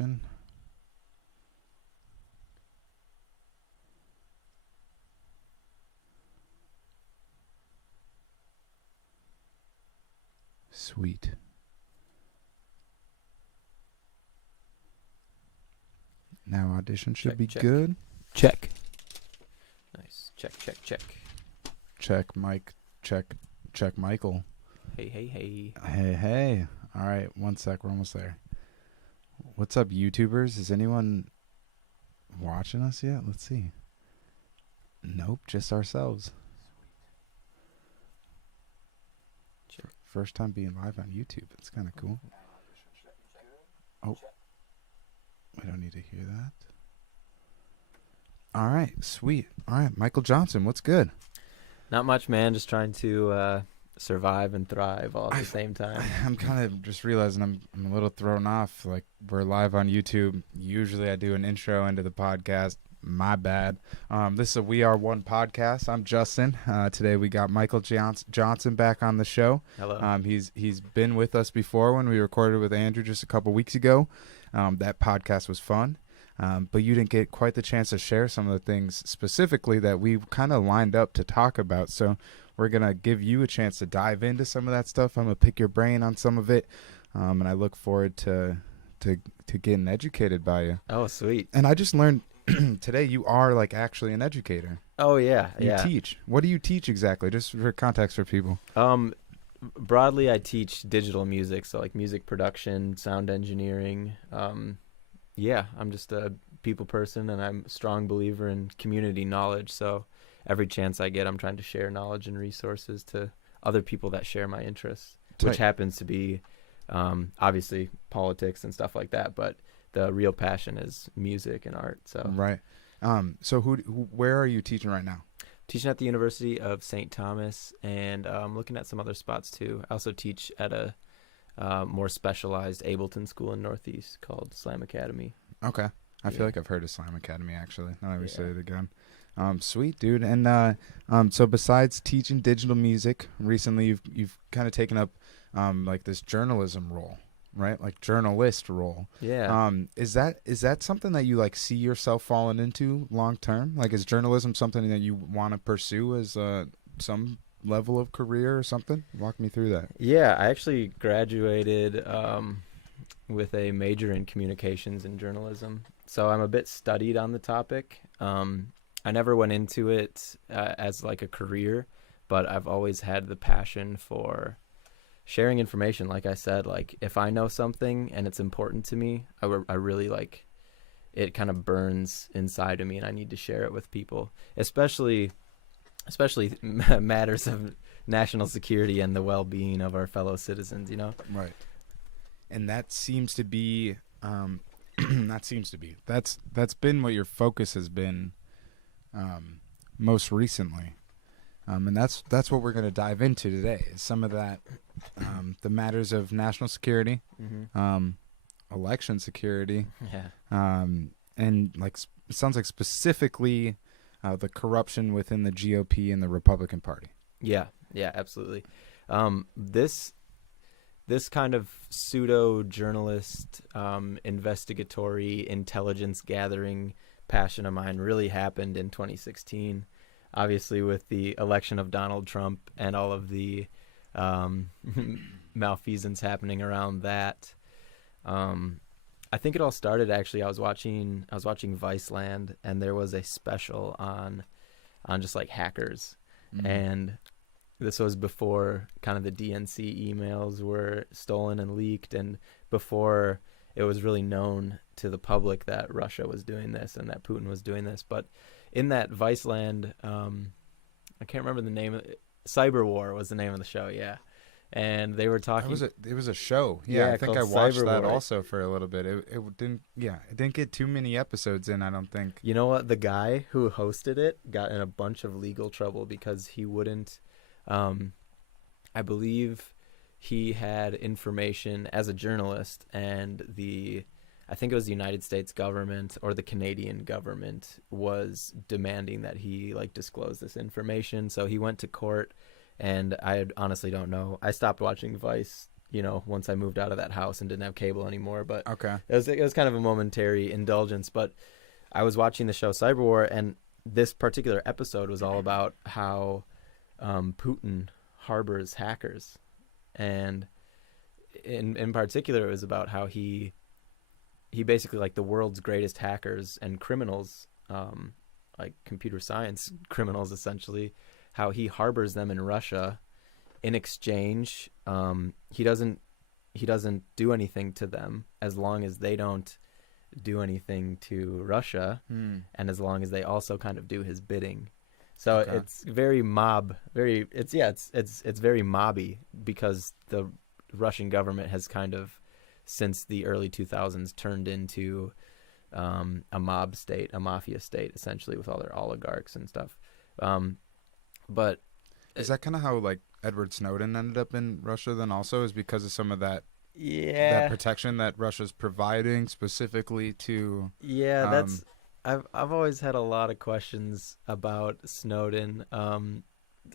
audition. Sweet. Now audition should be check. good. Check. Nice. Check. Check Mike. Check Michael. Hey. Hey. All right, 1 sec. We're almost there. What's up, YouTubers? Is anyone watching us yet? Let's see. Nope, just ourselves. Check. First time being live on YouTube. It's kind of cool. Oh, we don't need to hear that. All right, sweet. All right, Michael Johnson, what's good? Not much, man. Just trying to survive and thrive all at the same time. I'm kind of just realizing I'm a little thrown off. Like, we're live on YouTube. Usually I do an intro into the podcast. My bad. This is a We Are One podcast. I'm Justin. Today we got Michael Johnson back on the show. Hello. He's been with us before when we recorded with Andrew just a couple weeks ago. That podcast was fun. But you didn't get quite the chance to share some of the things specifically that we kind of lined up to talk about. So we're going to give you a chance to dive into some of that stuff. I'm going to pick your brain on some of it. And I look forward to getting educated by you. Oh, sweet. And I just learned today you are like actually an educator. Oh, yeah. You teach. What do you teach exactly? Just for context for people. Broadly, I teach digital music. So like music production, sound engineering. Yeah, I'm just a people person, and I'm a strong believer in community knowledge. So every chance I get, I'm trying to share knowledge and resources to other people that share my interests, which happens to be obviously politics and stuff like that. But the real passion is music and art. So right. So where are you teaching right now? Teaching at the University of St. Thomas, and looking at some other spots too. I also teach at a more specialized Ableton school in Northeast called Slam Academy. Okay. I feel like I've heard of Slam Academy, actually. Now that we say it again. Sweet, dude. And so besides teaching digital music, recently you've kind of taken up like this journalism role, right? Like journalist role. Yeah. Is that something that you like see yourself falling into long term? Like, is journalism something that you want to pursue as some level of career or something? Walk me through that. Yeah, I actually graduated with a major in communications and journalism. So I'm a bit studied on the topic. I never went into it as like a career, but I've always had the passion for sharing information. Like I said, like if I know something and it's important to me, I really like it. Kind of burns inside of me, and I need to share it with people, especially matters of national security and the well-being of our fellow citizens, you know? Right. And that seems to be, that's been what your focus has been most recently. And that's what we're going to dive into today, is some of that, the matters of national security, election security, and like it sounds like specifically the corruption within the GOP and the Republican Party. Yeah, absolutely. This kind of pseudo-journalist, investigatory, intelligence gathering passion of mine really happened in 2016, obviously with the election of Donald Trump and all of the malfeasance happening around that. I think it all started actually. I was watching Viceland, and there was a special on just like hackers, and this was before kind of the DNC emails were stolen and leaked, and before it was really known to the public that Russia was doing this and that Putin was doing this. But in that Viceland, I can't remember the name of it. Cyber War was the name of the show. Yeah. And they were talking. It was a show. Yeah, I think I watched Cyber that War. also for a little bit. It didn't get too many episodes in, I don't think. You know what? The guy who hosted it got in a bunch of legal trouble because he wouldn't. I believe he had information as a journalist, and I think it was the United States government or the Canadian government was demanding that he like disclose this information. So he went to court. And I honestly don't know. I stopped watching Vice once I moved out of that house and didn't have cable anymore. But Okay. it was kind of a momentary indulgence. But I was watching the show Cyber War, and this particular episode was all about how Putin harbors hackers, and in particular, it was about how he basically, like, the world's greatest hackers and criminals, like computer science criminals, essentially, how he harbors them in Russia. In exchange, he doesn't do anything to them as long as they don't do anything to Russia, and as long as they also kind of do his bidding. So it's very it's very mobby, because the Russian government has kind of, since the early 2000s, turned into a mob state, a mafia state, essentially, with all their oligarchs and stuff. But is that kind of how, like, Edward Snowden ended up in Russia then also, is because of some of that protection that Russia's providing specifically to... Yeah, I've always had a lot of questions about Snowden.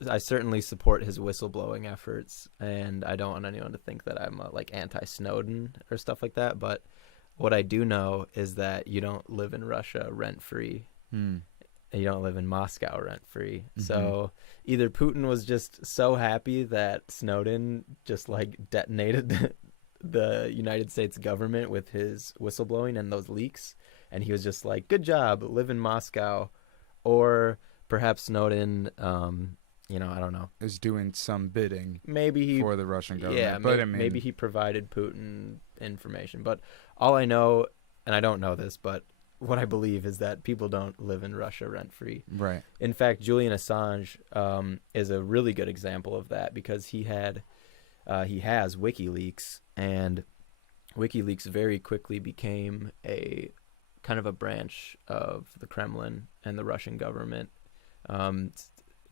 I certainly support his whistleblowing efforts, and I don't want anyone to think that I'm like anti-Snowden or stuff like that. But what I do know is that you don't live in Russia rent-free. And you don't live in Moscow rent-free. So either Putin was just so happy that Snowden just, like, detonated the United States government with his whistleblowing and those leaks, and he was just like, good job, live in Moscow. Or perhaps Snowden... I don't know, is doing some bidding maybe for the Russian government. Yeah, but maybe he provided Putin information. But all I know, and I don't know this, but what I believe is that people don't live in Russia rent-free. Right. In fact, Jullian Assange is a really good example of that, because he has WikiLeaks, and WikiLeaks very quickly became a kind of a branch of the Kremlin and the Russian government.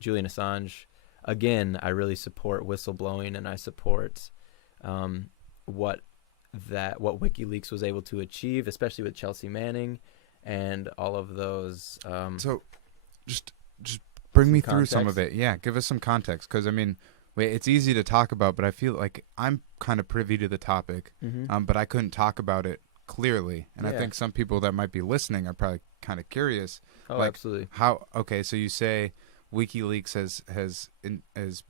Jullian Assange, again, I really support whistleblowing, and I support what WikiLeaks was able to achieve, especially with Chelsea Manning and all of those. So, just bring me through context. some of it. Yeah, give us some context, because it's easy to talk about, but I feel like I'm kind of privy to the topic, but I couldn't talk about it clearly, and I think some people that might be listening are probably kind of curious. Oh, like, absolutely. So you say WikiLeaks has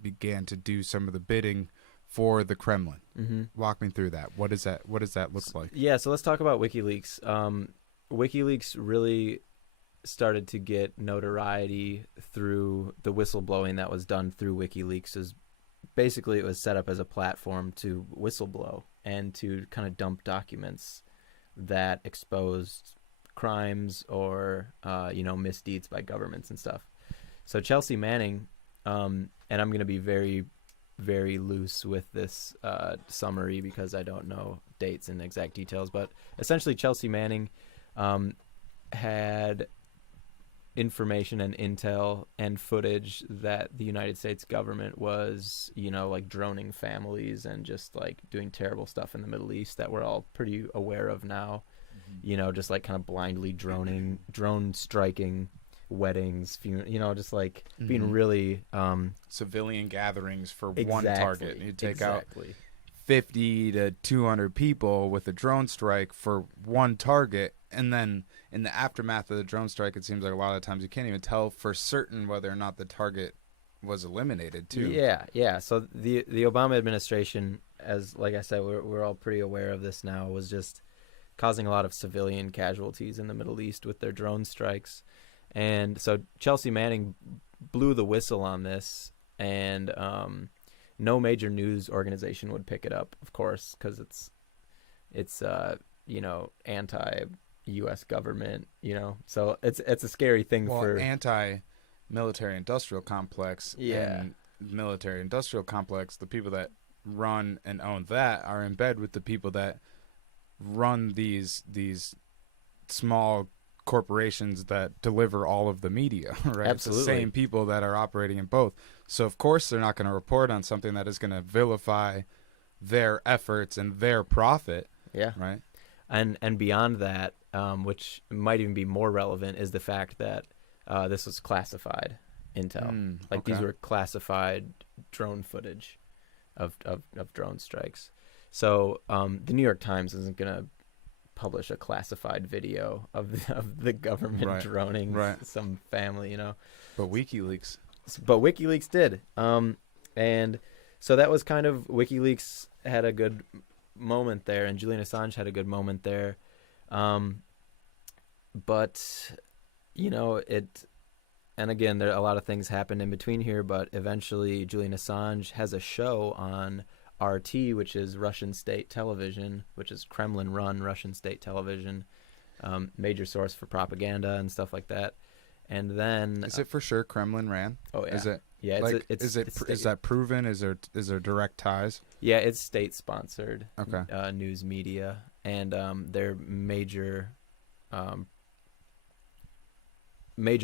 began to do some of the bidding for the Kremlin. Walk me through that. What does that look like? Yeah, so let's talk about WikiLeaks. WikiLeaks really started to get notoriety through the whistleblowing that was done through WikiLeaks. Basically, it was set up as a platform to whistleblow and to kind of dump documents that exposed crimes or misdeeds by governments and stuff. So Chelsea Manning, and I'm going to be very, very loose with this summary because I don't know dates and exact details, but essentially Chelsea Manning had information and intel and footage that the United States government was, like, droning families and just, like, doing terrible stuff in the Middle East that we're all pretty aware of now. Just, like, kind of blindly drone striking weddings, just, like, being really civilian gatherings for exactly, one target. You take out 50 to 200 people with a drone strike for one target, and then in the aftermath of the drone strike, it seems like a lot of times you can't even tell for certain whether or not the target was eliminated too. Yeah. So the Obama administration, as like I said, we're all pretty aware of this now, was just causing a lot of civilian casualties in the Middle East with their drone strikes. And so Chelsea Manning blew the whistle on this, and no major news organization would pick it up, of course, because it's anti-U.S. government, so it's a scary thing for anti-military industrial complex. And military industrial complex, the people that run and own that are in bed with the people that run these small corporations that deliver all of the media, right? Absolutely. It's the same people that are operating in both. So of course they're not going to report on something that is going to vilify their efforts and their profit. Yeah. Right. And beyond that, which might even be more relevant, is the fact that this was classified intel. These were classified drone footage of drone strikes. So the New York Times isn't gonna publish a classified video of the government Right. droning Right. some family, you know. But WikiLeaks. But WikiLeaks did. And so that was kind of, WikiLeaks had a good moment there, and Julian Assange had a good moment there. But, you know, and again, there a lot of things happened in between here, but eventually Julian Assange has a show on RT, which is Russian state television, which is Kremlin-run Russian state television, major source for propaganda and stuff like that. And then Is it for sure Kremlin ran? oh yeah, Is it? yeah, Like, it's is that proven? Is there direct ties? yeah, it's state-sponsored Okay. news media, and they're major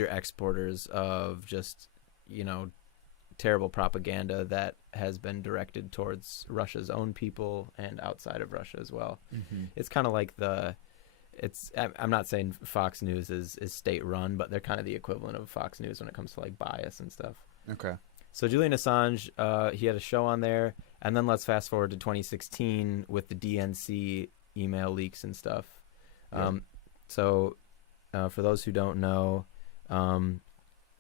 exporters of just, you know, terrible propaganda that has been directed towards Russia's own people and outside of Russia as well. Mm-hmm. It's kind of like I'm not saying Fox News is state-run, but they're kind of the equivalent of Fox News when it comes to like bias and stuff. Okay. So Julian Assange, he had a show on there, and then let's fast forward to 2016 with the DNC email leaks and stuff. Yeah. So for those who don't know,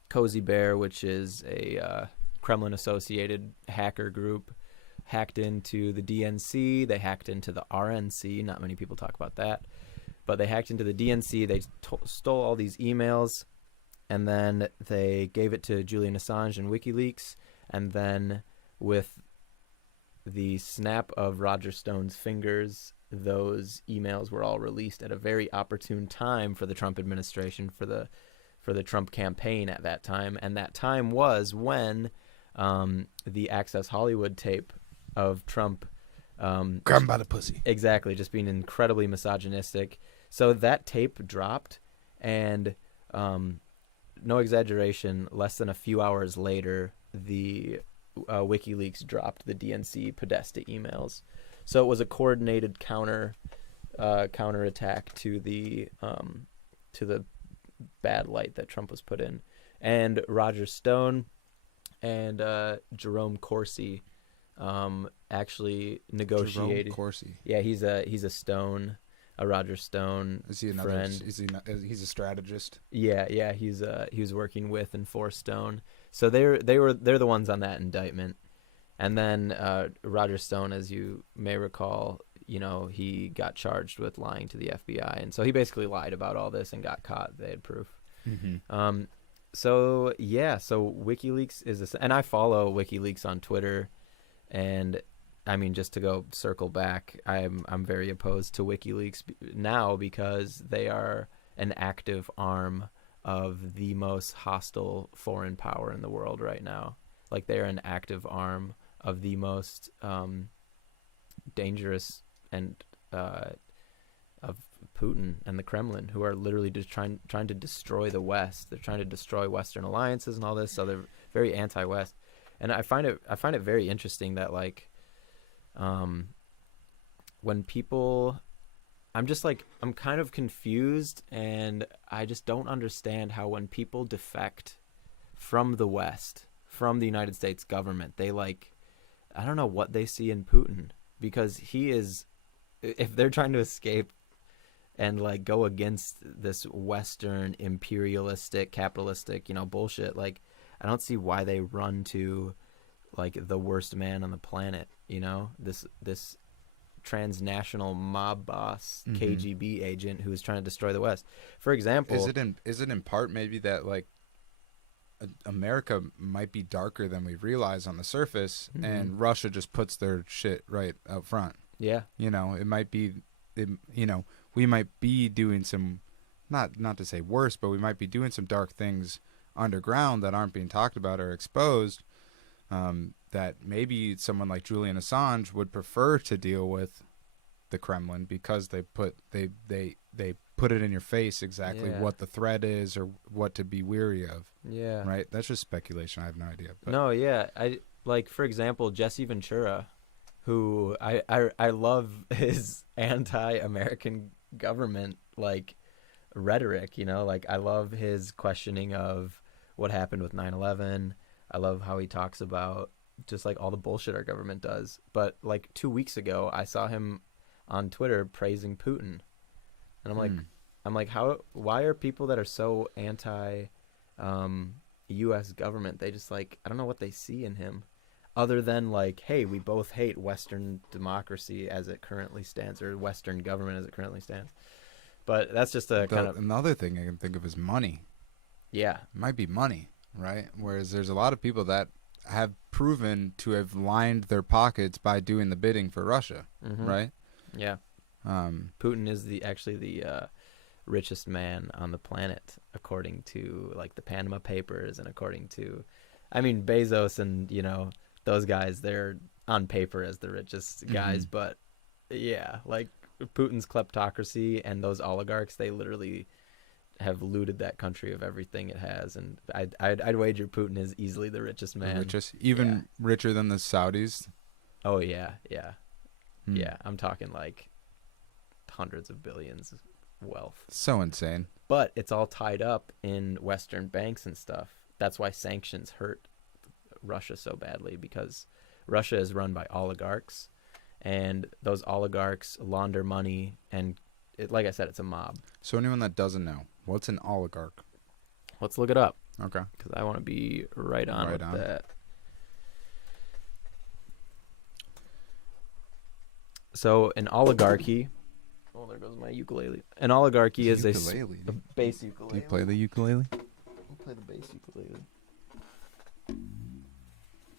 Cozy Bear, which is a Kremlin-associated hacker group, hacked into the DNC. They hacked into the RNC. Not many people talk about that. But they hacked into the DNC. They stole all these emails, and then they gave it to Julian Assange and WikiLeaks. And then with the snap of Roger Stone's fingers, those emails were all released at a very opportune time for the Trump administration, for the Trump campaign at that time. And that time was when the Access Hollywood tape of Trump Grab him by the pussy. exactly, just being incredibly misogynistic. So that tape dropped, and no exaggeration, less than a few hours later, the WikiLeaks dropped the DNC Podesta emails. So it was a coordinated counterattack to the bad light that Trump was put in. And Roger Stone and Jerome Corsi actually negotiated. Jerome Corsi. Yeah, he's a Stone, a Roger Stone Is he another? friend. He's a strategist. Yeah, he was working with and for Stone. So they're the ones on that indictment. And then Roger Stone, as you may recall, you know, he got charged with lying to the FBI, and so he basically lied about all this and got caught. They had proof. Mm-hmm. So WikiLeaks is and I follow WikiLeaks on Twitter, and I mean, just to go circle back, I'm very opposed to WikiLeaks now because they are an active arm of the most hostile foreign power in the world right now. Like, they are an active arm of the most dangerous and of Putin and the Kremlin, who are literally just trying to destroy the West. They're trying to destroy Western alliances and all this. So they're very anti-West, and I find it very interesting that, like, when people, I'm kind of confused, and I just don't understand how when people defect from the West, from the United States government, they, like, I don't know what they see in Putin, because he is, if they're trying to escape and, like, go against this Western imperialistic, capitalistic, you know, bullshit, like, I don't see why they run to, like, the worst man on the planet, you know, this transnational mob boss, Mm-hmm. KGB agent who is trying to destroy the West. For example, Is it in part maybe that, like, America might be darker than we realize on the surface, Mhm. and Russia just puts their shit right out front. yeah, You know, it might be, you know, we might be doing some, not to say worse, but we might be doing some dark things underground that aren't being talked about or exposed. That maybe someone like Julian Assange would prefer to deal with the Kremlin because they put it in your face exactly Yeah. what the threat is or what to be weary of. yeah. Right? That's just speculation. I have no idea. But No, yeah. I like, for example, Jesse Ventura, who I love his anti-American government, like, rhetoric, you know, like, I love his questioning of what happened with 9/11. I love how he talks about just like all the bullshit our government does. But like 2 weeks ago, I saw him on Twitter praising Putin, and I'm like, why are people that are so anti U.S. government, they just like, I don't know what they see in him, other than like, hey, we both hate Western democracy as it currently stands, or Western government as it currently stands. But that's just another thing I can think of is money. Yeah, it might be money, right? Whereas there's a lot of people that have proven to have lined their pockets by doing the bidding for Russia, right? Yeah. Putin is actually the richest man on the planet, according to like the Panama Papers, and according to, I mean, Bezos and those guys, they're on paper as the richest guys, but yeah, like Putin's kleptocracy and those oligarchs, they literally have looted that country of everything it has, and I'd wager Putin is easily the richest man. The richest, even richer than the Saudis. Oh yeah. I'm talking like hundreds of billions of wealth. So insane. But it's all tied up in Western banks and stuff. That's why sanctions hurt Russia so badly, because Russia is run by oligarchs, and those oligarchs launder money, and like I said, it's a mob. So anyone that doesn't know, what's an oligarch? Let's look it up. Okay. Because I want to be right on that. So an oligarchy. Oh, there goes my ukulele. An oligarchy is a bass ukulele. Do you play the ukulele? I play the bass ukulele.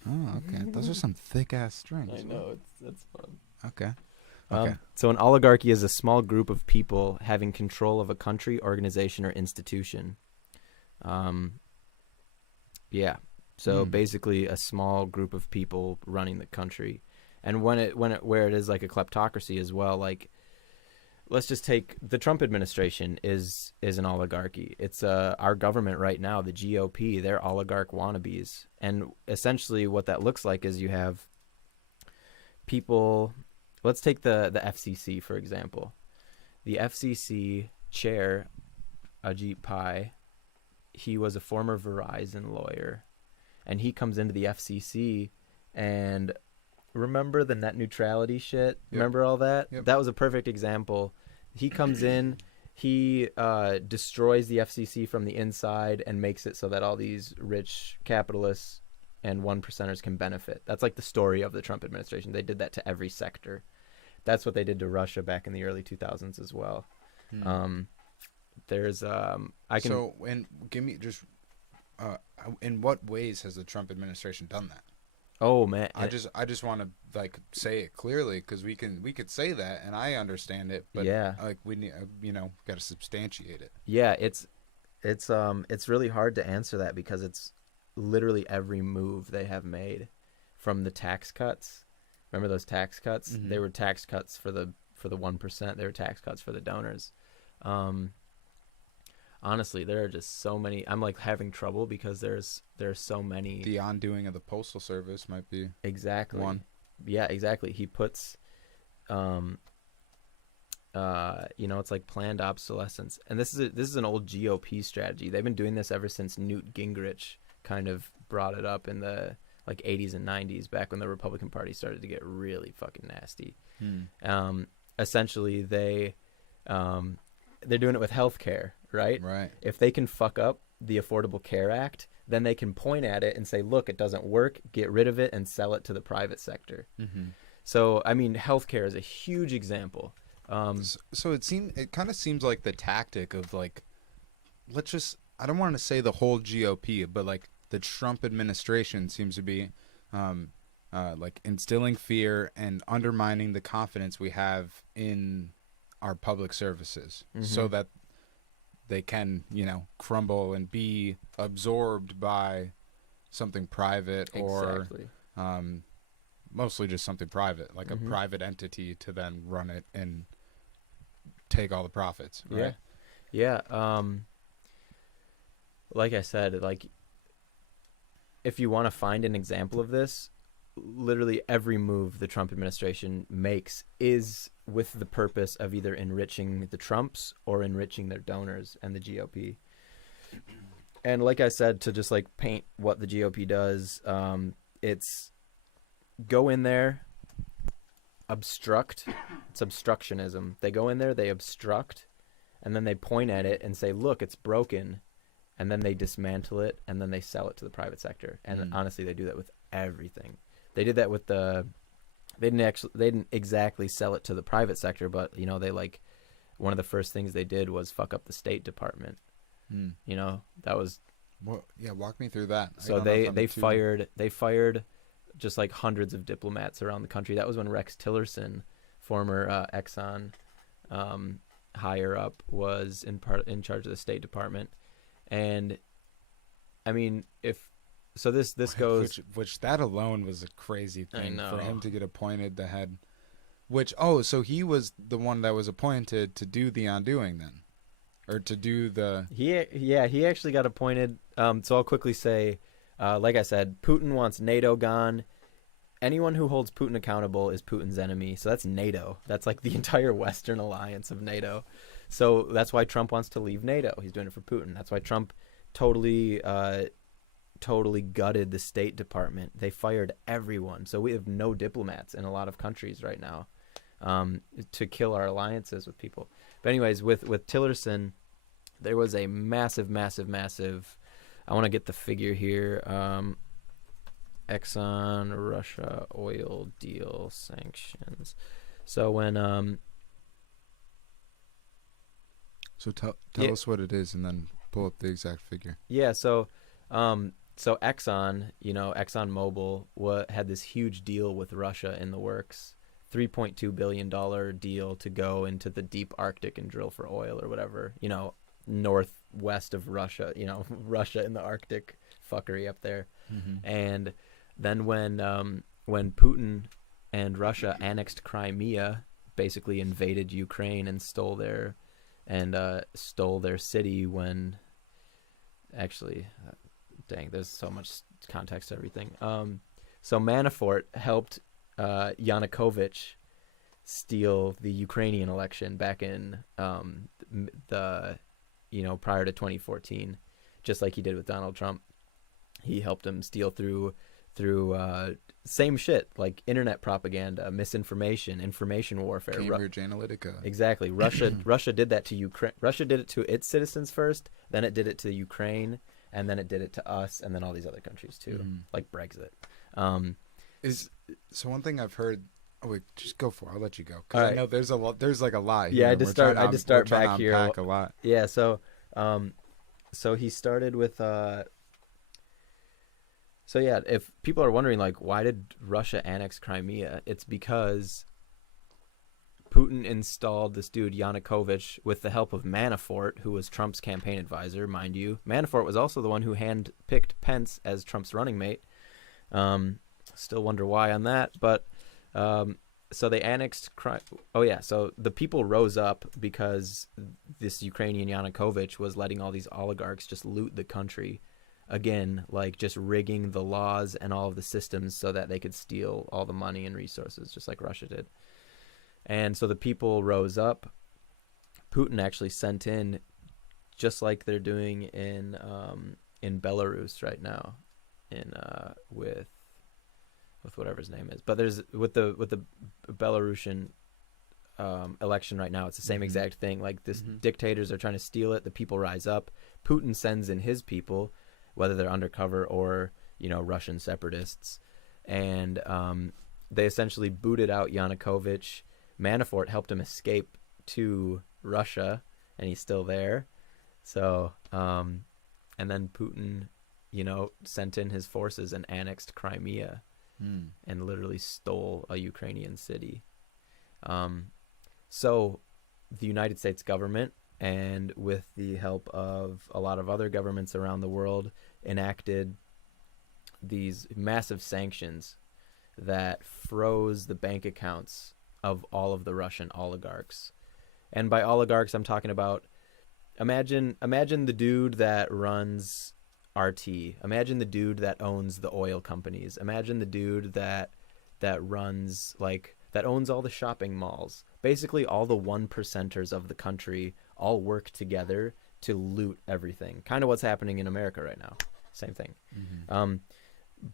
Oh, okay. Those are some thick ass strings. I know, it's fun. Okay. So an oligarchy is a small group of people having control of a country, organization, or institution. Yeah. So basically, a small group of people running the country, and where it is like a kleptocracy as well. Like, let's just take the Trump administration is an oligarchy. It's our government right now, the GOP. They're oligarch wannabes, and essentially what that looks like is you have people. Let's take the FCC, for example. The FCC chair, Ajit Pai, he was a former Verizon lawyer, and he comes into the FCC, and remember the net neutrality shit? Yep. Remember all that? Yep. That was a perfect example. He comes in, he destroys the FCC from the inside and makes it so that all these rich capitalists and one percenters can benefit. That's like the story of the Trump administration. They did that to every sector. That's what they did to Russia back in the early 2000s as well. There's So, and give me just in what ways has the Trump administration done that? Oh man, I just want to like say it clearly, because we could say that and I understand it, but like we need got to substantiate it. Yeah, it's really hard to answer that, because it's literally every move they have made, from the tax cuts. Remember those tax cuts? They were tax cuts for the 1%. They were tax cuts for the donors. Honestly, there are just so many. I'm like having trouble because there's so many. The undoing of the Postal Service might be one. Yeah, exactly. He puts, it's like planned obsolescence, and this is an old GOP strategy. They've been doing this ever since Newt Gingrich kind of brought it up in the like 80s and 90s, back when the Republican Party started to get really fucking nasty. Essentially, they're doing it with healthcare. Right? If they can fuck up the Affordable Care Act, then they can point at it and say, look, it doesn't work, get rid of it, and sell it to the private sector. So, I mean, healthcare is a huge example. So it kind of seems like the tactic of like, I don't want to say the whole GOP, but like the Trump administration seems to be like instilling fear and undermining the confidence we have in our public services, so that they can, crumble and be absorbed by something private, or mostly just something private, like a private entity, to then run it and take all the profits. Right? Yeah. Like I said, like if you want to find an example of this, literally every move the Trump administration makes is with the purpose of either enriching the Trumps or enriching their donors and the GOP. And like I said, to just like paint what the GOP does, it's go in there, obstruct. It's obstructionism. They go in there, they obstruct, and then they point at it and say, look, it's broken. And then they dismantle it, and then they sell it to the private sector. And honestly, they do that with everything. They did that with they didn't exactly sell it to the private sector, but, you know, they like, one of the first things they did was fuck up the State Department. You know, that was... Well, yeah, walk me through that. So they fired just like hundreds of diplomats around the country. That was when Rex Tillerson, former Exxon higher up, was in charge of the State Department. And I mean, this goes, which that alone was a crazy thing for him to get appointed the head. So he was the one that was appointed to do the undoing then, or to do the. He actually got appointed. So I'll quickly say, like I said, Putin wants NATO gone. Anyone who holds Putin accountable is Putin's enemy. So that's NATO. That's like the entire Western alliance of NATO. So that's why Trump wants to leave NATO. He's doing it for Putin. That's why Trump totally gutted the State Department. They fired everyone. So we have no diplomats in a lot of countries right now to kill our alliances with people. But anyways, with Tillerson, there was a massive, I want to get the figure here. Exxon Russia oil deal sanctions. So when So tell us what it is, and then pull up the exact figure. Yeah, so Exxon, you know, ExxonMobil had this huge deal with Russia in the works, $3.2 billion deal to go into the deep Arctic and drill for oil or whatever, you know, northwest of Russia, you know, Russia in the Arctic fuckery up there. And then when Putin and Russia annexed Crimea, basically invaded Ukraine and stole their city when actually dang, there's so much context to everything. So Manafort helped Yanukovych steal the Ukrainian election back in prior to 2014, just like he did with Donald Trump. He helped him steal through same shit, like internet propaganda, misinformation, information warfare. Cambridge Analytica. Exactly. Russia did that to Ukraine. Russia did it to its citizens first, then it did it to Ukraine, and then it did it to us, and then all these other countries too, like Brexit. So one thing I've heard. Oh wait, just go for it. I'll let you go because right. I know there's like a lot. Yeah, here. I just start back here. A lot. Yeah, so he started with. So yeah, if people are wondering like why did Russia annex Crimea, it's because Putin installed this dude Yanukovych with the help of Manafort, who was Trump's campaign advisor, mind you. Manafort was also the one who handpicked Pence as Trump's running mate. Still wonder why on that, but so they annexed so the people rose up because this Ukrainian Yanukovych was letting all these oligarchs just loot the country. Again, like just rigging the laws and all of the systems so that they could steal all the money and resources, just like Russia did. And so the people rose up. Putin actually sent in, just like they're doing in Belarus right now, with whatever his name is. But there's with the Belarusian election right now, it's the same exact thing. Like dictators are trying to steal it. The people rise up. Putin sends in his people, whether they're undercover or, you know, Russian separatists. And they essentially booted out Yanukovych. Manafort helped him escape to Russia, and he's still there. So, and then Putin, you know, sent in his forces and annexed Crimea and literally stole a Ukrainian city. So the United States government, and with the help of a lot of other governments around the world, enacted these massive sanctions that froze the bank accounts of all of the Russian oligarchs. And by oligarchs, I'm talking about, imagine the dude that runs RT. Imagine the dude that owns the oil companies. Imagine the dude that runs, like, that owns all the shopping malls. Basically, all the 1%ers of the country all work together to loot everything. Kind of what's happening in America right now. Same thing.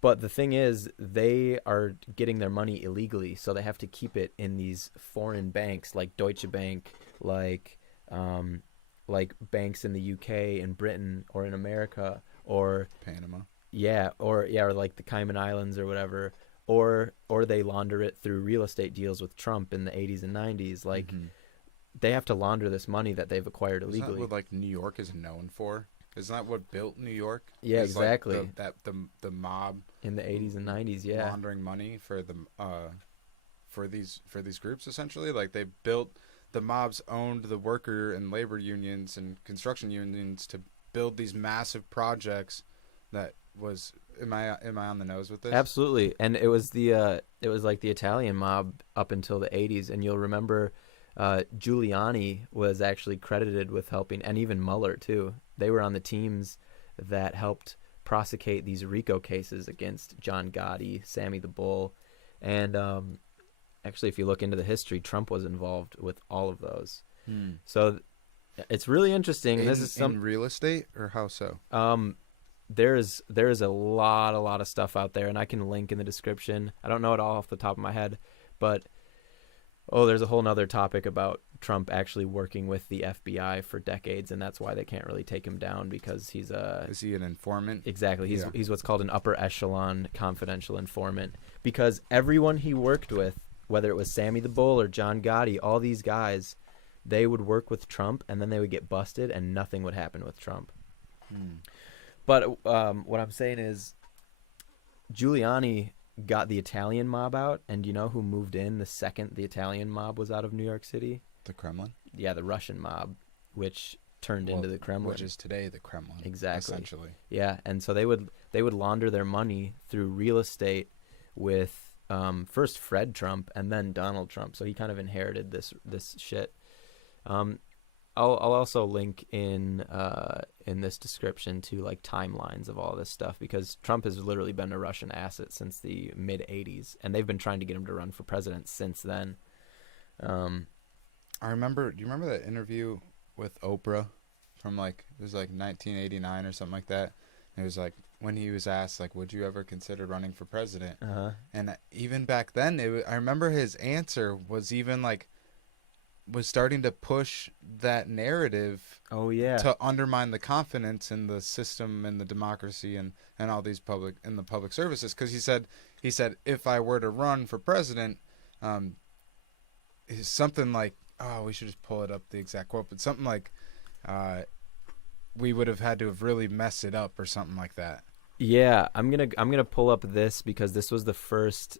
But the thing is, they are getting their money illegally, so they have to keep it in these foreign banks like Deutsche Bank, like banks in the UK and Britain or in America or Panama. or like the Cayman Islands or whatever, or they launder it through real estate deals with Trump in the 80s and 90s. Like they have to launder this money that they've acquired illegally. Isn't that what like New York is known for? Isn't that what built New York? Yeah, Is, exactly. Like, the mob In the 80s and 90s, yeah. laundering money for the for these groups essentially. Like they built, the mobs owned the worker and labor unions and construction unions to build these massive projects. That was, am I on the nose with this? Absolutely. And it was like the Italian mob up until the 80s, and you'll remember Giuliani was actually credited with helping, and even Mueller too. They were on the teams that helped prosecute these RICO cases against John Gotti, Sammy the Bull, and actually, if you look into the history, Trump was involved with all of those. So it's really interesting. In, this is in real estate, or how so? There's a lot of stuff out there, and I can link in the description. I don't know it all off the top of my head, but there's a whole nother topic about Trump actually working with the FBI for decades, and that's why they can't really take him down, because he's Is he an informant? Exactly. He's what's called an upper echelon confidential informant, because everyone he worked with, whether it was Sammy the Bull or John Gotti, all these guys, they would work with Trump, and then they would get busted, and nothing would happen with Trump. But what I'm saying is, Giuliani got the Italian mob out, and do you know who moved in the second the Italian mob was out of New York City? The Kremlin? Yeah, the Russian mob, which turned into the Kremlin. Which is today the Kremlin. Exactly. Essentially. Yeah, and so they would launder their money through real estate with first Fred Trump and then Donald Trump. So he kind of inherited this shit. I'll also link in this description to like timelines of all this stuff, because Trump has literally been a Russian asset since the mid 80s, and they've been trying to get him to run for president since then. I remember. Do you remember that interview with Oprah from it was like 1989 or something like that? And it was like when he was asked like, would you ever consider running for president? And even back then, I remember his answer was even like, was starting to push that narrative to undermine the confidence in the system and the democracy and all these public services. Because he said if I were to run for president, something like, we should just pull it up, the exact quote, but something like we would have had to have really messed it up or something like that. Yeah, I'm gonna pull up this, because this was the first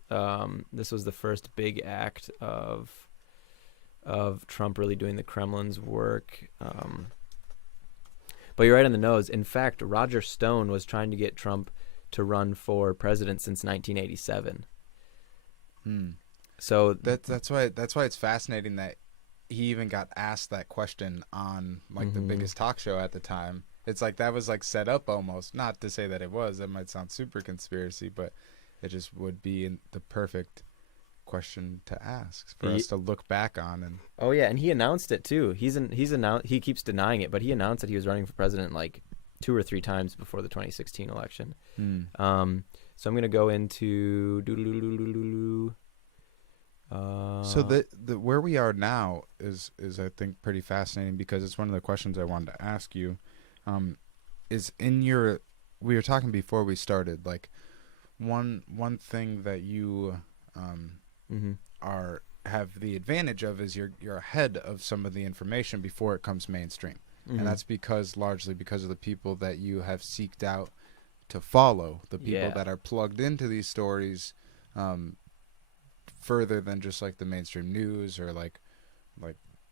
big act of Trump really doing the Kremlin's work. But you're right on the nose. In fact, Roger Stone was trying to get Trump to run for president since 1987. So that's why it's fascinating that he even got asked that question on the biggest talk show at the time. It's like that was like set up almost. Not to say that it was. That might sound super conspiracy, but it just would be the perfect question to ask for us to look back on. And and he announced it too. He keeps denying it, but he announced that he was running for president like 2 or 3 times before the 2016 election. So I'm gonna go into so the where we are now is I think pretty fascinating, because it's one of the questions I wanted to ask you. Is in your, we were talking before we started, like one thing that you have the advantage of is you're ahead of some of the information before it comes mainstream. And that's largely because of the people that you have seeked out to follow, the people that are plugged into these stories further than just like the mainstream news or like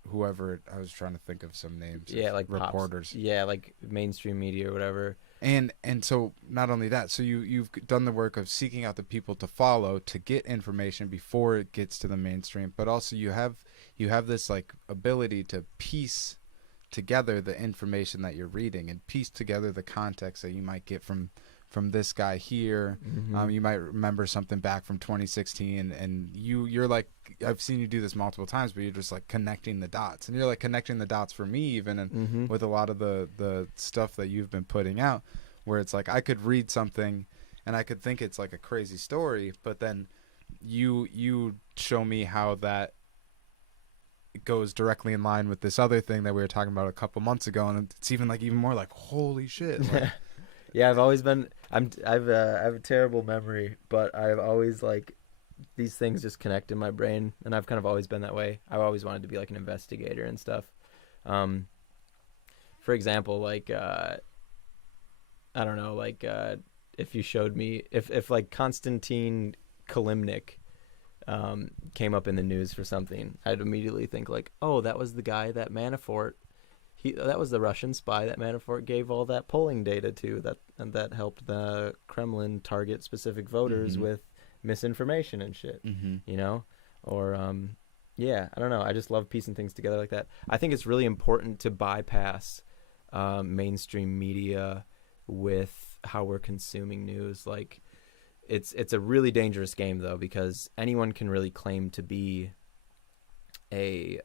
whoever. I was trying to think of some names. Like reporters. Pops. Like mainstream media or whatever. And so not only that, so you've done the work of seeking out the people to follow to get information before it gets to the mainstream, but also you have this like ability to piece together the information that you're reading and piece together the context that you might get from this guy here. You might remember something back from 2016, and you're like, I've seen you do this multiple times, but you're just like connecting the dots, and you're like connecting the dots for me even, and with a lot of the stuff that you've been putting out, where it's like I could read something and I could think it's like a crazy story, but then you show me how that goes directly in line with this other thing that we were talking about a couple months ago, and it's even more like, holy shit. Like, yeah, I've always been. I have a terrible memory, but I've always like these things just connect in my brain, and I've kind of always been that way. I've always wanted to be like an investigator and stuff. For example, like I don't know, like if you showed me if like Konstantin Kalimnik came up in the news for something, I'd immediately think like, oh, that was the guy that Manafort. That was the Russian spy that Manafort gave all that polling data to, that helped the Kremlin target specific voters with misinformation and shit, you know? Or, yeah, I don't know. I just love piecing things together like that. I think it's really important to bypass mainstream media with how we're consuming news. Like, it's a really dangerous game, though, because anyone can really claim to be a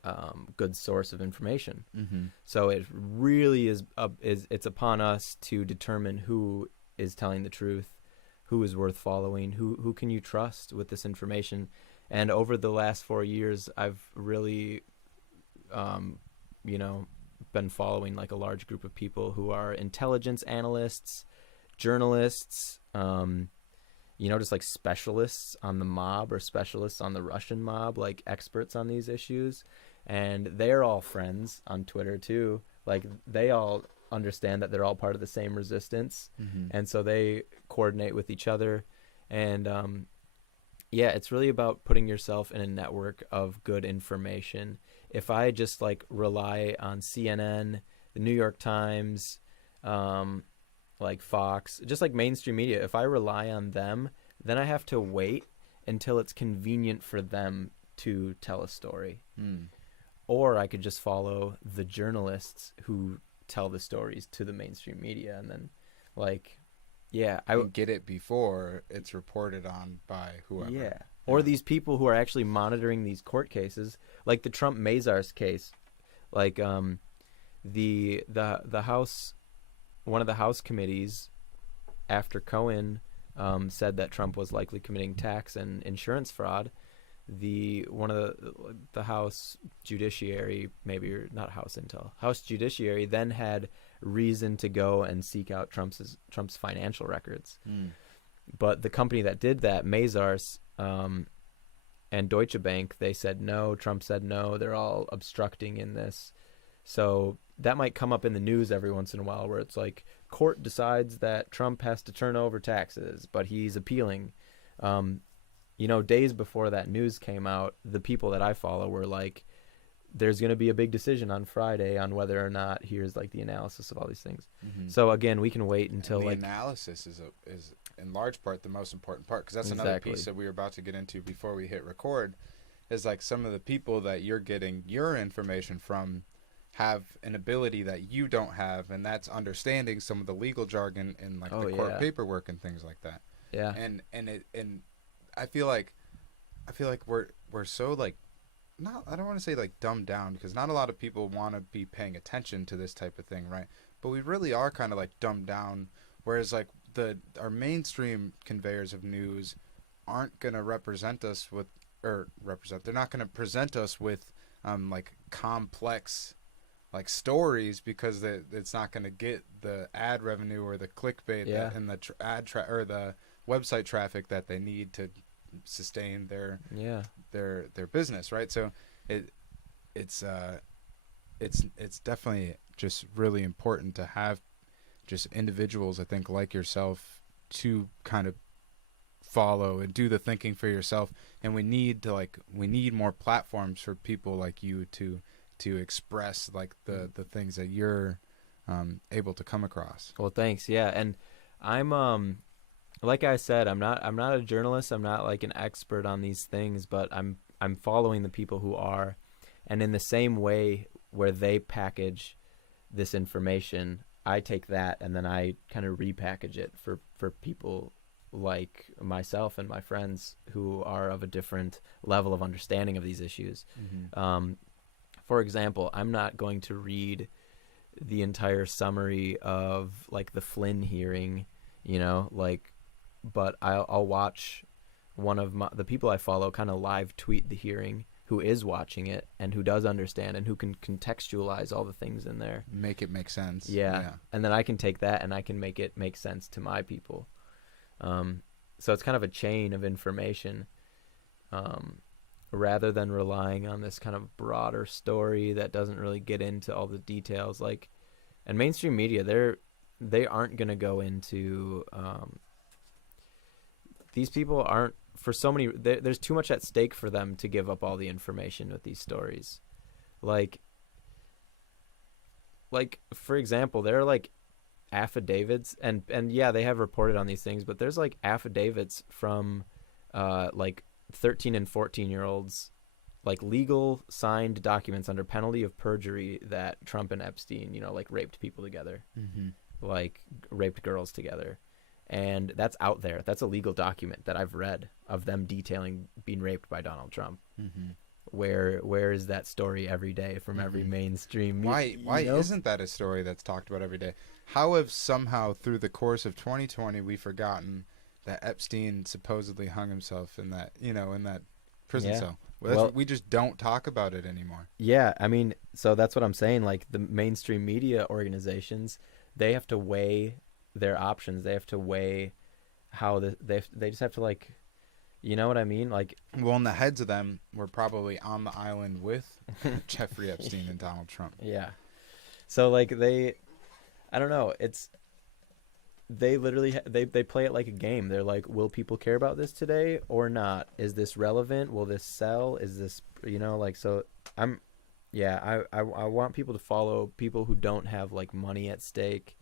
good source of information. So it really is it's upon us to determine who is telling the truth, who is worth following, who can you trust with this information. And over the last 4 years, I've really been following like a large group of people who are intelligence analysts, journalists, just like specialists on the mob or specialists on the Russian mob, like experts on these issues. And they're all friends on Twitter too. Like they all understand that they're all part of the same resistance. And so they coordinate with each other. And it's really about putting yourself in a network of good information. If I just like rely on CNN, the New York Times, like Fox, just like mainstream media, if I rely on them, then I have to wait until it's convenient for them to tell a story. Or I could just follow the journalists who tell the stories to the mainstream media, and then I would get it before it's reported on by whoever. Yeah. Or these people who are actually monitoring these court cases, like the Trump Mazars case. Like the House, one of the House committees after Cohen said that Trump was likely committing tax and insurance fraud, one of the House Judiciary, maybe not House Intel, House Judiciary then had reason to go and seek out Trump's financial records. But the company that did that, Mazars, and Deutsche Bank, they said no. Trump said no. They're all obstructing in this. So that might come up in the news every once in a while, where it's like, court decides that Trump has to turn over taxes, but he's appealing. Days before that news came out, the people that I follow were like, there's going to be a big decision on Friday on whether or not here's like the analysis of all these things. So again, we can wait until the analysis is in large part the most important part, because that's another piece that we were about to get into before we hit record, is like some of the people that you're getting your information from have an ability that you don't have, and that's understanding some of the legal jargon and like the court paperwork and things like that. Yeah. And I feel like we're so like, I don't want to say like dumbed down, because not a lot of people want to be paying attention to this type of thing, right? But we really are kind of like dumbed down, whereas like our mainstream conveyors of news aren't going to represent us with, they're not going to present us with like complex like stories, because it's not going to get the ad revenue or the clickbait and the or the website traffic that they need to sustain their business, right? So it's definitely just really important to have just individuals, I think, like yourself, to kind of follow and do the thinking for yourself. And we need more platforms for people like you to express like the things that you're able to come across. Well, thanks. Yeah. And I'm like I said, I'm not a journalist. I'm not like an expert on these things, but I'm following the people who are. And in the same way where they package this information, I take that and then I kind of repackage it for people like myself and my friends who are of a different level of understanding of these issues. For example, I'm not going to read the entire summary of like the Flynn hearing, like but I'll watch one of the people I follow kind of live tweet the hearing, who is watching it and who does understand and who can contextualize all the things in there. Make it make sense. Yeah. And then I can take that and I can make it make sense to my people. So it's kind of a chain of information, rather than relying on this kind of broader story that doesn't really get into all the details. Like, and mainstream media, they aren't going to go into, these people aren't, for so many, there's too much at stake for them to give up all the information with these stories. Like for example, there are like affidavits and yeah, they have reported on these things, but there's like affidavits from like 13 and 14-year-olds, like legal signed documents under penalty of perjury that Trump and Epstein, like raped people together, like raped girls together. And that's out there. That's a legal document that I've read of them detailing being raped by Donald Trump. Where is that story every day from every mainstream media? Why isn't that a story that's talked about every day? How have somehow through the course of 2020 we've forgotten that Epstein supposedly hung himself in that in that prison cell? Well, we just don't talk about it anymore. Yeah, I mean, so that's what I'm saying. Like the mainstream media organizations, they have to weigh their options. They have to weigh how they just have to, like, you know what I mean? Like, well, in the heads of them were probably on the island with Jeffrey Epstein and Donald Trump. Yeah. So like I don't know. They literally they play it like a game. They're like, will people care about this today or not? Is this relevant? Will this sell? Is this like, so I want people to follow people who don't have like money at stake,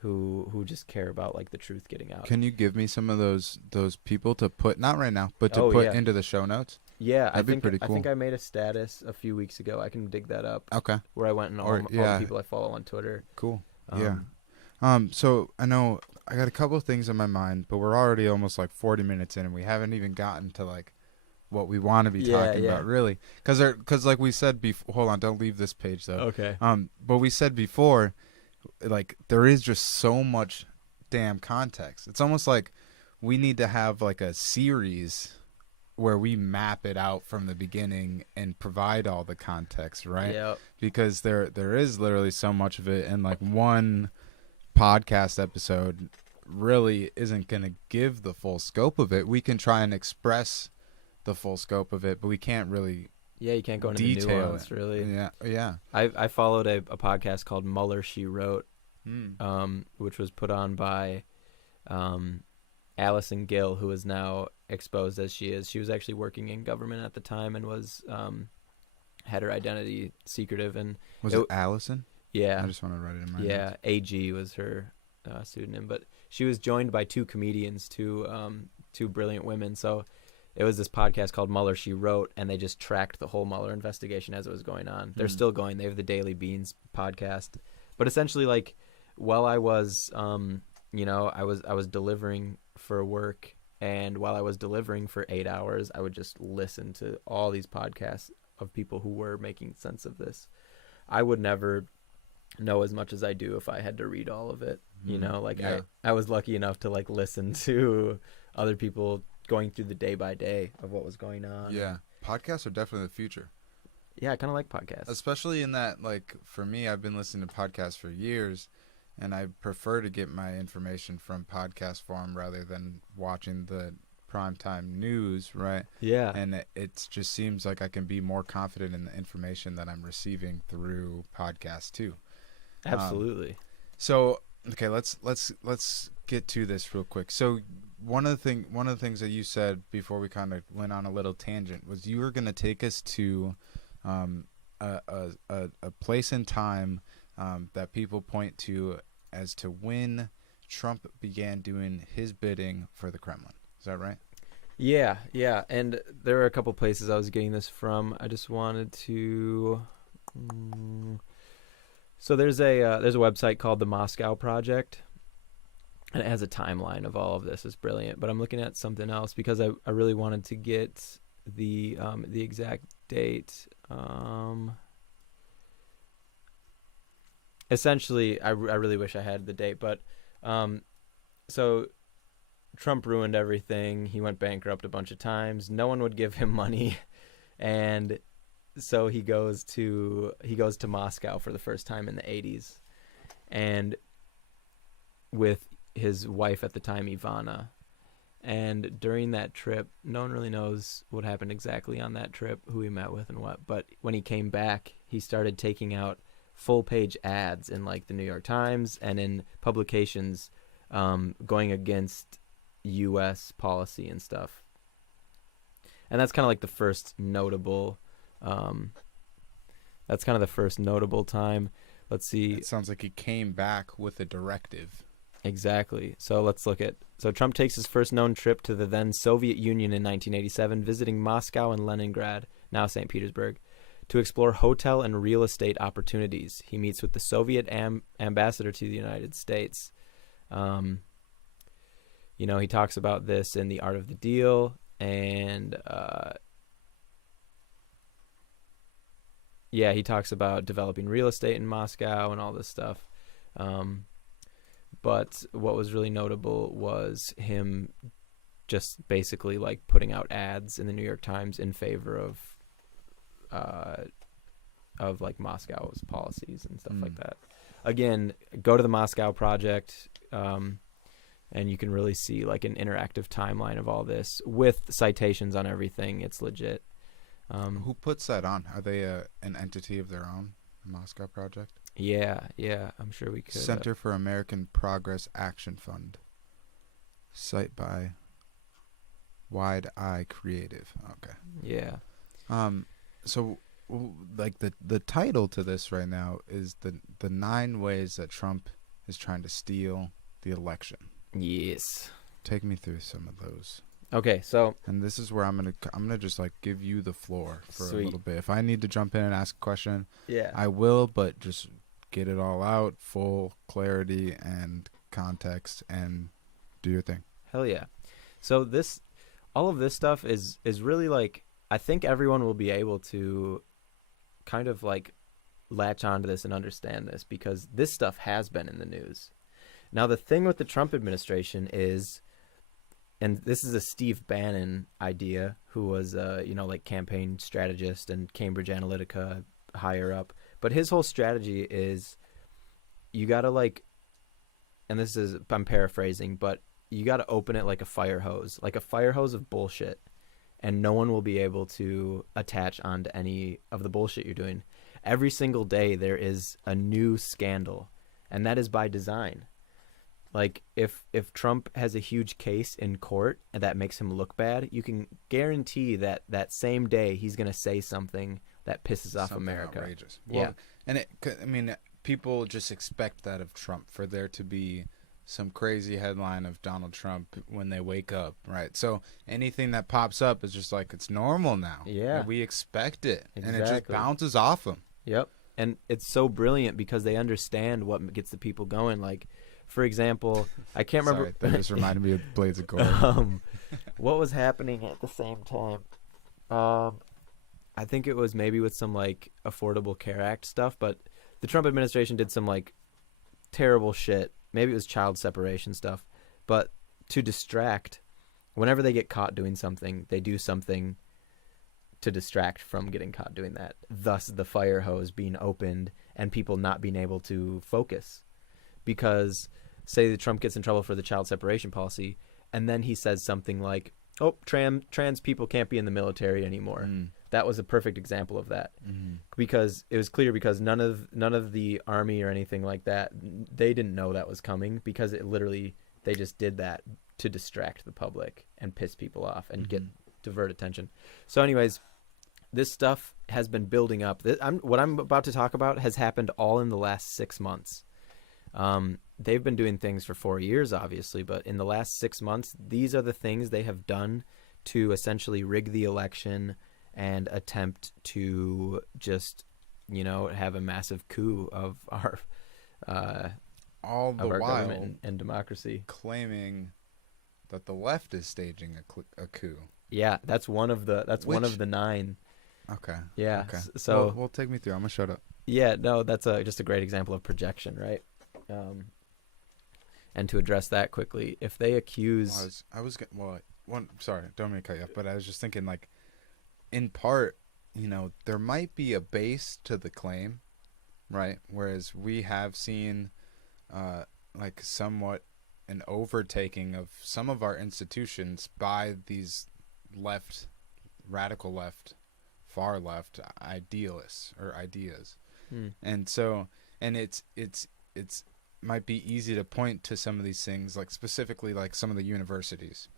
who just care about like the truth getting out. Can you give me some of those people to put, not right now, but to put into the show notes? Yeah, that'd be pretty cool. I think I made a status a few weeks ago. I can dig that up. Okay. Where I went and all the people I follow on Twitter. Cool. So I know I got a couple of things in my mind, but we're already almost like 40 minutes in, and we haven't even gotten to like what we want to be talking about, really, because like we said before, hold on, don't leave this page though. Okay. But we said before, like, there is just so much damn context. It's almost like we need to have like a series where we map it out from the beginning and provide all the context, right? Yeah. Because there is literally so much of it, and like one podcast episode really isn't going to give the full scope of it. We can try and express the full scope of it, but we can't really you can't go into the nuance, really. Yeah. I followed a podcast called Mueller, She Wrote, which was put on by Allison Gill, who is now exposed as she is. She was actually working in government at the time and was had her identity secretive. And was it Allison? Yeah. I just want to write it in my notes. AG was her pseudonym, but she was joined by two comedians, two brilliant women. So it was this podcast called Mueller, She Wrote, and they just tracked the whole Mueller investigation as it was going on. They're still going. They have the Daily Beans podcast. But essentially, like, while I was, I was delivering for work, and while I was delivering for 8 hours, I would just listen to all these podcasts of people who were making sense of this. I would never know as much as I do if I had to read all of it. I was lucky enough to like listen to other people going through the day by day of what was going on. Yeah, podcasts are definitely the future. Yeah, I kind of like podcasts, especially in that, like, for me, I've been listening to podcasts for years, and I prefer to get my information from podcast form rather than watching the primetime news, right? Yeah. And it just seems like I can be more confident in the information that I'm receiving through podcasts too. Absolutely. So okay, let's get to this real quick. So one of the things that you said before we kind of went on a little tangent was you were going to take us to a place in time that people point to as to when Trump began doing his bidding for the Kremlin. Is that right? Yeah. And there are a couple places I was getting this from. I just wanted to. So there's a website called the Moscow Project, and it has a timeline of all of this. It's brilliant. But I'm looking at something else because I really wanted to get the exact date. Essentially, I really wish I had the date, but so Trump ruined everything. He went bankrupt a bunch of times. No one would give him money, and so he goes to Moscow for the first time in the 80s, and with his wife at the time, Ivana. And during that trip, no one really knows what happened exactly on that trip, who he met with and what. But when he came back, he started taking out full-page ads in like the New York Times and in publications going against U.S. policy and stuff. And that's kind of like the first notable. That's kind of the first notable time. Let's see. It sounds like he came back with a directive. Exactly. So let's look at. So Trump takes his first known trip to the then Soviet Union in 1987, visiting Moscow and Leningrad, now St. Petersburg, to explore hotel and real estate opportunities. He meets with the Soviet ambassador to the United States. You know, he talks about this in The Art of the Deal, and yeah, he talks about developing real estate in Moscow and all this stuff. But what was really notable was him just basically like putting out ads in the New York Times in favor of like Moscow's policies and stuff like that. Again, go to the Moscow Project, and you can really see like an interactive timeline of all this with citations on everything. It's legit. Who puts that on? Are they an entity of their own, the Moscow Project? Yeah, I'm sure we could. Center for American Progress Action Fund. Site by Wide Eye Creative. Okay. Yeah. So, like the title to this right now is the 9 ways that Trump is trying to steal the election. Yes. Take me through some of those. Okay, so. And this is where I'm gonna just like give you the floor for Sweet. a little bit. If I need to jump in and ask a question, Yeah. I will, but just get it all out, full clarity and context, and do your thing. Hell yeah. So all of this stuff is really like, I think everyone will be able to kind of like latch onto this and understand this, because this stuff has been in the news. Now, the thing with the Trump administration is, and this is a Steve Bannon idea, who was like campaign strategist and Cambridge Analytica higher up. But his whole strategy is, you got to like, and this is, I'm paraphrasing, but you got to open it like a fire hose of bullshit, and no one will be able to attach onto any of the bullshit you're doing. Every single day there is a new scandal, and that is by design. Like, if Trump has a huge case in court and that makes him look bad, you can guarantee that same day he's going to say something that pisses off America. Outrageous. Well, and people just expect that of Trump, for there to be some crazy headline of Donald Trump when they wake up, right? So anything that pops up is just like, it's normal now. Yeah. We expect it. Exactly. And it just bounces off them. Yep. And it's so brilliant because they understand what gets the people going. Like, for example, I can't remember. Sorry, that just reminded me of Blades of Gold. What was happening at the same time? I think it was maybe with some like Affordable Care Act stuff, but the Trump administration did some like terrible shit. Maybe it was child separation stuff, but to distract, whenever they get caught doing something, they do something to distract from getting caught doing that. Thus, the fire hose being opened and people not being able to focus. Because, say that Trump gets in trouble for the child separation policy, and then he says something like, "Oh, trans people can't be in the military anymore." That was a perfect example of that, because it was clear, because none of the army or anything like that, they didn't know that was coming, because it literally, they just did that to distract the public and piss people off and divert attention. So anyways, this stuff has been building up. What I'm about to talk about has happened all in the last 6 months. They've been doing things for 4 years, obviously, but in the last 6 months, these are the things they have done to essentially rig the election and attempt to just, have a massive coup of our all the while government and democracy, claiming that the left is staging a coup. Yeah, that's one of the 9. Okay. Yeah. Okay. So, well, take me through. I'm gonna shut up. Yeah. No, that's just a great example of projection, right? and to address that quickly, if they accuse... Sorry, don't mean to cut you off, but I was just thinking, like, in part, there might be a base to the claim, right? Whereas we have seen, like, somewhat an overtaking of some of our institutions by these radical left, far left idealists or ideas. And so, and it's might be easy to point to some of these things, like specifically like some of the universities,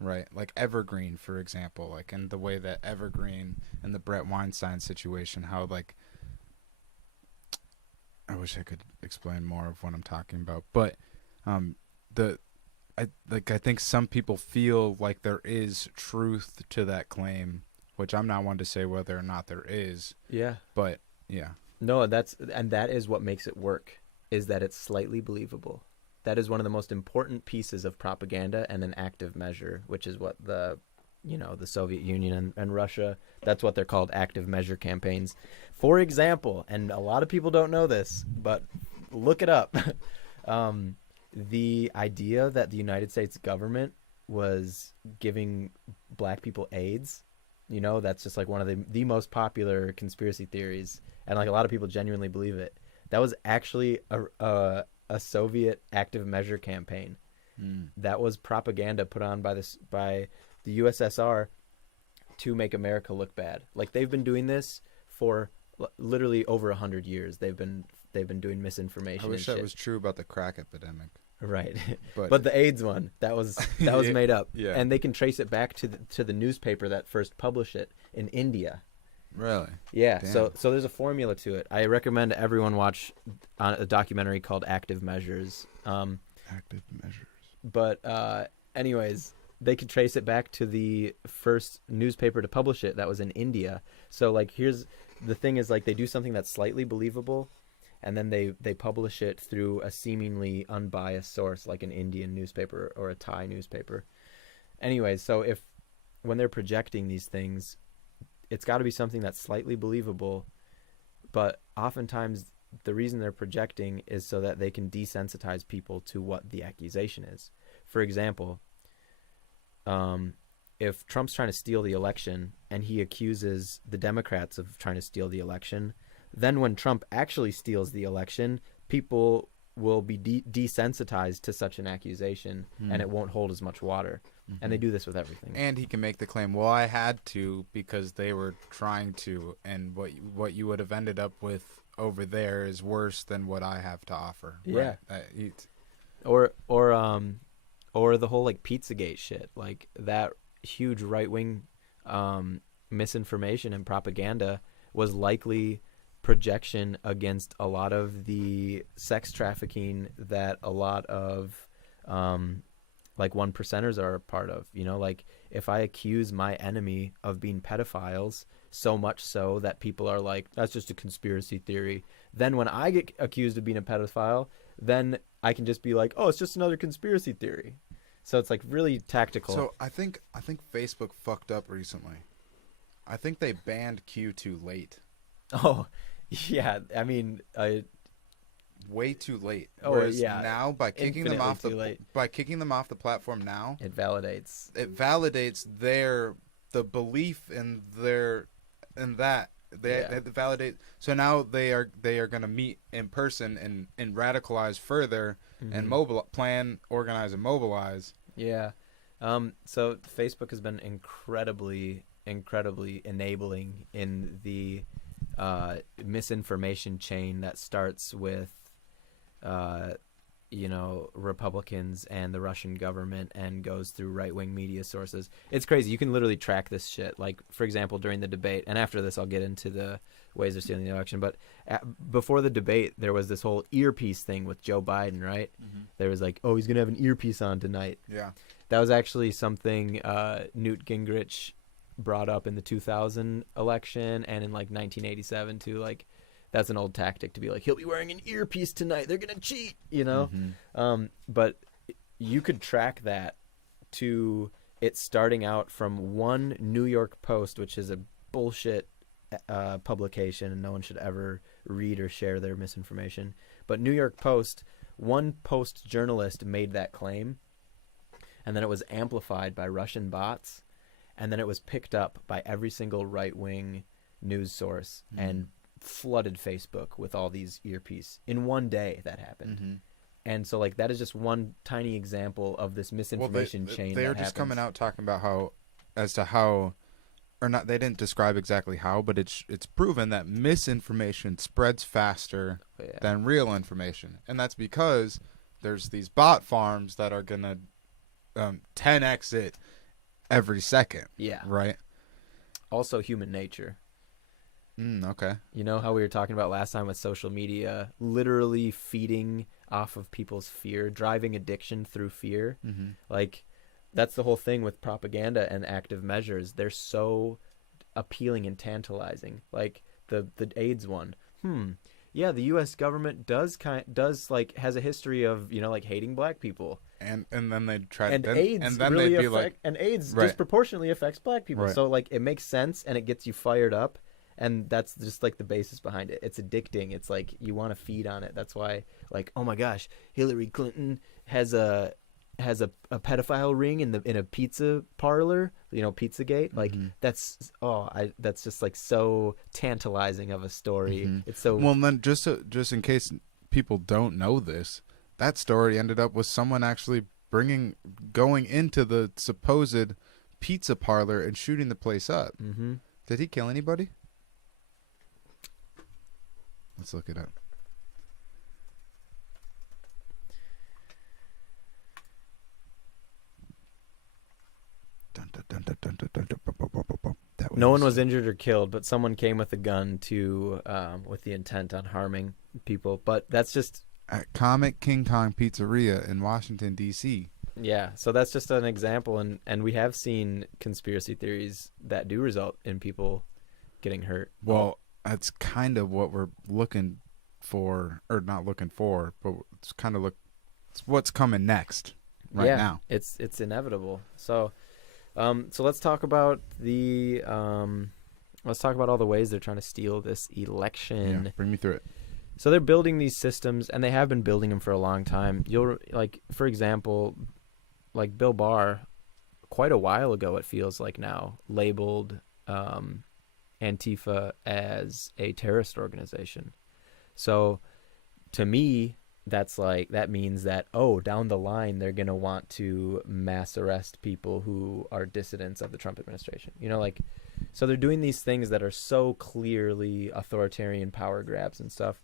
right? Like Evergreen, for example, like in the way that Evergreen and the Brett Weinstein situation, how like, I wish I could explain more of what I'm talking about, but I think some people feel like there is truth to that claim, which I'm not one to say whether or not there is. Yeah. But yeah. No, that is what makes it work, is that it's slightly believable. That is one of the most important pieces of propaganda and an active measure, which is what the Soviet Union and Russia, that's what they're called, active measure campaigns. For example, and a lot of people don't know this, but look it up. The idea that the United States government was giving black people AIDS, that's just like one of the most popular conspiracy theories. And like a lot of people genuinely believe it. That was actually a Soviet active measure campaign. That was propaganda put on by the USSR to make America look bad. Like they've been doing this for literally over 100 years. They've been doing misinformation. I wish and that shit. was true about the crack epidemic. Right. But, but the AIDS one, that was made up. Yeah. And they can trace it back to the newspaper that first published it in India. Really? Yeah. Damn. So there's a formula to it. I recommend everyone watch a documentary called Active Measures. Active Measures. But anyways, they could trace it back to the first newspaper to publish it that was in India. So like here's the thing is like they do something that's slightly believable, and then they publish it through a seemingly unbiased source like an Indian newspaper or a Thai newspaper. Anyways, so when they're projecting these things, it's got to be something that's slightly believable, but oftentimes the reason they're projecting is so that they can desensitize people to what the accusation is. For example, if Trump's trying to steal the election and he accuses the Democrats of trying to steal the election, then when Trump actually steals the election, people will be desensitized to such an accusation, and it won't hold as much water. And they do this with everything. And he can make the claim, well, I had to because they were trying to, and what you would have ended up with over there is worse than what I have to offer. Yeah. Right? Or the whole like Pizzagate shit, like that huge right-wing misinformation and propaganda was likely projection against a lot of the sex trafficking that a lot of like 1%ers are a part of. Like if I accuse my enemy of being pedophiles, so much so that people are like, that's just a conspiracy theory. Then when I get accused of being a pedophile, then I can just be like, oh, it's just another conspiracy theory. So it's like really tactical. So I think Facebook fucked up recently. I think they banned Q too late. Oh, yeah. I mean, way too late. Oh, Whereas yeah. now by kicking them off the platform now, it validates the belief in that. They validate. So now they are going to meet in person and radicalize further and organize and mobilize. Yeah. So Facebook has been incredibly enabling in the misinformation chain that starts with Republicans and the Russian government and goes through right-wing media sources. It's crazy. You can literally track this shit. Like, for example, during the debate, and after this I'll get into the ways of stealing the election, but before the debate there was this whole earpiece thing with Joe Biden, right? There was like, oh, he's going to have an earpiece on tonight. Yeah. That was actually something Newt Gingrich brought up in the 2000 election and in like 1987 too. Like, that's an old tactic to be like, he'll be wearing an earpiece tonight, they're gonna cheat, but you could track that to it starting out from one New York Post, which is a bullshit publication and no one should ever read or share their misinformation, but New York Post one Post journalist made that claim, and then it was amplified by Russian bots, and then it was picked up by every single right-wing news source and flooded Facebook with all these earpiece. In one day that happened. And so, like, that is just one tiny example of this misinformation chain. They are just coming out talking about how, or not, they didn't describe exactly how, but it's proven that misinformation spreads faster than real information. And that's because there's these bot farms that are going to 10x it every second. Yeah. Right? Also human nature. Okay. You know how we were talking about last time with social media literally feeding off of people's fear, driving addiction through fear? Like, that's the whole thing with propaganda and active measures. They're so appealing and tantalizing. Like the AIDS one. Yeah, the U.S. government does has a history of, you know, like, hating black people. And then they try and AIDS and then really they'd be like, and AIDS disproportionately affects black people. So, like, it makes sense and it gets you fired up. And that's just, like, the basis behind it. It's addicting. It's like you want to feed on it. That's why, like, oh my gosh, Hillary Clinton has a pedophile ring in a pizza parlor, you know, Pizzagate. Like, that's just, like, so tantalizing of a story. It's so well. And then just in case people don't know this, that story ended up with someone actually going into the supposed pizza parlor and shooting the place up. Did he kill anybody? Let's look it up. No one was injured or killed, but someone came with a gun with the intent on harming people. But that's just at Comic King Kong Pizzeria in Washington, D.C. Yeah, so that's just an example, and we have seen conspiracy theories that do result in people getting hurt. Well, that's kind of what we're looking for, or not looking for, but it's kind of it's what's coming next now. It's inevitable. So let's talk about all the ways they're trying to steal this election. Yeah, bring me through it. So they're building these systems, and they have been building them for a long time. For example, like Bill Barr, quite a while ago, it feels like now, labeled Antifa as a terrorist organization. So to me, that means that, down the line, they're going to want to mass arrest people who are dissidents of the Trump administration. You know, like, so they're doing these things that are so clearly authoritarian power grabs and stuff,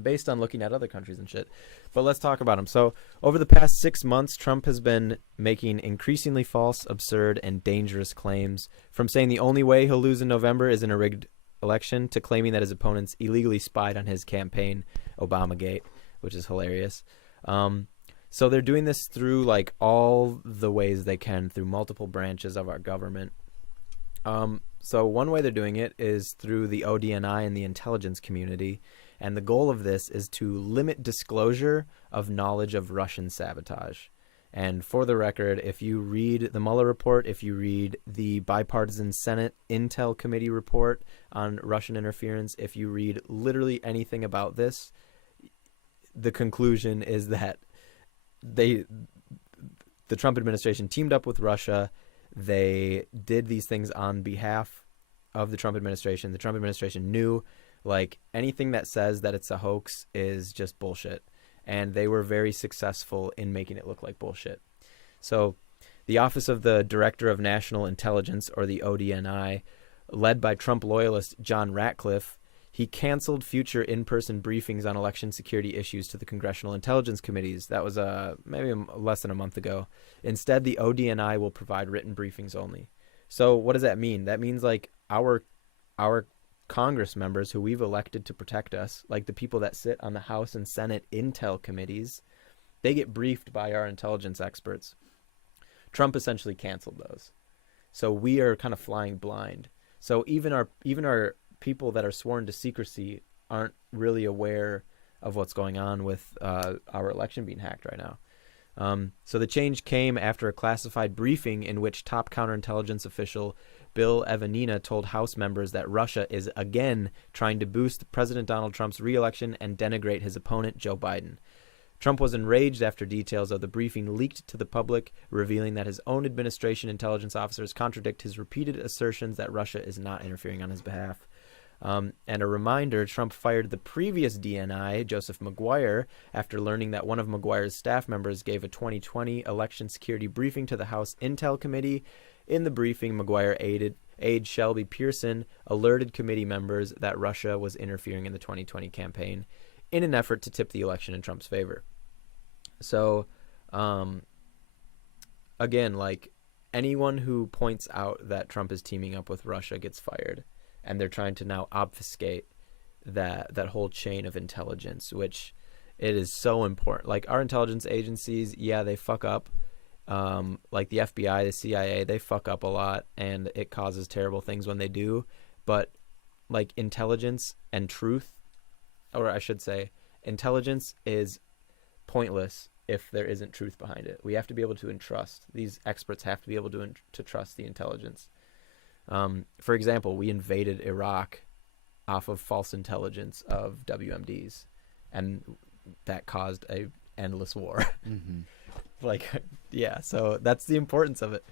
based on looking at other countries and shit. But let's talk about them. So over the past 6 months, Trump has been making increasingly false, absurd, and dangerous claims, from saying the only way he'll lose in November is in a rigged election, to claiming that his opponents illegally spied on his campaign, Obamagate, which is hilarious. So they're doing this through, like, all the ways they can, through multiple branches of our government. So one way they're doing it is through the ODNI and the intelligence community. And the goal of this is to limit disclosure of knowledge of Russian sabotage. And for the record, if you read the Mueller report, if you read the bipartisan Senate Intel Committee report on Russian interference, if you read literally anything about this, the conclusion is that the Trump administration teamed up with Russia. They did these things on behalf of the Trump administration. The Trump administration knew, like, anything that says that it's a hoax is just bullshit. And they were very successful in making it look like bullshit. So the Office of the Director of National Intelligence, or the ODNI, led by Trump loyalist John Ratcliffe, he canceled future in-person briefings on election security issues to the Congressional Intelligence Committees. That was maybe less than a month ago. Instead, the ODNI will provide written briefings only. So what does that mean? That means, like, our Congress members who we've elected to protect us, like the people that sit on the House and Senate Intel committees, they get briefed by our intelligence experts. Trump essentially canceled those. So we are kind of flying blind. So even our people that are sworn to secrecy aren't really aware of what's going on with our election being hacked right now. So the change came after a classified briefing in which top counterintelligence official Bill Evanina told House members that Russia is again trying to boost President Donald Trump's re-election and denigrate his opponent, Joe Biden. Trump was enraged after details of the briefing leaked to the public, revealing that his own administration intelligence officers contradict his repeated assertions that Russia is not interfering on his behalf. And a reminder, Trump fired the previous DNI, Joseph Maguire, after learning that one of Maguire's staff members gave a 2020 election security briefing to the House Intel Committee. In the briefing, Maguire aide Shelby Pearson alerted committee members that Russia was interfering in the 2020 campaign in an effort to tip the election in Trump's favor. So, again, like, anyone who points out that Trump is teaming up with Russia gets fired. And they're trying to now obfuscate that whole chain of intelligence, which it is so important. Like, our intelligence agencies, yeah, they fuck up. Like the FBI, the CIA, they fuck up a lot, and it causes terrible things when they do. But, like, intelligence and truth, or I should say, intelligence is pointless if there isn't truth behind it. We have to be able to entrust. These experts have to be able to trust the intelligence. For example, we invaded Iraq off of false intelligence of WMDs, and that caused a endless war. Mm-hmm. Like, yeah, so that's the importance of it.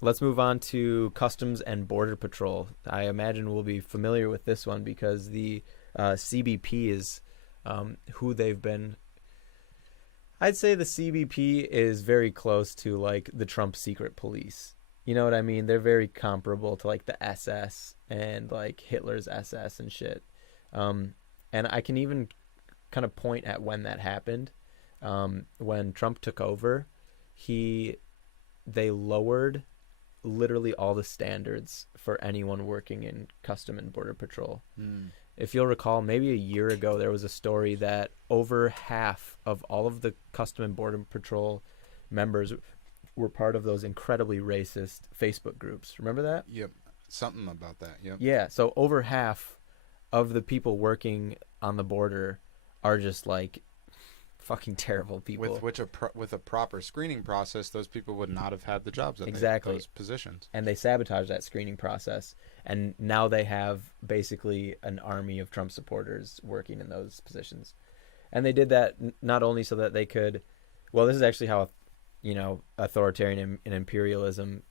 Let's move on to Customs and Border Patrol. I imagine we'll be familiar with this one because the CBP is who they've been. I'd say the CBP is very close to, like, the Trump secret police. You know what I mean? They're very comparable to, like, the SS and, like, Hitler's SS and shit. And I can even kind of point at when that happened. When Trump took over, they lowered literally all the standards for anyone working in Custom and Border Patrol. If you'll recall, maybe a year ago, there was a story that over half of all of the Custom and Border Patrol members were part of those incredibly racist Facebook groups. Remember that? Yep. Something about that. Yep. Yeah. So over half of the people working on the border are just, like, fucking terrible people. With a proper screening process, those people would not have had the jobs that exactly those positions. And they sabotaged that screening process, and now they have basically an army of Trump supporters working in those positions. And they did that not only so that they could, well, this is actually how, you know, authoritarian and imperialism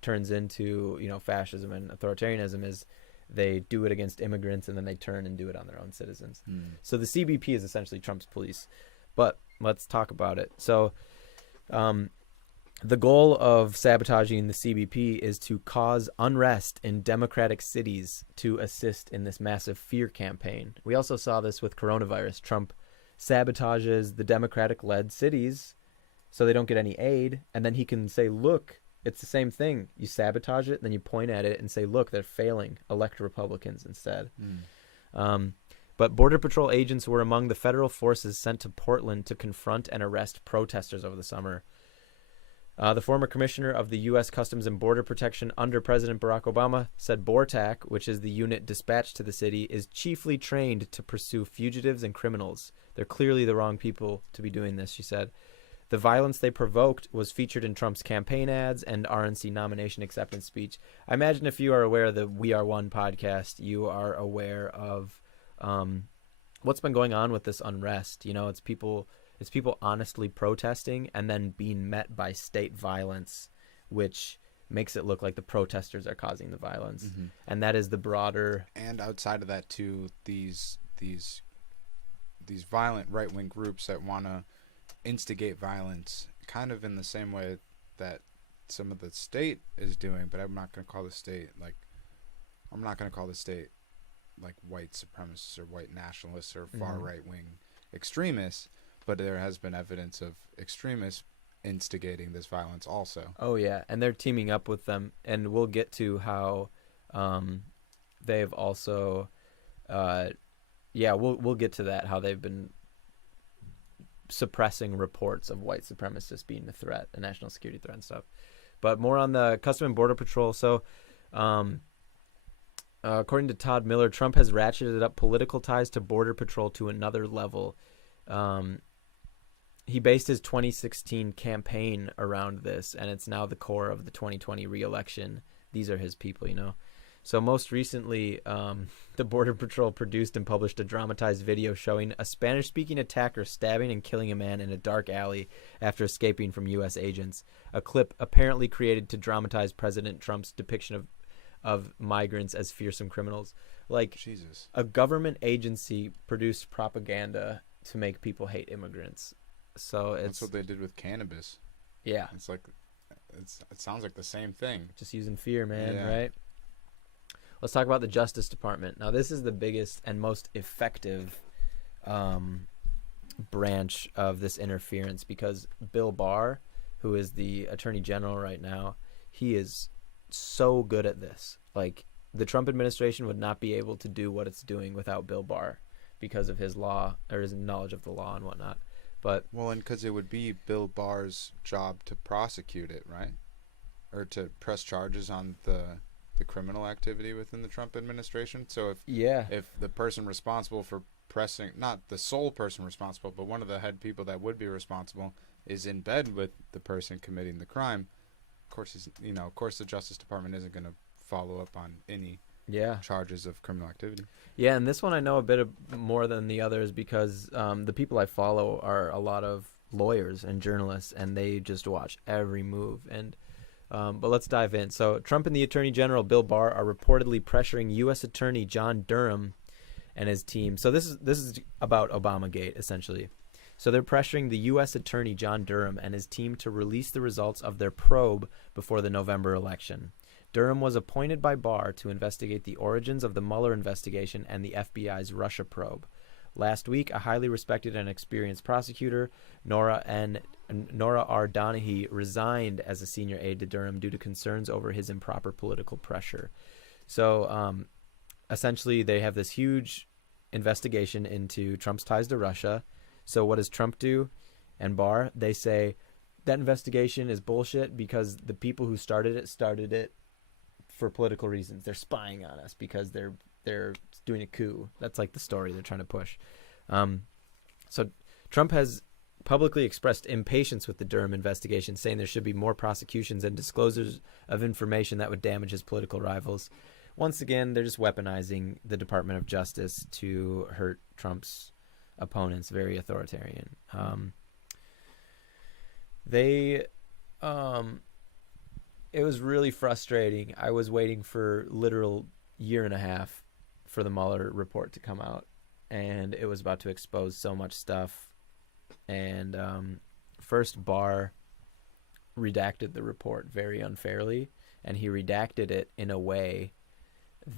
turns into, you know, fascism and authoritarianism is. They do it against immigrants, and then they turn and do it on their own citizens. So the CBP is essentially Trump's police. But let's talk about it. So the goal of sabotaging the CBP is to cause unrest in democratic cities to assist in this massive fear campaign. We also saw this with coronavirus. Trump sabotages the Democratic-led cities so they don't get any aid, and then he can say, look, it's the same thing. You sabotage it, then you point at it and say, look, they're failing. Elect Republicans instead. But Border Patrol agents were among the federal forces sent to Portland to confront and arrest protesters over the summer. The former commissioner of the U.S. Customs and Border Protection under President Barack Obama said BORTAC, which is the unit dispatched to the city, is chiefly trained to pursue fugitives and criminals. They're clearly the wrong people to be doing this, she said. The violence they provoked was featured in Trump's campaign ads and RNC nomination acceptance speech. I imagine if you are aware of the We Are One podcast, you are aware of what's been going on with this unrest. You know, it's people honestly protesting and then being met by state violence, which makes it look like the protesters are causing the violence. Mm-hmm. And that is the broader... And outside of that, too, these violent right-wing groups that want to instigate violence kind of in the same way that some of the state is doing, but I'm not going to call the state like white supremacists or white nationalists or far right-wing extremists, but there has been evidence of extremists instigating this violence also. Oh yeah, and they're teaming up with them, and we'll get to how they've also we'll get to that, how they've been suppressing reports of white supremacists being a threat, a national security threat and stuff. But more on the Custom and Border Patrol. So according to Todd Miller, Trump has ratcheted up political ties to Border Patrol to another level. He based his 2016 campaign around this, and it's now the core of the 2020 re-election. These are his people, you know. So most recently, the Border Patrol produced and published a dramatized video showing a Spanish-speaking attacker stabbing and killing a man in a dark alley after escaping from U.S. agents. A clip apparently created to dramatize President Trump's depiction of migrants as fearsome criminals. Like, Jesus. a government agency produced propaganda to make people hate immigrants. So That's what they did with cannabis. Yeah. It's like, it sounds like the same thing. Just using fear, man, Yeah. right? Let's talk about the Justice Department. Now, this is the biggest and most effective branch of this interference because Bill Barr, who is the Attorney General right now, he is so good at this. Like, the Trump administration would not be able to do what it's doing without Bill Barr because of his law or his knowledge of the law and whatnot. But Well, and because it would be Bill Barr's job to prosecute it, right? Or to press charges on the criminal activity within the Trump administration. So if the person responsible for pressing, not the sole person responsible, but one of the head people that would be responsible is in bed with the person committing the crime, of course the Justice Department isn't going to follow up on any charges of criminal activity. Yeah, and this one I know a bit more than the others because the people I follow are a lot of lawyers and journalists, and they just watch every move. And but let's dive in. So Trump and the Attorney General Bill Barr are reportedly pressuring U.S. Attorney John Durham and his team. So this is about Obamagate, essentially. So they're pressuring the U.S. Attorney John Durham and his team to release the results of their probe before the November election. Durham was appointed by Barr to investigate the origins of the Mueller investigation and the FBI's Russia probe. Last week, a highly respected and experienced prosecutor, Nora R. Donahue, resigned as a senior aide to Durham due to concerns over his improper political pressure. So essentially, they have this huge investigation into Trump's ties to Russia. So what does Trump do and Barr? They say that investigation is bullshit because the people who started it for political reasons. They're spying on us because they're doing a coup. That's like the story they're trying to push. So Trump has publicly expressed impatience with the Durham investigation, saying there should be more prosecutions and disclosures of information that would damage his political rivals. Once again, they're just weaponizing the Department of Justice to hurt Trump's opponents. Very authoritarian. It was really frustrating. I was waiting for literal year and a half for the Mueller report to come out, and it was about to expose so much stuff. And first, Barr redacted the report very unfairly, and he redacted it in a way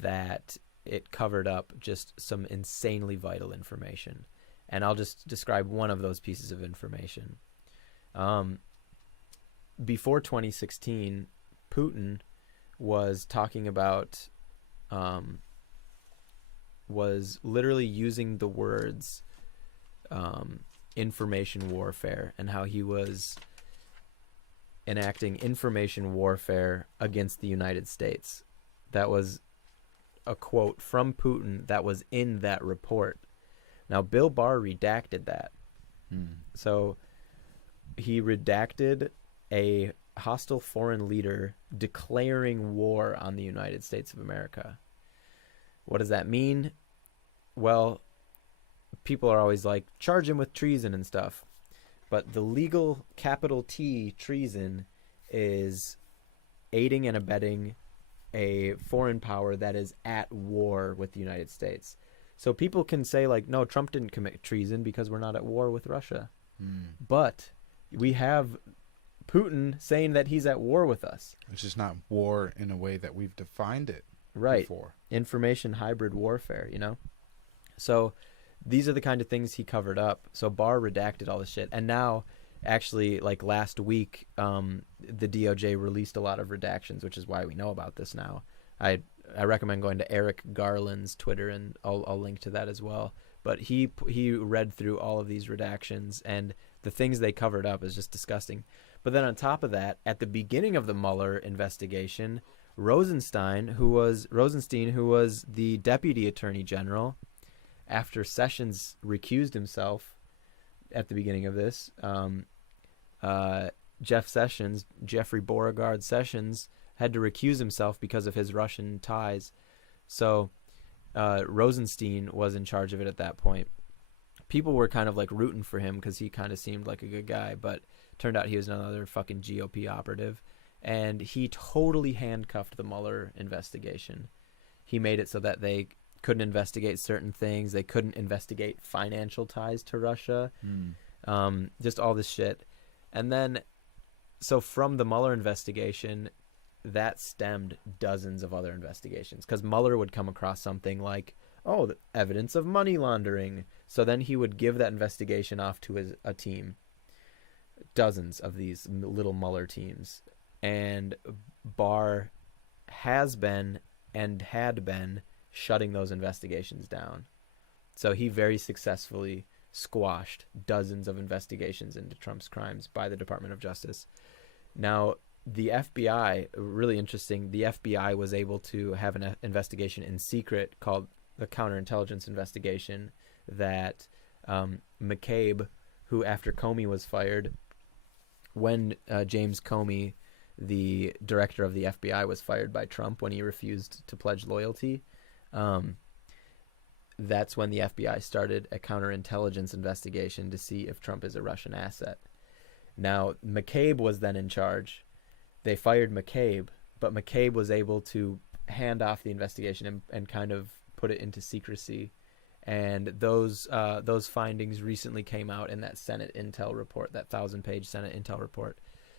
that it covered up just some insanely vital information. And I'll just describe one of those pieces of information. Before 2016, Putin was talking about, was literally using the words information warfare and how he was enacting information warfare against the United States. That was a quote from Putin that was in that report. Now, Bill Barr redacted that. So he redacted a hostile foreign leader declaring war on the United States of America. What does that mean? Well, people are always like, charge him with treason and stuff. But the legal capital T treason is aiding and abetting a foreign power that is at war with the United States. So people can say, like, no, Trump didn't commit treason because we're not at war with Russia. But we have Putin saying that he's at war with us. It's just not war in a way that we've defined it before. Information hybrid warfare, you know? So these are the kind of things he covered up. So Barr redacted all this shit. And now, actually, like last week, the DOJ released a lot of redactions, which is why we know about this now. I recommend going to Eric Garland's Twitter, and I'll link to that as well. But he read through all of these redactions, and the things they covered up is just disgusting. But then on top of that, at the beginning of the Mueller investigation, Rosenstein, who was the deputy attorney general, after Sessions recused himself at the beginning of this, Jeffrey Beauregard Sessions had to recuse himself because of his Russian ties. So Rosenstein was in charge of it at that point. People were kind of like rooting for him because he kind of seemed like a good guy, but turned out he was another fucking GOP operative. And he totally handcuffed the Mueller investigation. He made it so that they couldn't investigate certain things. They couldn't investigate financial ties to Russia. Just all this shit. And then, so from the Mueller investigation, that stemmed dozens of other investigations. Because Mueller would come across something like, oh, the evidence of money laundering. So then he would give that investigation off to a team. Dozens of these little Mueller teams. And Barr has been and had been shutting those investigations down. So he very successfully squashed dozens of investigations into Trump's crimes by the Department of Justice. Now, the FBI, really interesting, the FBI was able to have an investigation in secret called the counterintelligence investigation that McCabe, who after Comey was fired, when James Comey, the director of the FBI, was fired by Trump when he refused to pledge loyalty, that's when the FBI started a counterintelligence investigation to see if Trump is a Russian asset. Now, McCabe was then in charge. They fired McCabe, but McCabe was able to hand off the investigation and kind of put it into secrecy. And those findings recently came out in that Senate Intel report, that 1,000-page Senate Intel report.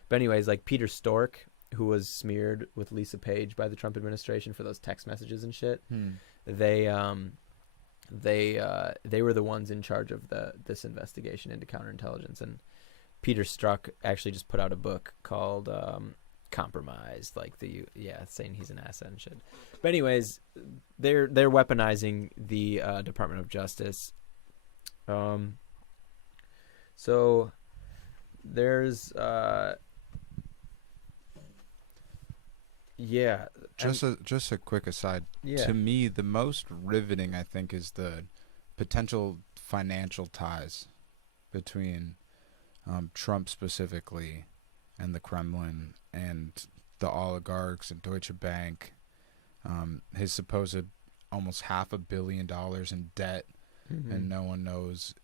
But anyways, like Peter Stork, who was smeared with Lisa Page by the Trump administration for those text messages and shit, they were the ones in charge of this investigation into counterintelligence. And Peter Strzok actually just put out a book called Compromised, like saying he's an asset and shit. But anyways, they're weaponizing the Department of Justice. So there's just a quick aside. Yeah. To me, the most riveting, I think, is the potential financial ties between Trump specifically and the Kremlin and the oligarchs and Deutsche Bank. His supposed almost $500 million in debt, and no one knows,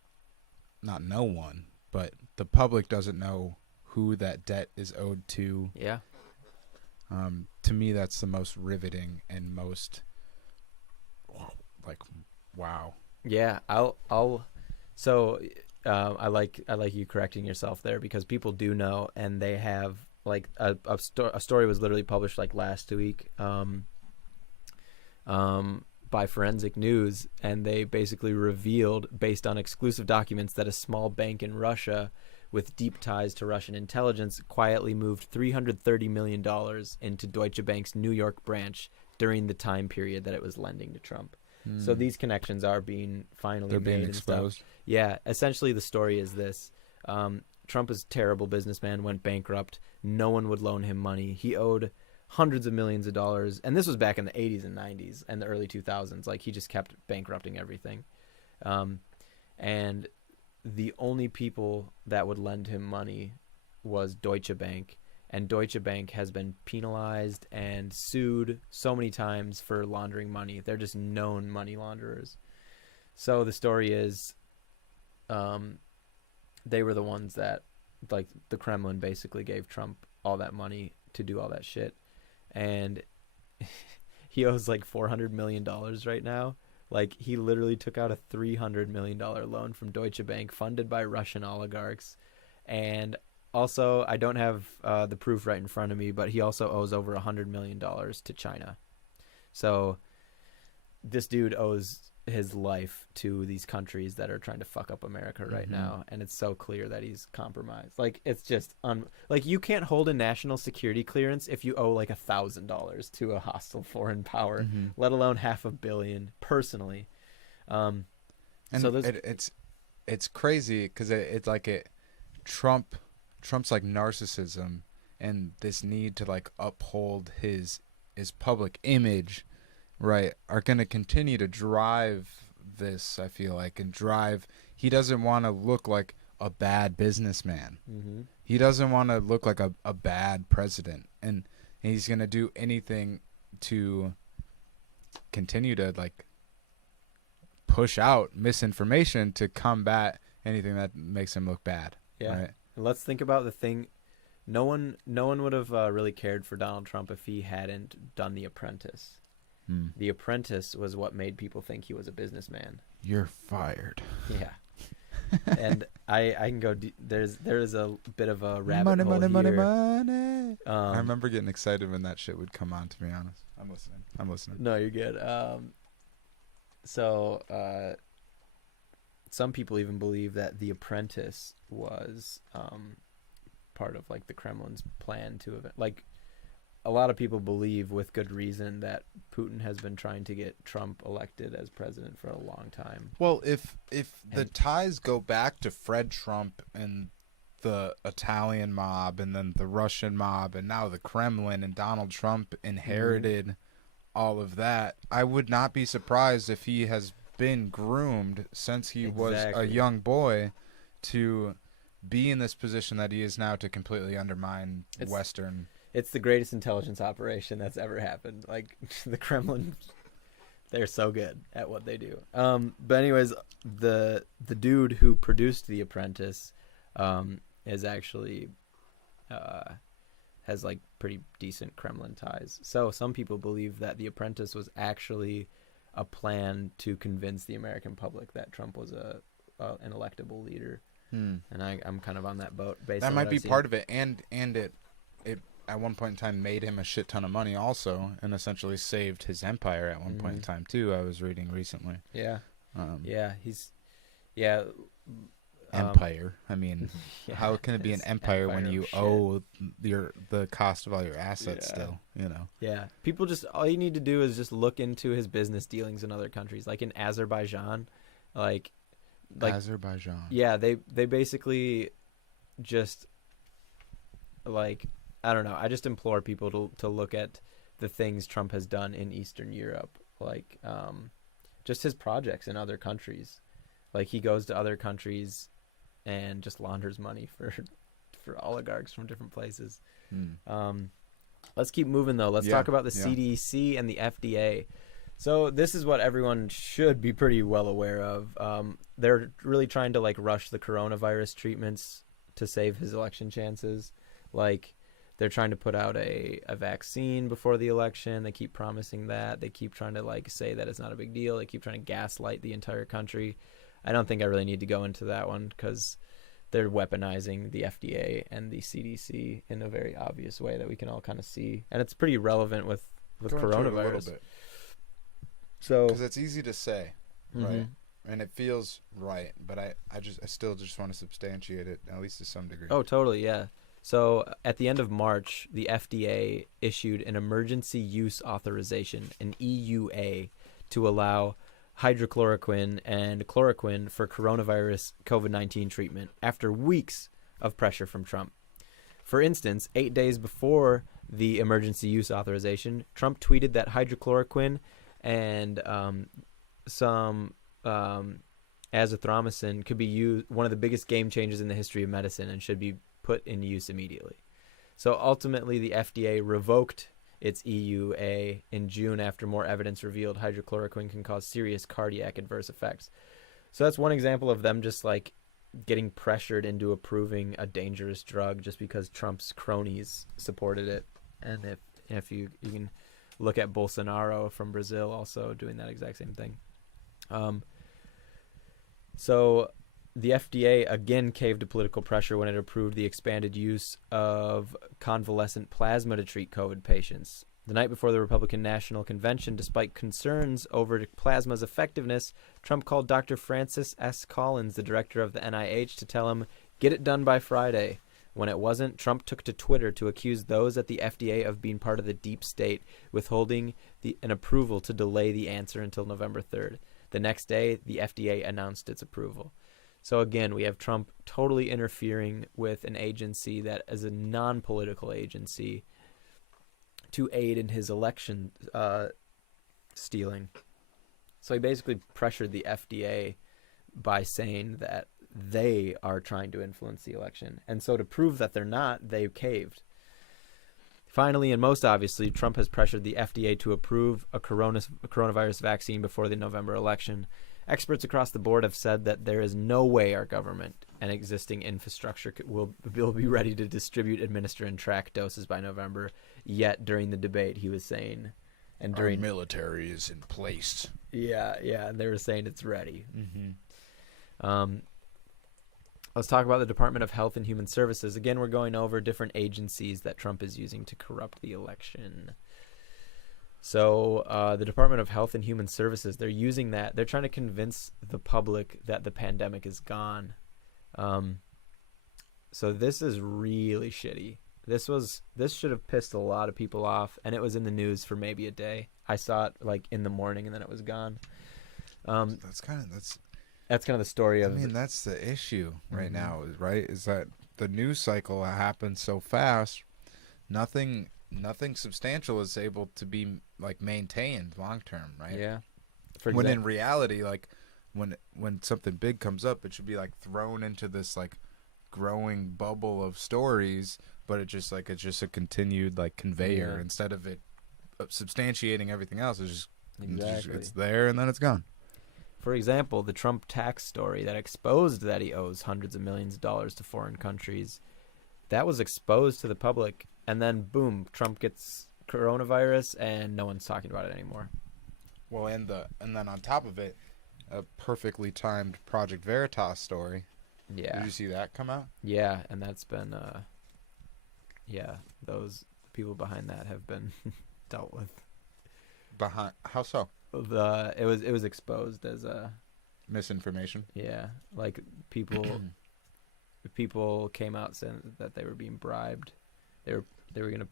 not no one, but the public doesn't know who that debt is owed to. Yeah. To me, that's the most riveting and most like, wow. Yeah, I like you correcting yourself there, because people do know, and they have like a story was literally published like last week by Forensic News, and they basically revealed, based on exclusive documents, that a small bank in Russia with deep ties to Russian intelligence quietly moved $330 million into Deutsche Bank's New York branch during the time period that it was lending to Trump. So these connections are being finally They're made being and exposed. stuff. Yeah, essentially the story is this. Trump is a terrible businessman, went bankrupt. No one would loan him money. He owed hundreds of millions of dollars. And this was back in the 80s and 90s and the early 2000s. Like, he just kept bankrupting everything. And the only people that would lend him money was Deutsche Bank. And Deutsche Bank has been penalized and sued so many times for laundering money. They're just known money launderers. So the story is, they were the ones that, like, the Kremlin basically gave Trump all that money to do all that shit. And he owes like $400 million right now. Like, he literally took out a $300 million loan from Deutsche Bank funded by Russian oligarchs. And also, I don't have the proof right in front of me, but he also owes over $100 million to China. So this dude owes his life to these countries that are trying to fuck up America right now. And it's so clear that he's compromised. Like, it's just like, you can't hold a national security clearance if you owe like $1,000 to a hostile foreign power, let alone $500 million personally. And so it's crazy because it's like Trump's like narcissism and this need to like uphold his public image, right, are going to continue to drive this, I feel like, and he doesn't want to look like a bad businessman. He doesn't want to look like a bad president. And And he's going to do anything to continue to like push out misinformation to combat anything that makes him look bad. Yeah. Right? And let's think about the thing. No one would have really cared for Donald Trump if he hadn't done The Apprentice. The Apprentice was what made people think he was a businessman. You're fired. Yeah. And I can go. There's a bit of a rabbit money, hole money, money, here. money. I remember getting excited when that shit would come on. To be honest, I'm listening. No, you're good. So some people even believe that The Apprentice was part of like the Kremlin's plan to like. A lot of people believe, with good reason, that Putin has been trying to get Trump elected as president for a long time. Well, if the ties go back to Fred Trump and the Italian mob and then the Russian mob and now the Kremlin, and Donald Trump inherited all of that, I would not be surprised if he has been groomed since he was a young boy to be in this position that he is now, to completely undermine Western. It's the greatest intelligence operation that's ever happened. Like, the Kremlin, they're so good at what they do. But anyways, the dude who produced The Apprentice is actually has like pretty decent Kremlin ties. So some people believe that The Apprentice was actually a plan to convince the American public that Trump was an electable leader. And I'm kind of on that boat. Based that on might be part of it, and it at one point in time made him a shit ton of money also, and essentially saved his empire at one point in time too. I was reading recently. Yeah. Empire. I mean, how can it be an empire when you owe the cost of all your assets still, you know? Yeah. People all you need to do is just look into his business dealings in other countries, like in Azerbaijan, like Azerbaijan. Yeah, they basically just like, I don't know. I just implore people to look at the things Trump has done in Eastern Europe, like just his projects in other countries. Like, he goes to other countries and just launders money for oligarchs from different places. Let's keep moving, though. Let's talk about the CDC and the FDA. So this is what everyone should be pretty well aware of. They're really trying to like rush the coronavirus treatments to save his election chances. Like, they're trying to put out a vaccine before the election. They keep promising that. They keep trying to like say that it's not a big deal. They keep trying to gaslight the entire country. I don't think I really need to go into that one because they're weaponizing the FDA and the CDC in a very obvious way that we can all kind of see. And it's pretty relevant with coronavirus. A little bit. So, because it's easy to say, right? And it feels right, but I still just want to substantiate it, at least to some degree. Oh, totally, yeah. So at the end of March, the FDA issued an emergency use authorization, an EUA, to allow hydrochloroquine and chloroquine for coronavirus COVID-19 treatment after weeks of pressure from Trump. For instance, 8 days before the emergency use authorization, Trump tweeted that hydrochloroquine and some azithromycin could be used, one of the biggest game changers in the history of medicine, and should be put in use immediately. So ultimately, the FDA revoked its EUA in June after more evidence revealed hydrochloroquine can cause serious cardiac adverse effects. So that's one example of them just like getting pressured into approving a dangerous drug just because Trump's cronies supported it. And if you can look at Bolsonaro from Brazil also doing that exact same thing. So the FDA again caved to political pressure when it approved the expanded use of convalescent plasma to treat COVID patients. The night before the Republican National Convention, despite concerns over plasma's effectiveness, Trump called Dr. Francis S. Collins, the director of the NIH, to tell him, "Get it done by Friday." When it wasn't, Trump took to Twitter to accuse those at the FDA of being part of the deep state, withholding an approval to delay the answer until November 3rd. The next day, the FDA announced its approval. So again, we have Trump totally interfering with an agency that is a non-political agency to aid in his election stealing. So he basically pressured the FDA by saying that they are trying to influence the election. And so to prove that they're not, they caved. Finally, and most obviously, Trump has pressured the FDA to approve a coronavirus vaccine before the November election. Experts across the board have said that there is no way our government and existing infrastructure will be ready to distribute, administer, and track doses by November. Yet, during the debate, he was saying, and during our military is in place. Yeah, they were saying it's ready. Let's talk about the Department of Health and Human Services. Again, we're going over different agencies that Trump is using to corrupt the election. So the Department of Health and Human Services, they're using that. They're trying to convince the public that the pandemic is gone. So this is really shitty. This should have pissed a lot of people off, and it was in the news for maybe a day. I saw it like in the morning, and then it was gone. That's kind of the story of. I mean, that's the issue right now, right? Is that the news cycle happens so fast, nothing substantial is able to be like maintained long term, right? Yeah. When in reality, like when something big comes up, it should be like thrown into this like growing bubble of stories, but it's just a continued like conveyor instead of it substantiating everything else. It's just it's there and then it's gone. For example, the Trump tax story that exposed that he owes hundreds of millions of dollars to foreign countries, that was exposed to the public, and then boom, Trump gets coronavirus, and no one's talking about it anymore. Well, and then on top of it, a perfectly timed Project Veritas story. Yeah. Did you see that come out? Yeah, and that's been, those people behind that have been dealt with. How so? It was exposed as a misinformation. Yeah, like people came out saying that they were being bribed. They were gonna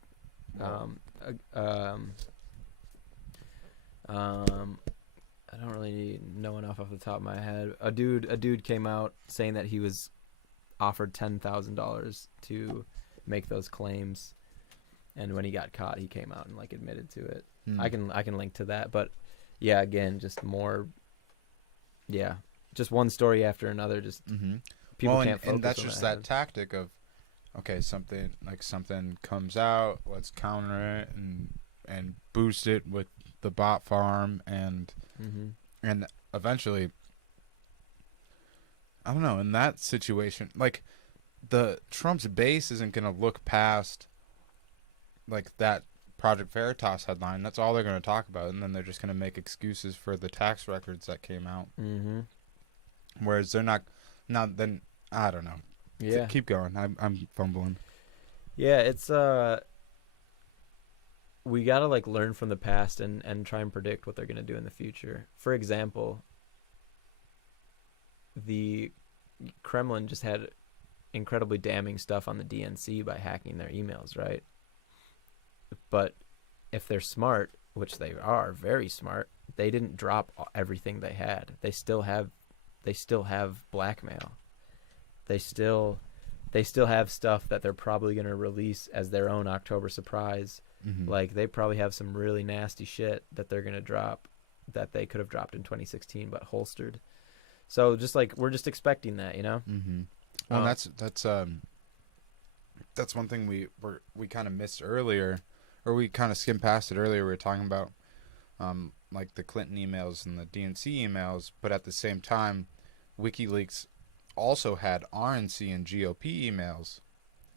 I don't really know enough off the top of my head. A dude came out saying that he was offered $10,000 to make those claims, and when he got caught, he came out and like admitted to it. I can link to that, but yeah, again, just more. Yeah, just one story after another. Just people can't focus. And that's just that tactic of, okay, something comes out, let's counter it and boost it with the bot farm and eventually, I don't know, in that situation, like the Trump's base isn't going to look past like that Project Veritas headline. That's all they're going to talk about, and then they're just going to make excuses for the tax records that came out. Whereas they're not. Now then, I don't know. Yeah, keep going. I'm fumbling. Yeah, it's we gotta like learn from the past and try and predict what they're gonna do in the future. For example, the Kremlin just had incredibly damning stuff on the DNC by hacking their emails, right? But if they're smart, which they are very smart, they didn't drop everything they had. They still have blackmail. They still have stuff that they're probably going to release as their own October surprise. Like they probably have some really nasty shit that they're going to drop that they could have dropped in 2016 but holstered. So just like we're just expecting that, you know? Well, that's one thing we kind of missed earlier, or we kind of skimmed past it earlier. We were talking about like the Clinton emails and the DNC emails, but at the same time, WikiLeaks also had RNC and GOP emails,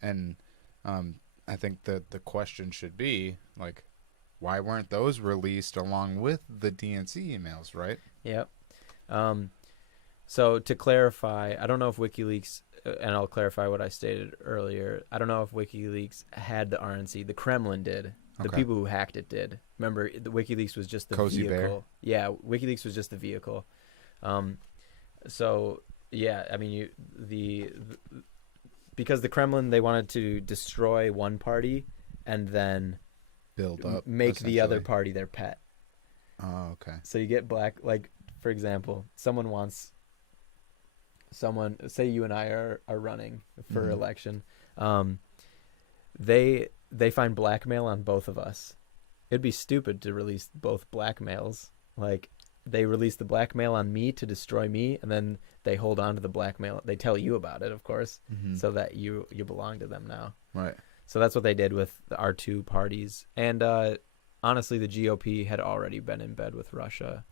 and I think that the question should be like, why weren't those released along with the DNC emails, right? Yep. So to clarify, I don't know if WikiLeaks, and I'll clarify what I stated earlier. I don't know if WikiLeaks had the RNC. The Kremlin did. The people who hacked it did. Remember, the WikiLeaks was just the Cozy vehicle. Bear. Yeah, WikiLeaks was just the vehicle. So yeah, I mean, because the Kremlin, they wanted to destroy one party and then build up, make the other party their pet. Oh, okay. So you get for example, say you and I are running for election. They find blackmail on both of us. It'd be stupid to release both blackmails. Like they release the blackmail on me to destroy me, and then they hold on to the blackmail. They tell you about it, of course, so that you belong to them now. Right. So that's what they did with our two parties. And honestly, the GOP had already been in bed with Russia.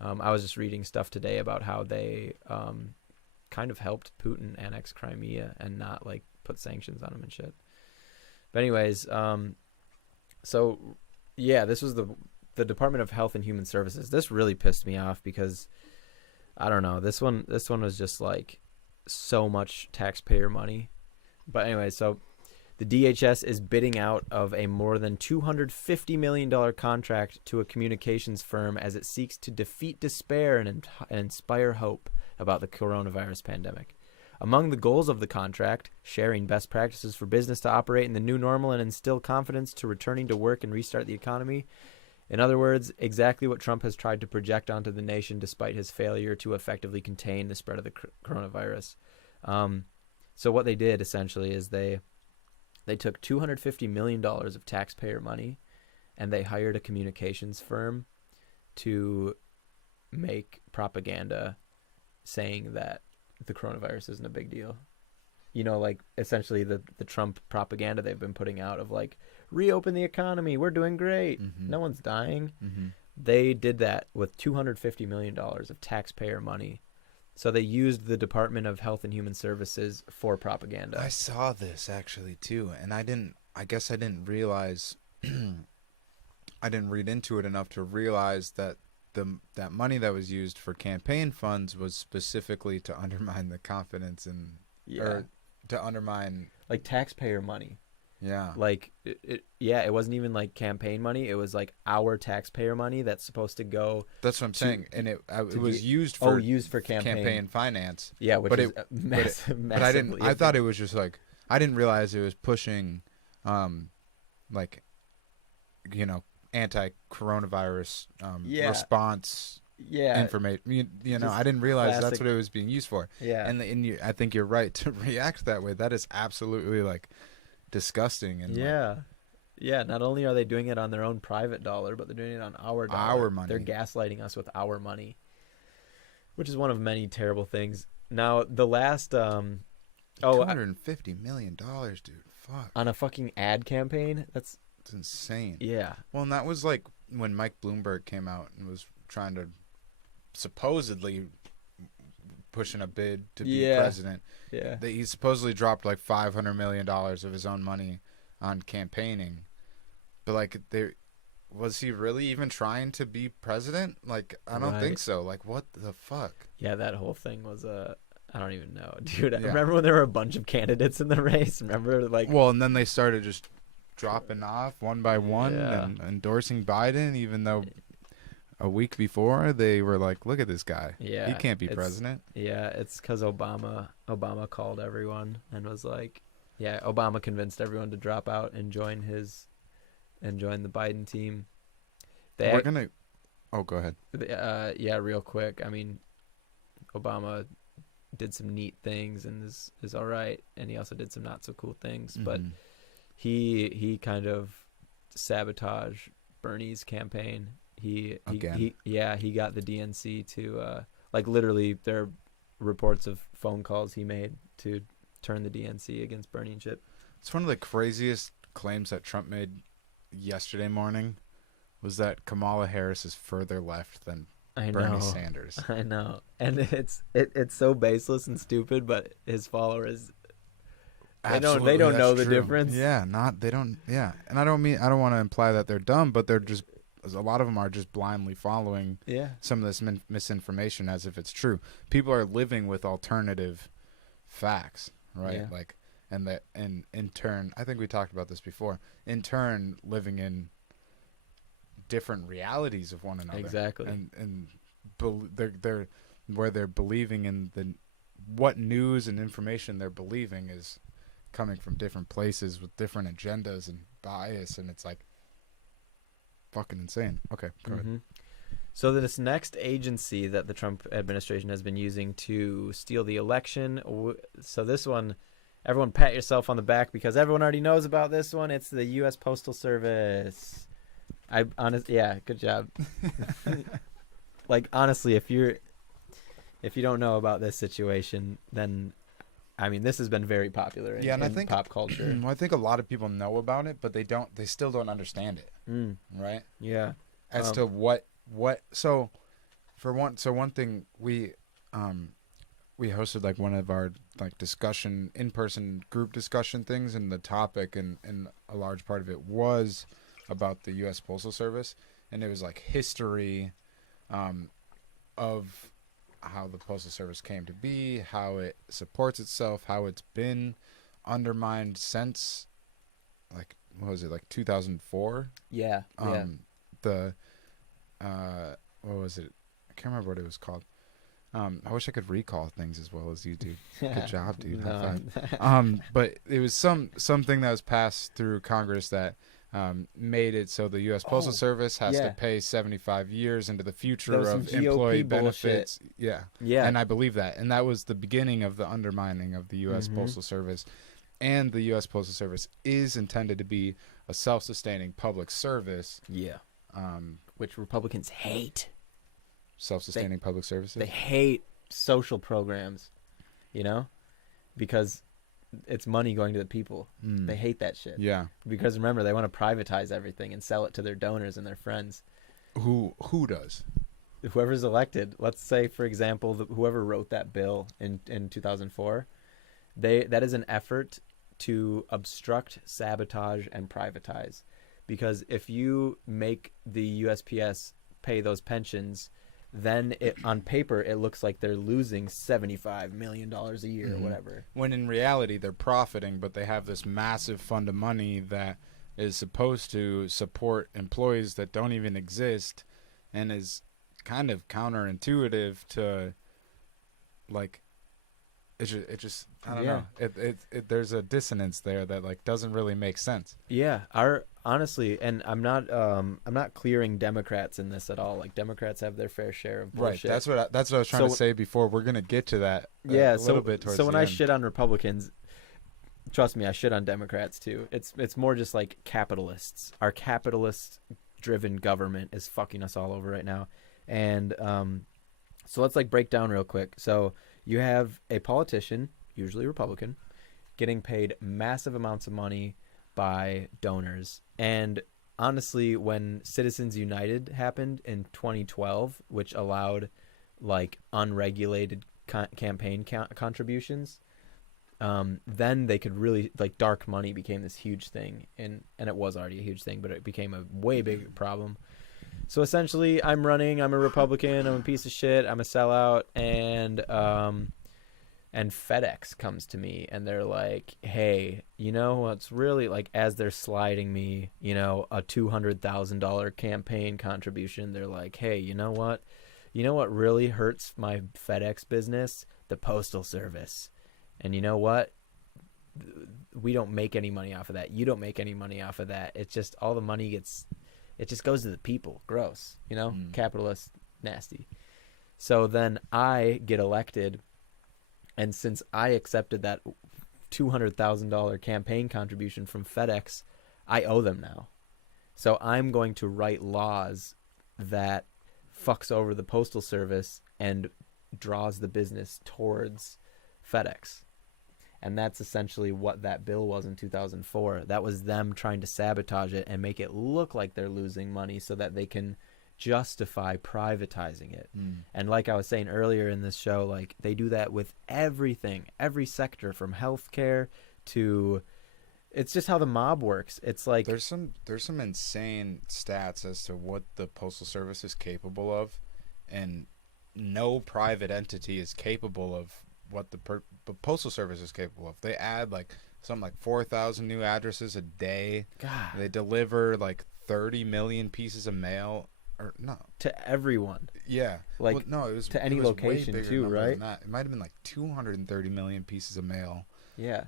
I was just reading stuff today about how they kind of helped Putin annex Crimea and not like put sanctions on him and shit. But anyways, so yeah, this was the Department of Health and Human Services. This really pissed me off because I don't know. This one was just like so much taxpayer money. But anyway, so the DHS is bidding out of a more than $250 million contract to a communications firm as it seeks to defeat despair and inspire hope about the coronavirus pandemic. Among the goals of the contract, sharing best practices for business to operate in the new normal and instill confidence to returning to work and restart the economy. In other words, exactly what Trump has tried to project onto the nation despite his failure to effectively contain the spread of the coronavirus. So what they did essentially is they took $250 million of taxpayer money and they hired a communications firm to make propaganda saying that the coronavirus isn't a big deal. You know, like essentially the Trump propaganda they've been putting out of like, reopen the economy, we're doing great, no one's dying. They did that with $250 million of taxpayer money. So they used the Department of Health and Human Services for propaganda. I saw this actually too, and I guess I didn't realize, I didn't read into it enough to realize that that money that was used for campaign funds was specifically to undermine the confidence or to undermine like taxpayer money. Yeah. Like it wasn't even like campaign money. It was like our taxpayer money that's supposed to go. That's what I'm saying, and it was used for campaign finance. Yeah, which is massive. But I didn't. I thought it was just like I didn't realize it was pushing, like, you know, anti-coronavirus response. Yeah. Information. You know, I didn't realize classic. That's what it was being used for. Yeah. And I think you're right to react that way. That is absolutely like disgusting. And yeah. Not only are they doing it on their own private dollar, but they're doing it on our dollar. Our money. They're gaslighting us with our money, which is one of many terrible things. Now the last $250 million, dude. Fuck. On a fucking ad campaign. That's insane. Yeah. Well, and that was like when Mike Bloomberg came out and was trying to supposedly pushing a bid to be president. Yeah. He supposedly dropped like $500 million of his own money on campaigning. But like, was he really even trying to be president? Like, I don't think so. Like, what the fuck? Yeah, that whole thing was I don't even know, dude. I remember when there were a bunch of candidates in the race. Remember, like, well, and then they started just dropping off one by one and endorsing Biden, even though a week before they were like, look at this guy. Yeah. He can't be president. Yeah. It's because Obama called everyone and was like, Obama convinced everyone to drop out and join the Biden team. Go ahead. Real quick. I mean, Obama did some neat things and is all right. And he also did some not so cool things, but he kind of sabotaged Bernie's campaign. He got the DNC to like literally there are reports of phone calls he made to turn the DNC against Bernie and shit. It's one of the craziest claims that Trump made yesterday morning was that Kamala Harris is further left than Bernie Sanders. I know. And it's so baseless and stupid, but his followers they don't know the difference. Yeah, they don't. And I don't want to imply that they're dumb, but they're just, a lot of them are just blindly following some of this misinformation as if it's true. People are living with alternative facts, right? Yeah. Like, and in turn, I think we talked about this before. In turn, living in different realities of one another. Exactly. And they're where they're believing in what news and information they're believing is coming from different places with different agendas and bias, and it's like fucking insane. Okay, go ahead. So this next agency that the Trump administration has been using to steal the election, so this one, everyone pat yourself on the back because everyone already knows about this one. It's the U.S. Postal Service. Good job. Like, honestly, if you don't know about this situation, then I mean, this has been very popular in I think pop culture. I think a lot of people know about it, but they still don't understand it, right? Yeah. As to what so one thing we hosted like one of our like discussion in-person group discussion things, and the topic and a large part of it was about the U.S. Postal Service, and it was like history of how the Postal Service came to be, how it supports itself, how it's been undermined since like what was it, like 2004? Yeah. The what was it? I can't remember what it was called. I wish I could recall things as well as you do. Good job, dude. High five. But it was something that was passed through Congress that made it so the U.S. Postal Service has to pay 75 years into the future of employee benefits. Yeah. And I believe that. And that was the beginning of the undermining of the U.S. Postal Service. And the U.S. Postal Service is intended to be a self-sustaining public service. Yeah. Which Republicans hate. Self-sustaining public services? They hate social programs, because it's money going to the people. They hate that shit. Yeah. Because remember, they want to privatize everything and sell it to their donors and their friends. Who does? Whoever's elected. Let's say, for example, whoever wrote that bill in 2004, that is an effort to obstruct, sabotage, and privatize. Because if you make the USPS pay those pensions, then on paper it looks like they're losing $75 million a year or whatever. When in reality they're profiting, but they have this massive fund of money that is supposed to support employees that don't even exist, and is kind of counterintuitive to, like, it just I don't know. It there's a dissonance there that like doesn't really make sense. Yeah, honestly, and I'm not clearing Democrats in this at all. Like, Democrats have their fair share of bullshit. Right. That's what I was trying to say before. We're gonna get to that. A little bit towards. So when the I end. shit on Republicans, trust me, I shit on Democrats too. It's more just like capitalists. Our capitalist-driven government is fucking us all over right now, and so let's like break down real quick. So you have a politician, usually Republican, getting paid massive amounts of money by donors. And honestly, when Citizens United happened in 2012, which allowed like unregulated campaign contributions, then they could really, like, dark money became this huge thing. And it was already a huge thing, but it became a way bigger problem. So essentially, I'm a Republican, I'm a piece of shit, I'm a sellout, and FedEx comes to me and they're like, hey, what's really, like, as they're sliding me, a $200,000 campaign contribution, they're like, hey, you know what really hurts my FedEx business? The Postal Service. And you know what? We don't make any money off of that. You don't make any money off of that. It's just all the money it just goes to the people. Gross, capitalist, nasty. So then I get elected, and since I accepted that $200,000 campaign contribution from FedEx, I owe them now. So I'm going to write laws that fucks over the Postal Service and draws the business towards FedEx. And that's essentially what that bill was in 2004. That was them trying to sabotage it and make it look like they're losing money so that they can justify privatizing it. And like I was saying earlier in this show, like, they do that with everything, every sector, from healthcare to, it's just how the mob works. It's like there's some insane stats as to what the Postal Service is capable of, and no private entity is capable of what the Postal Service is capable of. They add like something like 4,000 new addresses a day. God. They deliver like 30 million pieces of mail, or no, to everyone. Yeah, like, well, no, it was to any location too, right? It might have been like 230 million pieces of mail. Yeah.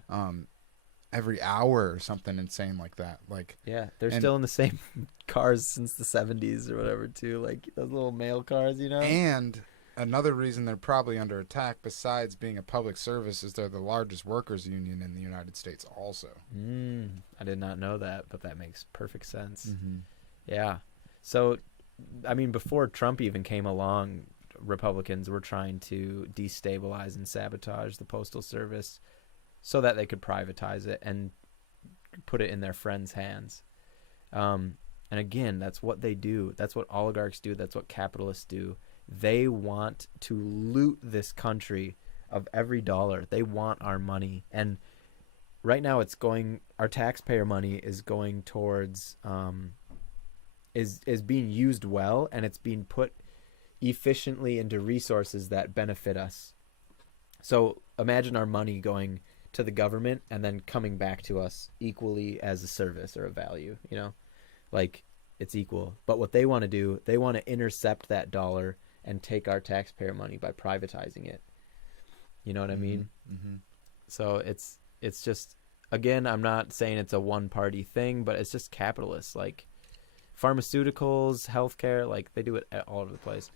Every hour or something insane like that. Like, yeah, they're still in the same cars since the 70s or whatever too, like those little mail cars, And another reason they're probably under attack, besides being a public service, is they're the largest workers union in the United States also. I did not know that, but that makes perfect sense. Mm-hmm. Yeah. So, I mean, before Trump even came along, Republicans were trying to destabilize and sabotage the Postal Service so that they could privatize it and put it in their friends' hands. And again, that's what they do. That's what oligarchs do. That's what capitalists do. They want to loot this country of every dollar. They want our money. And right now our taxpayer money is going towards, is being used well, and it's being put efficiently into resources that benefit us. So imagine our money going to the government and then coming back to us equally as a service or a value, like it's equal. But what they want to do, they want to intercept that dollar and take our taxpayer money by privatizing it. You know what I mean? Mm-hmm. So it's just, again, I'm not saying it's a one party thing, but it's just capitalists, like pharmaceuticals, healthcare, like they do it all over the place.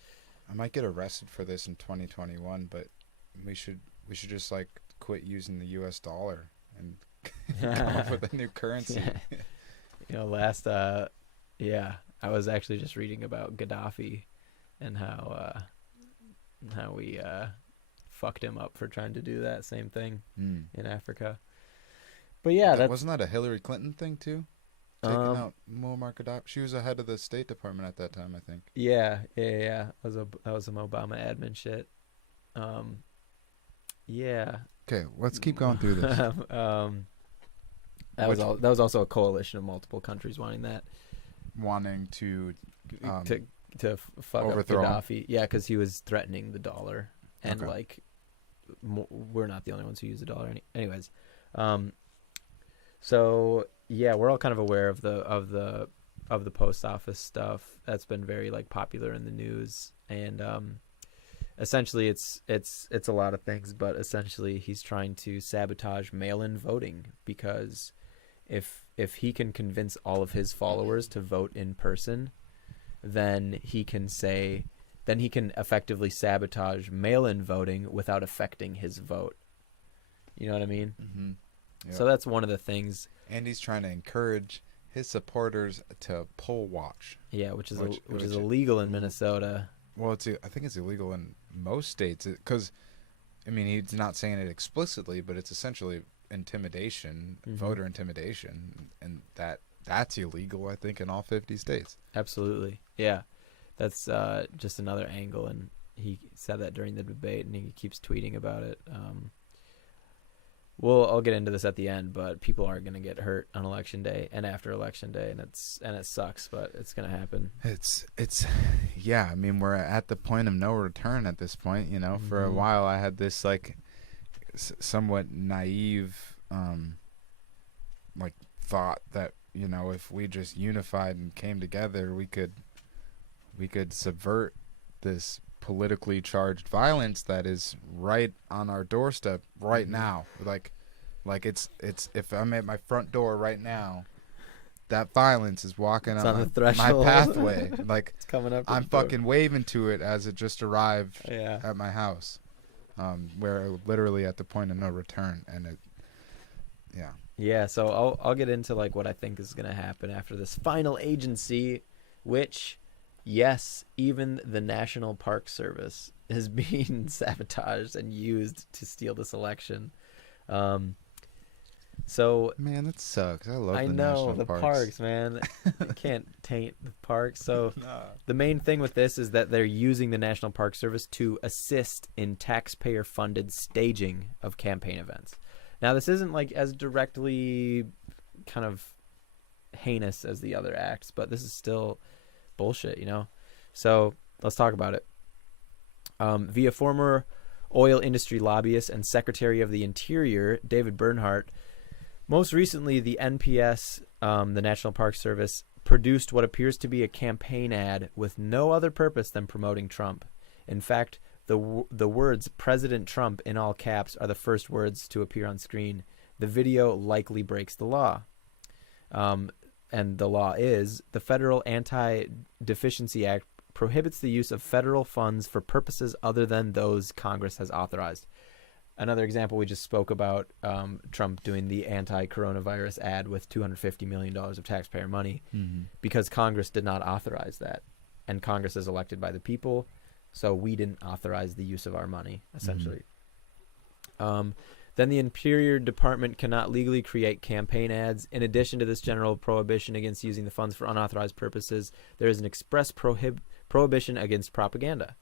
I might get arrested for this in 2021, but we should just like quit using the US dollar and come up with a new currency. I was actually just reading about Gaddafi and how we fucked him up for trying to do that same thing in Africa. But yeah, wasn't that a Hillary Clinton thing too? Taking out Muammar Gaddafi. She was the head of the State Department at that time, I think. Yeah. That was some Obama admin shit. Yeah. Okay, let's keep going through this. That was also a coalition of multiple countries wanting to fuck overthrow up Gaddafi. Yeah, because he was threatening the dollar, and we're not the only ones who use the dollar. Anyways, so yeah, we're all kind of aware of the post office stuff that's been very like popular in the news, and essentially it's a lot of things, but essentially he's trying to sabotage mail-in voting, because if he can convince all of his followers to vote in person, then he can effectively sabotage mail-in voting without affecting his vote. You know what I mean? Mm-hmm. Yep. So that's one of the things. And he's trying to encourage his supporters to poll watch. Yeah, which is illegal in Minnesota. Well, I think it's illegal in most states, because, I mean, he's not saying it explicitly, but it's essentially intimidation, voter intimidation, and that's illegal, I think, in all 50 states. Absolutely. Yeah. That's just another angle, and he said that during the debate, and he keeps tweeting about it. I'll get into this at the end, but people are going to get hurt on election day and after election day, and it sucks, but it's going to happen. Yeah, I mean, we're at the point of no return at this point, For a while I had this like somewhat naive like thought that, if we just unified and came together, we could subvert this politically charged violence that is right on our doorstep right now. Like it's if I'm at my front door right now, that violence is walking on my pathway. Like it's coming up. I'm fucking waving to it as it just arrived at my house. We're literally at the point of no return, and Yeah, so I'll get into like what I think is going to happen after this final agency, which, yes, even the National Park Service is being sabotaged and used to steal this election. So man, that sucks. I love the national parks, man. You can't taint the parks. So the main thing with this is that they're using the National Park Service to assist in taxpayer-funded staging of campaign events. Now, this isn't like as directly kind of heinous as the other acts, but this is still bullshit, So let's talk about it. Via former oil industry lobbyist and Secretary of the Interior, David Bernhardt, most recently the NPS, the National Park Service, produced what appears to be a campaign ad with no other purpose than promoting Trump. In fact, the words President Trump in all caps are the first words to appear on screen. The video likely breaks the law. And the law is the Federal Anti-Deficiency Act prohibits the use of federal funds for purposes other than those Congress has authorized. Another example, we just spoke about Trump doing the anti-coronavirus ad with $250 million of taxpayer money because Congress did not authorize that. And Congress is elected by the people, so we didn't authorize the use of our money, essentially. Then the Interior Department cannot legally create campaign ads. In addition to this general prohibition against using the funds for unauthorized purposes, there is an express prohibition against propaganda.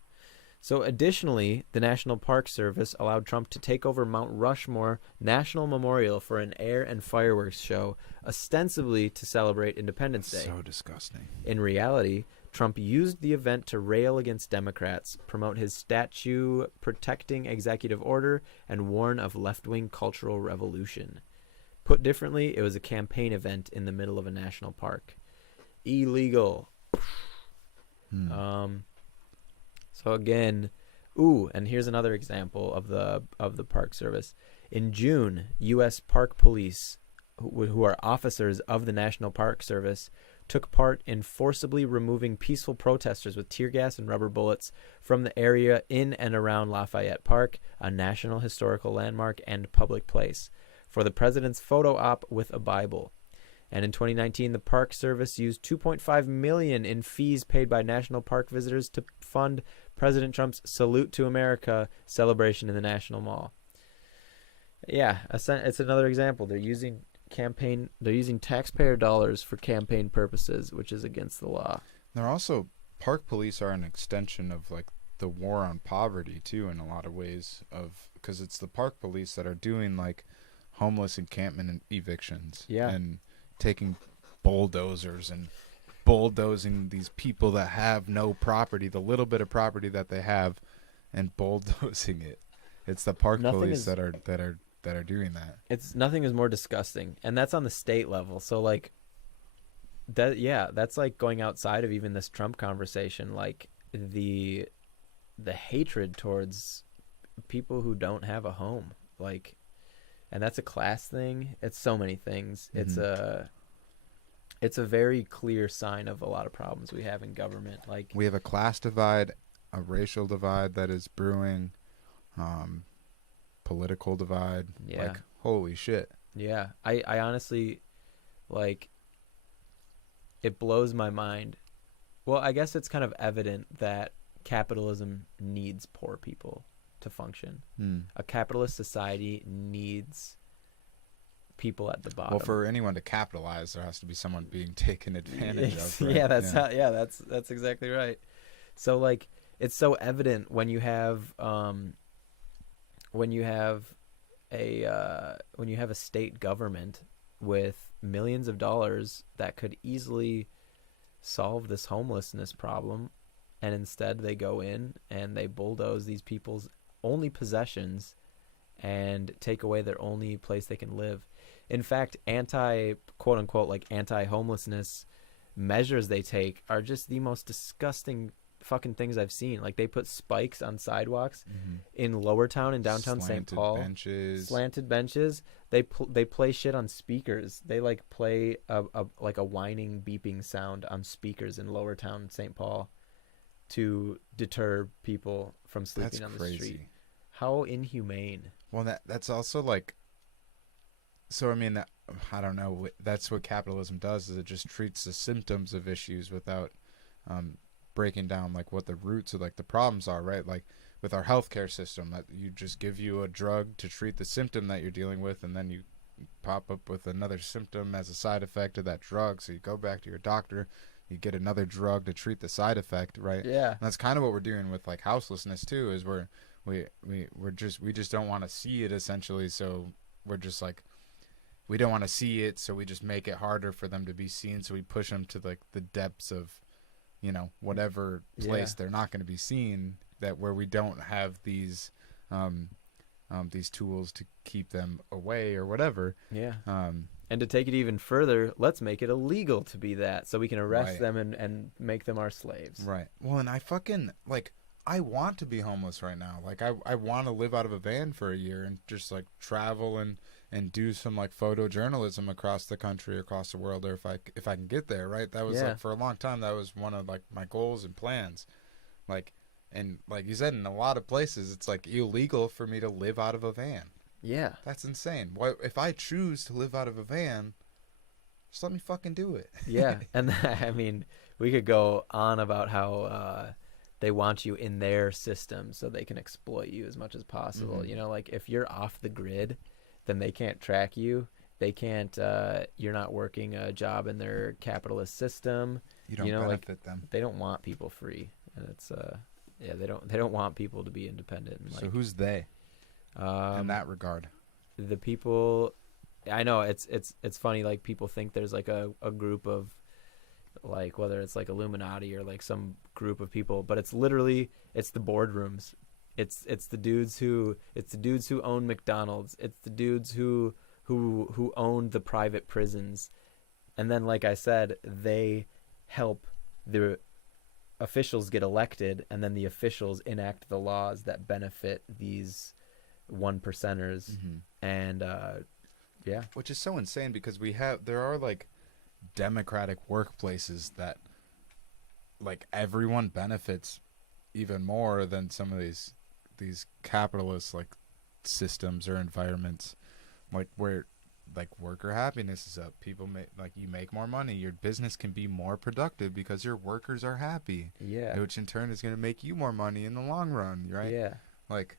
So additionally, the National Park Service allowed Trump to take over Mount Rushmore National Memorial for an air and fireworks show, ostensibly to celebrate Independence Day. So disgusting. In reality, Trump used the event to rail against Democrats, promote his statue protecting executive order, and warn of left-wing cultural revolution. Put differently, it was a campaign event in the middle of a national park. Illegal. So again, and here's another example of the Park Service. In June, U.S. Park Police, who are officers of the National Park Service, took part in forcibly removing peaceful protesters with tear gas and rubber bullets from the area in and around Lafayette Park, a national historical landmark and public place, for the president's photo op with a Bible. And in 2019, the Park Service used $2.5 million in fees paid by national park visitors to fund President Trump's Salute to America celebration in the National Mall. Yeah, it's another example. They're using taxpayer dollars for campaign purposes, which is against the law. They're also, park police are an extension of like the war on poverty too, in a lot of ways, because it's the park police that are doing like homeless encampment and evictions. Yeah. And taking bulldozers and bulldozing these people that have no property, the little bit of property that they have, and bulldozing it. It's the park police that are doing that. It's nothing is more disgusting, and that's on the state level. So like that, yeah, that's like going outside of even this Trump conversation. Like the hatred towards people who don't have a home, like, and that's a class thing. It's so many things. Mm-hmm. It's a very clear sign of a lot of problems we have in government. Like we have a class divide, a racial divide that is brewing, political divide. Yeah. Like, holy shit. Yeah. I honestly, like, it blows my mind. Well, I guess it's kind of evident that capitalism needs poor people to function. A capitalist society needs people at the bottom. Well, for anyone to capitalize, there has to be someone being taken advantage of. Right? Yeah, that's exactly right. So like, it's so evident when you have a state government with millions of dollars that could easily solve this homelessness problem, and instead they go in and they bulldoze these people's only possessions and take away their only place they can live. In fact, quote unquote, like anti-homelessness measures they take are just the most disgusting fucking things I've seen. Like they put spikes on sidewalks in Lower Town and downtown St. Paul. Slanted benches. They play shit on speakers. They like play a whining beeping sound on speakers in Lower Town St. Paul to deter people from sleeping on the street. How inhumane. Well, that's also like, so I mean, I don't know. That's what capitalism does, is it just treats the symptoms of issues without breaking down like what the roots of like the problems are, right? Like with our healthcare system, that you just give you a drug to treat the symptom that you're dealing with, and then you pop up with another symptom as a side effect of that drug. So you go back to your doctor, you get another drug to treat the side effect, right? Yeah. And that's kind of what we're doing with like houselessness too, is we just don't want to see it, essentially. So we're just like, we don't want to see it, so we just make it harder for them to be seen. So we push them to like the depths of, whatever place they're not going to be seen, that where we don't have these tools to keep them away or whatever. Yeah. And to take it even further, let's make it illegal to be that, so we can arrest them and make them our slaves. Right. Well, and I want to be homeless right now. Like I want to live out of a van for a year and just like travel and do some like photojournalism across the country, across the world, or if I can get there, right? That was like for a long time, that was one of like my goals and plans. Like, and like you said, in a lot of places it's like illegal for me to live out of a van. Yeah. That's insane. Why, if I choose to live out of a van, just let me fucking do it. Yeah. And I mean, we could go on about how they want you in their system so they can exploit you as much as possible. Mhm. You know, like if you're off the grid, then they can't track you. They can't. You're not working a job in their capitalist system. You don't You know, like benefit them. they don't want people free, and it's yeah, they don't want people to be independent. And So who's they in that regard? the people, I know it's funny, like people think there's like a group of, like, whether it's like Illuminati or like some group of people, but it's literally, it's the boardrooms. It's the dudes who own McDonald's. It's the dudes who own the private prisons. And then, like I said, they help the officials get elected, and then the officials enact the laws that benefit these one percenters. Mm-hmm. And yeah, Which is so insane because there are like democratic workplaces that like everyone benefits even more than some of these capitalist like systems or environments, like where like worker happiness is up. People you make more money. Your business can be more productive because your workers are happy. yeah, Which in turn is going to make you more money in the long run, right? yeah. Like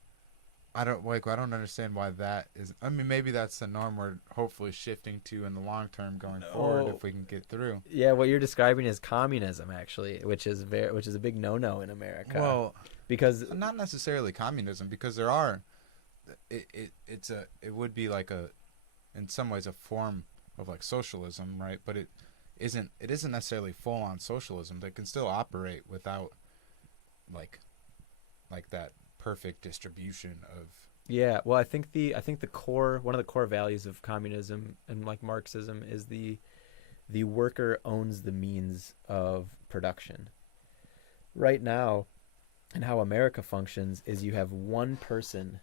I don't understand why that is. I mean, maybe that's the norm we're hopefully shifting to in the long term going forward if we can get through. Yeah, what you're describing is communism, actually, which is a big no-no in America. Well, because not necessarily communism, because there are. It would be like in some ways a form of like socialism, right? But it isn't necessarily full on socialism. They can still operate without like that perfect distribution of. yeah, well, I think the one of the core values of communism and like Marxism is the worker owns the means of production. Right now, and how America functions is you have one person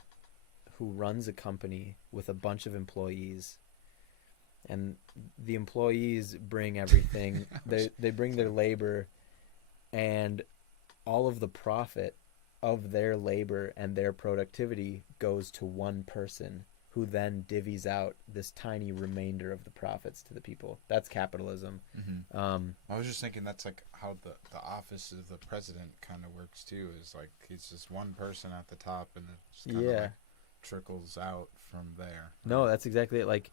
who runs a company with a bunch of employees, and the employees bring everything. They bring their labor, and all of the profit of their labor and their productivity goes to one person, who then divvies out this tiny remainder of the profits to the people. That's capitalism. Mm-hmm. I was just thinking that's like how the office of the president kind of works too. Is like he's just one person at the top, and it just kind of like trickles out from there. No, that's exactly it. Like,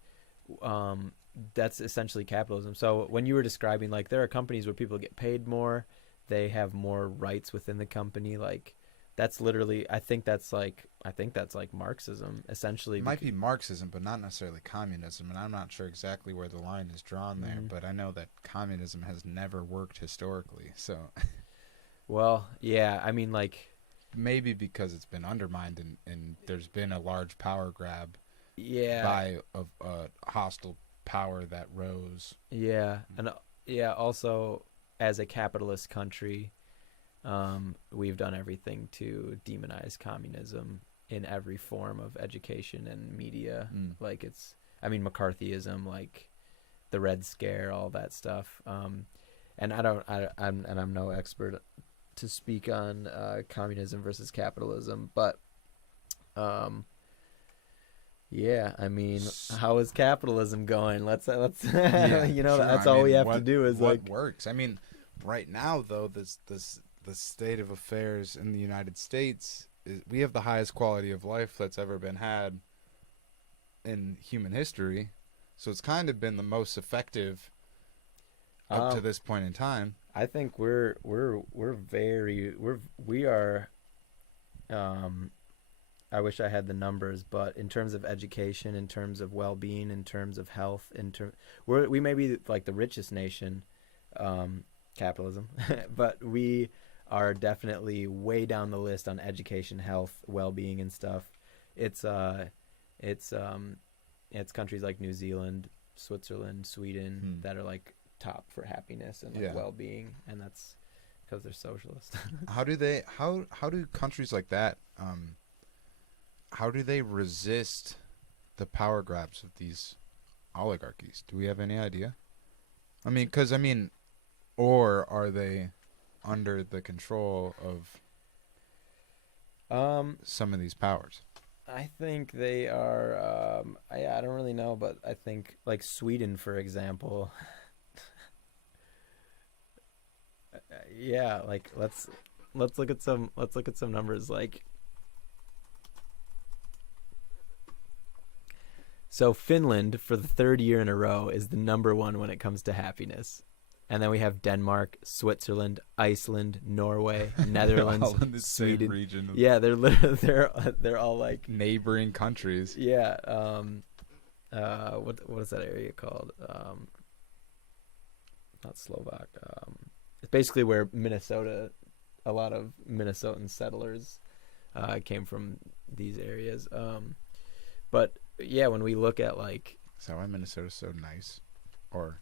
that's essentially capitalism. So when you were describing, like, there are companies where people get paid more, they have more rights within the company. Like, that's literally, I think that's like Marxism, essentially. It might be Marxism, but not necessarily communism. And I'm not sure exactly where the line is drawn there, but I know that communism has never worked historically. So, well, yeah, I mean, like, maybe because it's been undermined and there's been a large power grab by a hostile power that rose. Yeah, and also as a capitalist country, we've done everything to demonize communism in every form of education and media. Like, it's, I mean, McCarthyism, like the Red Scare, all that stuff. And I'm no expert to speak on communism versus capitalism, but yeah, I mean, how is capitalism going? Let's Yeah, you know, sure. that's all we have to do is what like works. I mean, right now though, the state of affairs in the United States is we have the highest quality of life that's ever been had in human history. So it's kind of been the most effective up to this point in time. I think we are. I wish I had the numbers, but in terms of education, in terms of well-being, in terms of health, we may be like the richest nation, capitalism, but we are definitely way down the list on education, health, well-being, and stuff. It's countries like New Zealand, Switzerland, Sweden that are like top for happiness and like well-being, and that's because they're socialist. How do countries like that how do they resist the power grabs of these oligarchies? Do we have any idea? I mean, or are they under the control of some of these powers? I think they are. I don't really know, but I think like Sweden, for example. Yeah, like let's look at some numbers. Like, so Finland for the third year in a row is the number one when it comes to happiness. And then we have Denmark, Switzerland, Iceland, Norway, Netherlands, all in the Sweden. same region. Yeah, they're literally, they're all like Neighboring countries. Yeah. What is that area called? Not Slovak. It's basically where Minnesota, a lot of Minnesotan settlers came from these areas. But yeah, when we look at like, Is that why Minnesota's so nice? Or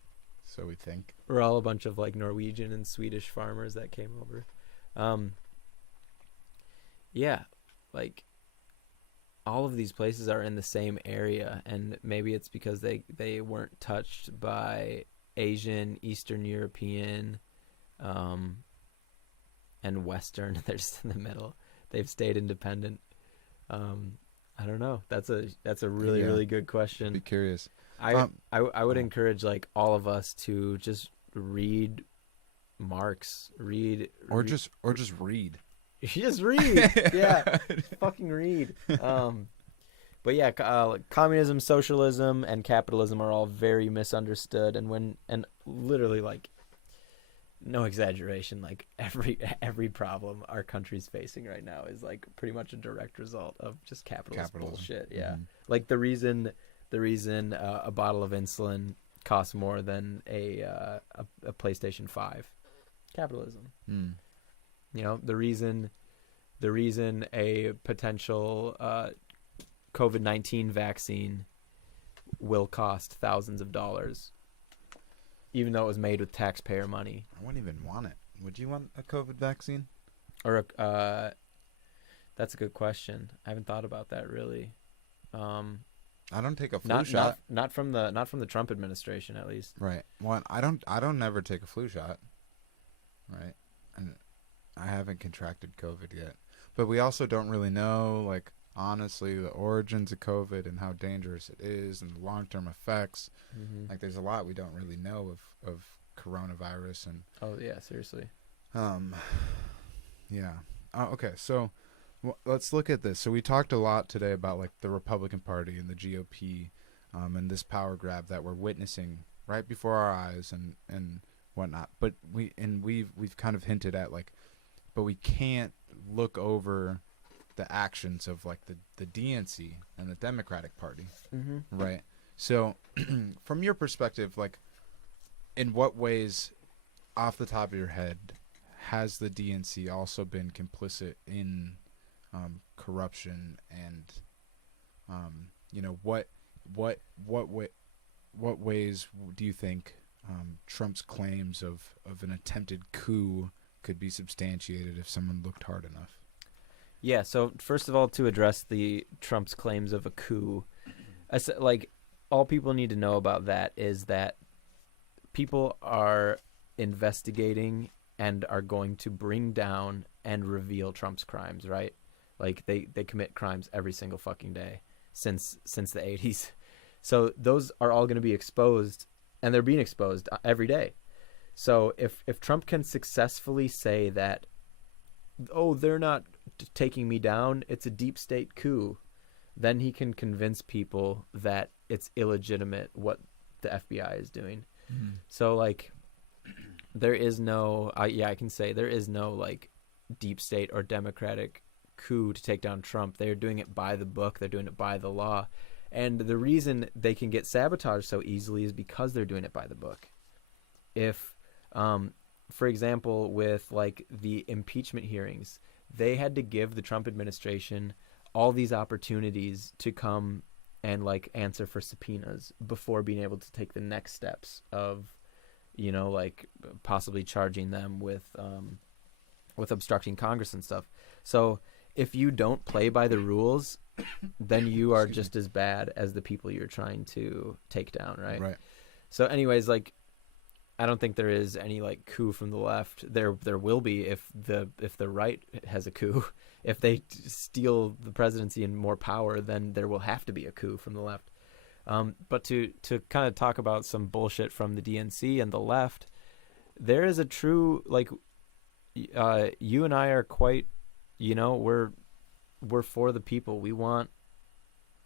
so we think. we're all a bunch of like Norwegian and Swedish farmers that came over. Yeah, like all of these places are in the same area, and maybe it's because they weren't touched by Asian, Eastern European, and Western. They're just in the middle. They've stayed independent. I don't know. That's a really really good question. Be curious. I would encourage like all of us to just read Marx, Just read. just read. Yeah, fucking read. But yeah, communism, socialism, and capitalism are all very misunderstood, and literally like, no exaggeration, like every problem our country's facing right now is like pretty much a direct result of just capitalist bullshit. Yeah, Mm-hmm. like the reason a bottle of insulin costs more than a PlayStation 5, capitalism. Mm. You know, the reason a potential COVID-19 vaccine will cost thousands of dollars, even though it was made with taxpayer money. I wouldn't even want it. Would you want a COVID vaccine? Or that's a good question. I haven't thought about that really. I don't take a flu shot. Not from the Trump administration, at least. Right. Well, I don't never take a flu shot. Right. And I haven't contracted COVID yet. But we also don't really know, like, honestly, the origins of COVID and how dangerous it is and the long-term effects. Mm-hmm. Like, there's a lot we don't really know of coronavirus. And Oh, yeah, seriously. yeah. Okay, so let's look at this. So we talked a lot today about, like, the Republican Party and the GOP and this power grab that we're witnessing right before our eyes and whatnot. But we've kind of hinted at, like, but we can't look over the actions of like the DNC and the Democratic Party, Mm-hmm. right? So, from your perspective, like, in what ways, off the top of your head, has the DNC also been complicit in corruption and, you know, what ways do you think Trump's claims of an attempted coup could be substantiated if someone looked hard enough? Yeah, so first of all, to address the Trump's claims of a coup, like, all people need to know about that is that people are investigating and are going to bring down and reveal Trump's crimes, right? Like, they commit crimes every single fucking day since the 80s. So those are all going to be exposed, and they're being exposed every day. So if Trump can successfully say that, oh, they're not taking me down, it's a deep state coup, then he can convince people that it's illegitimate what the FBI is doing. Mm-hmm. So, like, there is no, I can say there is no, like, deep state or democratic coup to take down Trump. They're doing it by the book. They're doing it by the law. And the reason they can get sabotaged so easily is because they're doing it by the book. If, for example, with, like, the impeachment hearings, they had to give the Trump administration all these opportunities to come and, like, answer for subpoenas before being able to take the next steps of, you know, like, possibly charging them with obstructing Congress and stuff. So if you don't play by the rules, then you are just as bad as the people you're trying to take down, right? Right. So anyways, like, I don't think there is any, like, coup from the left. There will be if the right has a coup. If they steal the presidency and more power, then there will have to be a coup from the left. But to kind of talk about some bullshit from the DNC and the left, there is a true, like, You and I are quite, we're for the people. We want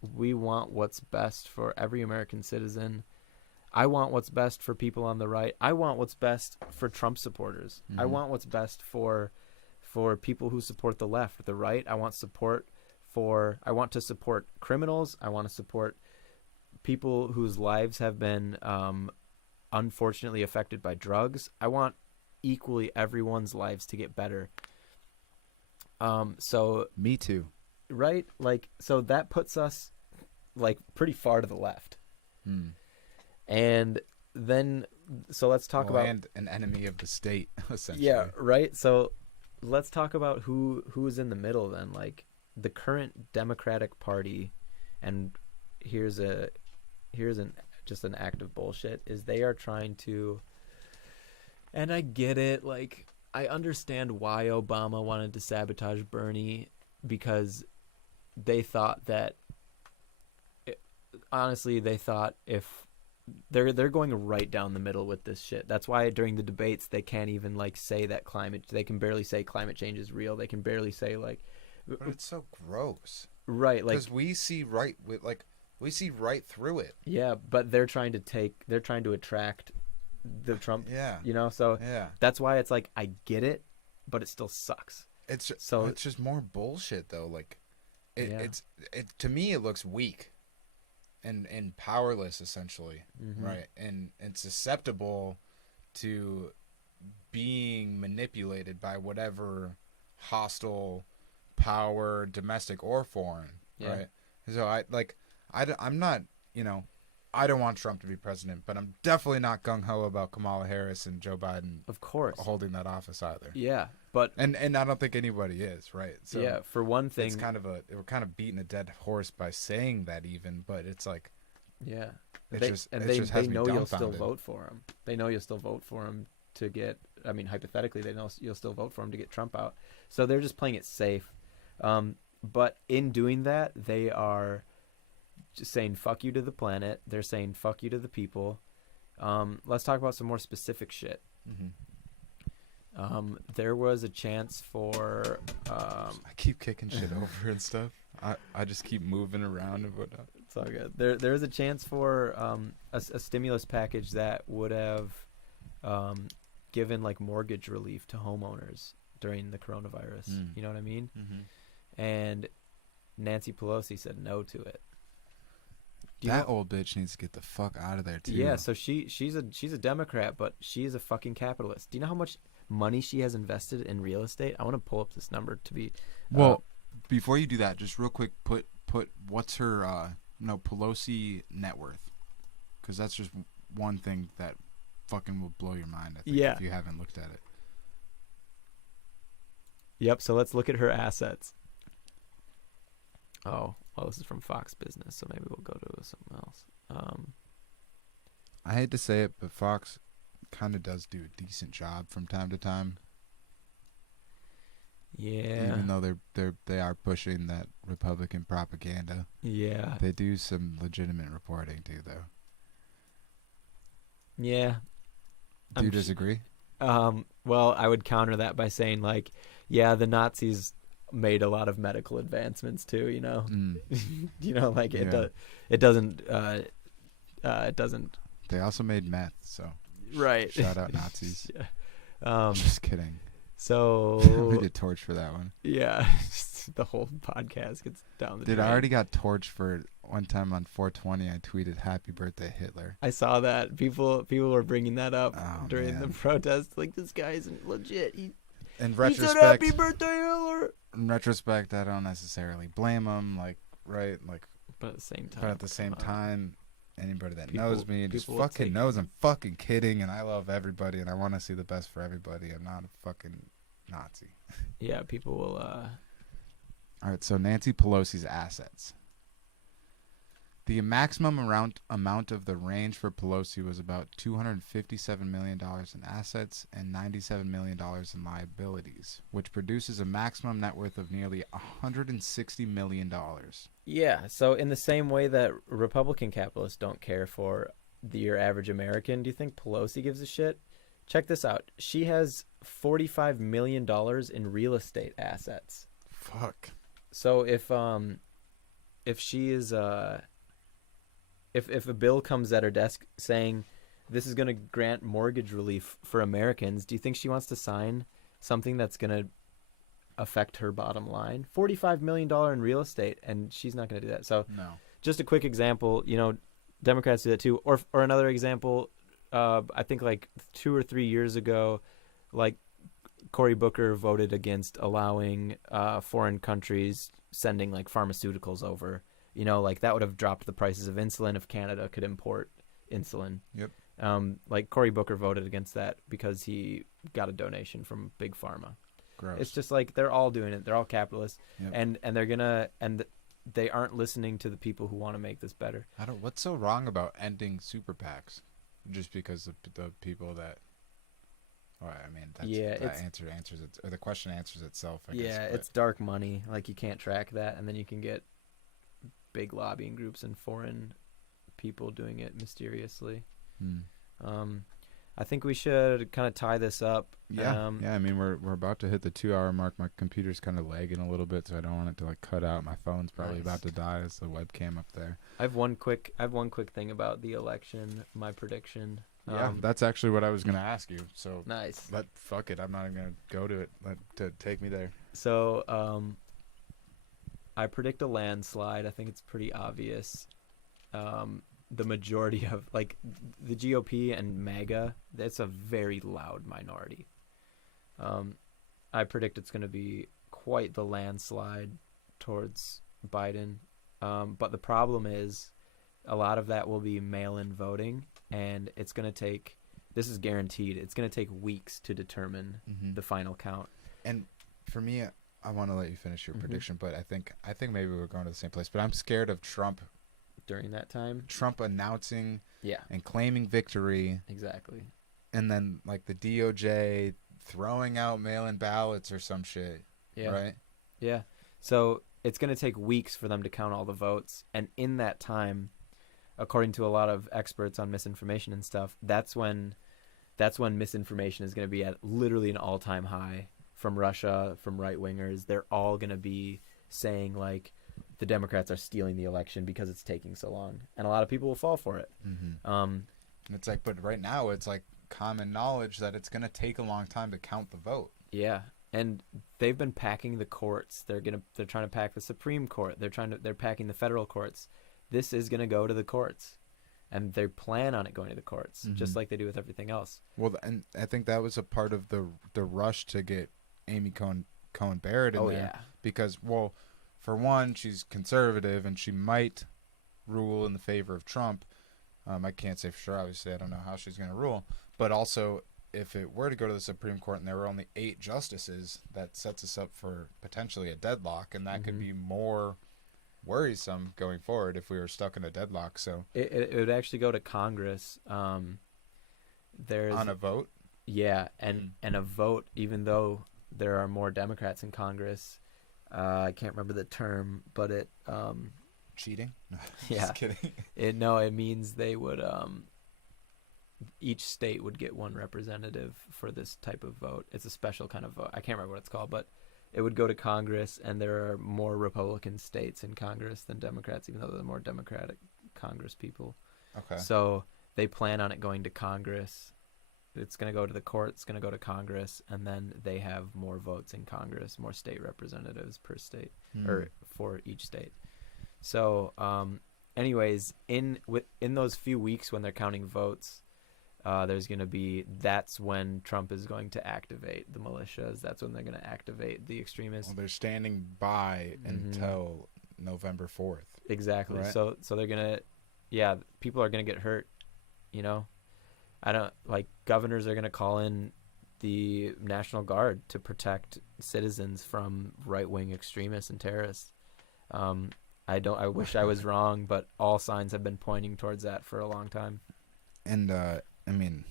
what's best for every American citizen. I want what's best for people on the right. I want what's best for Trump supporters. I want what's best for people who support the left, the right. I want to support criminals. I want to support people whose lives have been unfortunately affected by drugs. I want equally everyone's lives to get better. So me too. Right? Like, so that puts us like pretty far to the left. And then, so let's talk about, and an enemy of the state, essentially. Yeah, right. So let's talk about who is in the middle then. Like the current Democratic Party, and here's just an act of bullshit, is they are trying to, and I get it, like I understand why Obama wanted to sabotage Bernie, because they thought that, honestly, they thought if they're going right down the middle with this shit. That's why during the debates they can't even like say that they can barely say climate change is real. They can barely say like, but it's so gross. Right, like, because we see right through it. Yeah, but they're trying to attract the Trump. Yeah. So that's why it's like, I get it, but it still sucks. It's just more bullshit though. Like it to me it looks weak and powerless, essentially. Right? And susceptible to being manipulated by whatever hostile power, domestic or foreign. Right? So I'm not, I don't want Trump to be president, but I'm definitely not gung-ho about Kamala Harris and Joe Biden, of course, holding that office either. Yeah, but and I don't think anybody is, right? So yeah, for one thing, it's we're kind of beating a dead horse by saying that, even, but it's like, yeah, they know you'll still vote for him. They know you'll still vote for him to get. I mean, hypothetically, they know you'll still vote for him to get Trump out. So they're just playing it safe. But in doing that, they are just saying fuck you to the planet. They're saying fuck you to the people. Let's talk about some more specific shit. There was a chance for I keep kicking shit over and stuff. I just keep moving around and whatnot. It's all good. There was a chance for a stimulus package that would have given like mortgage relief to homeowners during the coronavirus. You know what I mean? And Nancy Pelosi said no to it. That old bitch needs to get the fuck out of there too. Yeah, so she's a Democrat, but she is a fucking capitalist. Do you know how much money she has invested in real estate? I want to pull up this number to be. Well, before you do that, just real quick, put what's her Pelosi net worth, because that's just one thing that fucking will blow your mind. I think, if you haven't looked at it. Yep. So let's look at her assets. Oh, well, this is from Fox Business, so maybe we'll go to something else. I hate to say it, but Fox kind of does do a decent job from time to time. Yeah. Even though they are pushing that Republican propaganda. Yeah. They do some legitimate reporting too, though. Yeah. Do you disagree? Well, I would counter that by saying, like, yeah, the Nazis made a lot of medical advancements too, you know. Like it doesn't They also made meth, so right. Shout out Nazis. Yeah. Just kidding. So we get torched for that one. Yeah. The whole podcast gets down the drain. I already got torched for one time on 420. I tweeted "Happy Birthday, Hitler." I saw that. People were bringing that up during the protest. Like, this guy isn't legit. In retrospect, he said "Happy Birthday, Hitler." In retrospect, I don't necessarily blame him. But at the same time, anybody that knows me just fucking knows I'm fucking kidding, and I love everybody, and I want to see the best for everybody. I'm not a fucking Nazi. Yeah, people will. All right, so Nancy Pelosi's assets. The maximum amount of the range for Pelosi was about $257 million in assets and $97 million in liabilities, which produces a maximum net worth of nearly $160 million. Yeah, so in the same way that Republican capitalists don't care for your average American, do you think Pelosi gives a shit? Check this out. She has $45 million in real estate assets. Fuck. So if she is if a bill comes at her desk saying this is going to grant mortgage relief for Americans, do you think she wants to sign something that's going to affect her bottom line? $45 million in real estate, and she's not going to do that. So No. just a quick example, Democrats do that too. Or another example, I think like 2 or 3 years ago, like Cory Booker voted against allowing foreign countries sending like pharmaceuticals over. Like that would have dropped the prices of insulin if Canada could import insulin. Yep. Like Cory Booker voted against that because he got a donation from Big Pharma. Gross. It's just like they're all doing it. They're all capitalists, Yep. and they're gonna they aren't listening to the people who want to make this better. What's so wrong about ending super PACs? Just because the people that. Well, I mean, answers it, or the question answers itself. I guess, it's dark money. Like you can't track that, and then you can get big lobbying groups and foreign people doing it mysteriously. I think we should kind of tie this up. Yeah. I mean, we're about to hit the 2-hour mark. My computer's kind of lagging a little bit, so I don't want it to like cut out. My phone's probably about to die. It's the webcam up there. I have one quick thing about the election. My prediction. Yeah, that's actually what I was gonna ask you. So nice. But fuck it, I'm not even gonna go to it. To take me there. So I predict a landslide. I think it's pretty obvious. The majority of like the GOP and MAGA, that's a very loud minority. I predict it's going to be quite the landslide towards Biden. But the problem is a lot of that will be mail-in voting, and it's going to take, this is guaranteed, it's going to take weeks to determine the final count. And for me, I want to let you finish your prediction, but I think maybe we're going to the same place. But I'm scared of Trump during that time. Trump announcing and claiming victory. Exactly. And then like the DOJ throwing out mail-in ballots or some shit. Yeah. Right? Yeah. So it's going to take weeks for them to count all the votes. And in that time, according to a lot of experts on misinformation and stuff, that's when misinformation is going to be at literally an all-time high from Russia, from right-wingers. They're all going to be saying like, the Democrats are stealing the election because it's taking so long, and a lot of people will fall for it. And it's like, but right now it's like common knowledge that it's going to take a long time to count the vote. Yeah, and they've been packing the courts. They're trying to pack the Supreme Court. They're packing the federal courts. This is going to go to the courts, and they plan on it going to the courts, just like they do with everything else. Well, and I think that was a part of the rush to get Amy Coney Barrett in there, because for one, she's conservative, and she might rule in the favor of Trump. I can't say for sure. Obviously, I don't know how she's going to rule. But also, if it were to go to the Supreme Court and there were only 8 justices, that sets us up for potentially a deadlock, and that could be more worrisome going forward if we were stuck in a deadlock. So it would actually go to Congress. There's on a vote? Yeah, and a vote, even though there are more Democrats in Congress. I can't remember the term, but it cheating? No, yeah. Just kidding. It means they would each state would get one representative for this type of vote. It's a special kind of vote. I can't remember what it's called, but it would go to Congress, and there are more Republican states in Congress than Democrats, even though there are more Democratic Congress people. Okay. So they plan on it going to Congress. It's going to go to the court, it's going to go to Congress, and then they have more votes in Congress, more state representatives per state, or for each state. So, anyways, in those few weeks when they're counting votes, that's when Trump is going to activate the militias. That's when they're going to activate the extremists. Well, they're standing by until November 4th. Exactly. Right? So they're going to, people are going to get hurt, governors are going to call in the National Guard to protect citizens from right-wing extremists and terrorists. I wish I was wrong, but all signs have been pointing towards that for a long time. And I mean,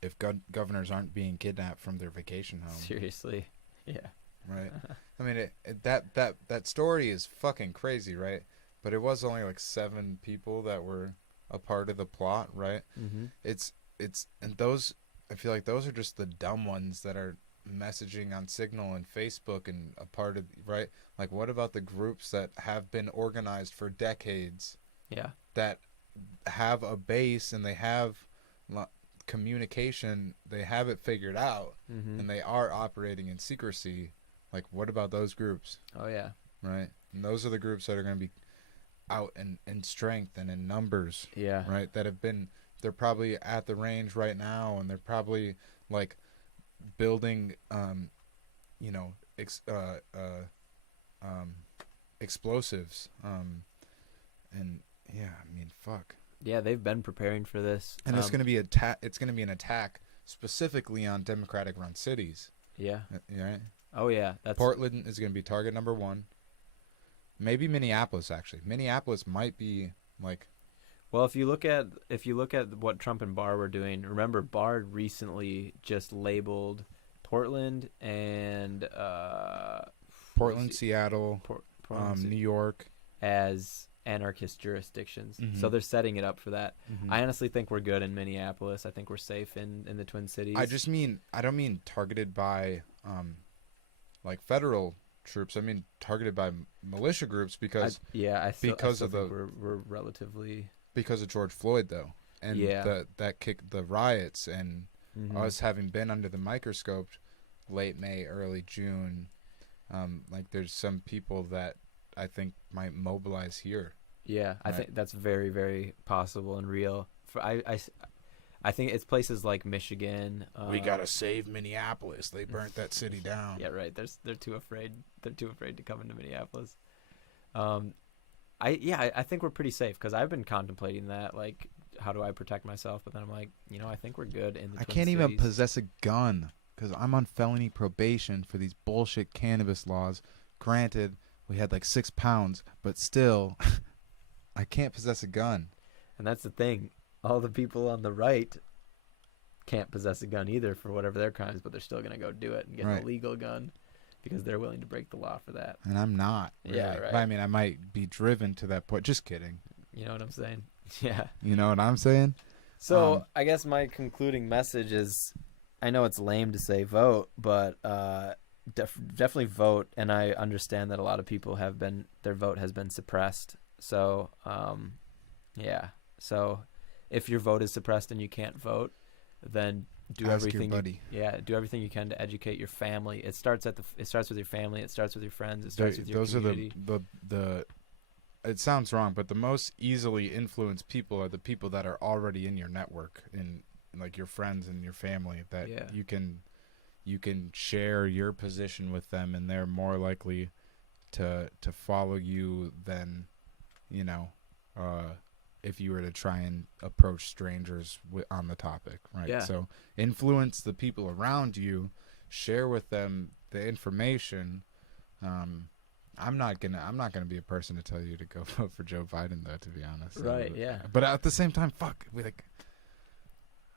if governors aren't being kidnapped from their vacation home, seriously, yeah, right. I mean, that story is fucking crazy, right? But it was only like 7 people that were a part of the plot, right? Mm-hmm. It's and those I feel like those are just the dumb ones that are messaging on Signal and Facebook and a part of, right? Like, what about the groups that have been organized for decades? Yeah. That have a base and they have communication, they have it figured out, and they are operating in secrecy. Like, what about those groups? Oh, yeah. Right? And those are the groups that are going to be out in strength and in numbers. Yeah. Right? That have been, they're probably at the range right now, and they're probably, like, building, explosives. And, yeah, I mean, fuck. Yeah, they've been preparing for this. And it's going to be it's going to be an attack specifically on Democratic-run cities. Yeah. Right? Oh, yeah. Portland is going to be target number 1. Maybe Minneapolis, actually. Minneapolis might be like. Well, if you look at what Trump and Barr were doing, remember Barr recently just labeled Portland and Seattle, New York as anarchist jurisdictions. So they're setting it up for that. I honestly think we're good in Minneapolis. I think we're safe in the Twin Cities. I don't mean targeted by like federal troops. I mean targeted by militia groups because we're relatively because of George Floyd though, and that kicked the riots and us having been under the microscope late May, early June. Like there's some people that I think might mobilize here. Yeah, I think that's very, very possible and real. I think it's places like Michigan. We gotta save Minneapolis. They burnt that city down. Yeah, right. They're too afraid. They're too afraid to come into Minneapolis. I think we're pretty safe because I've been contemplating that. Like, how do I protect myself? But then I'm like, I think we're good in the Twin can't Cities. Even possess a gun because I'm on felony probation for these bullshit cannabis laws. Granted, we had like 6 pounds, but still, I can't possess a gun. And that's the thing. All the people on the right can't possess a gun either for whatever their crimes, but they're still going to go do it and get an illegal gun because they're willing to break the law for that. And I'm not. Really. Yeah, right. But I mean, I might be driven to that point. Just kidding. You know what I'm saying? Yeah. You know what I'm saying? So I guess my concluding message is, I know it's lame to say vote, but definitely vote. And I understand that a lot of people their vote has been suppressed. So, yeah. So if your vote is suppressed and you can't vote, then do everything you can to educate your family. It starts with your family. It starts with your friends. It starts with your community. Those are it sounds wrong, but the most easily influenced people are the people that are already in your network, in like your friends and your family that you can share your position with them, and they're more likely to follow you than if you were to try and approach strangers on the topic, right? Yeah. So influence the people around you, share with them the information. I'm not gonna be a person to tell you to go vote for Joe Biden, though. To be honest, right? Yeah. But at the same time,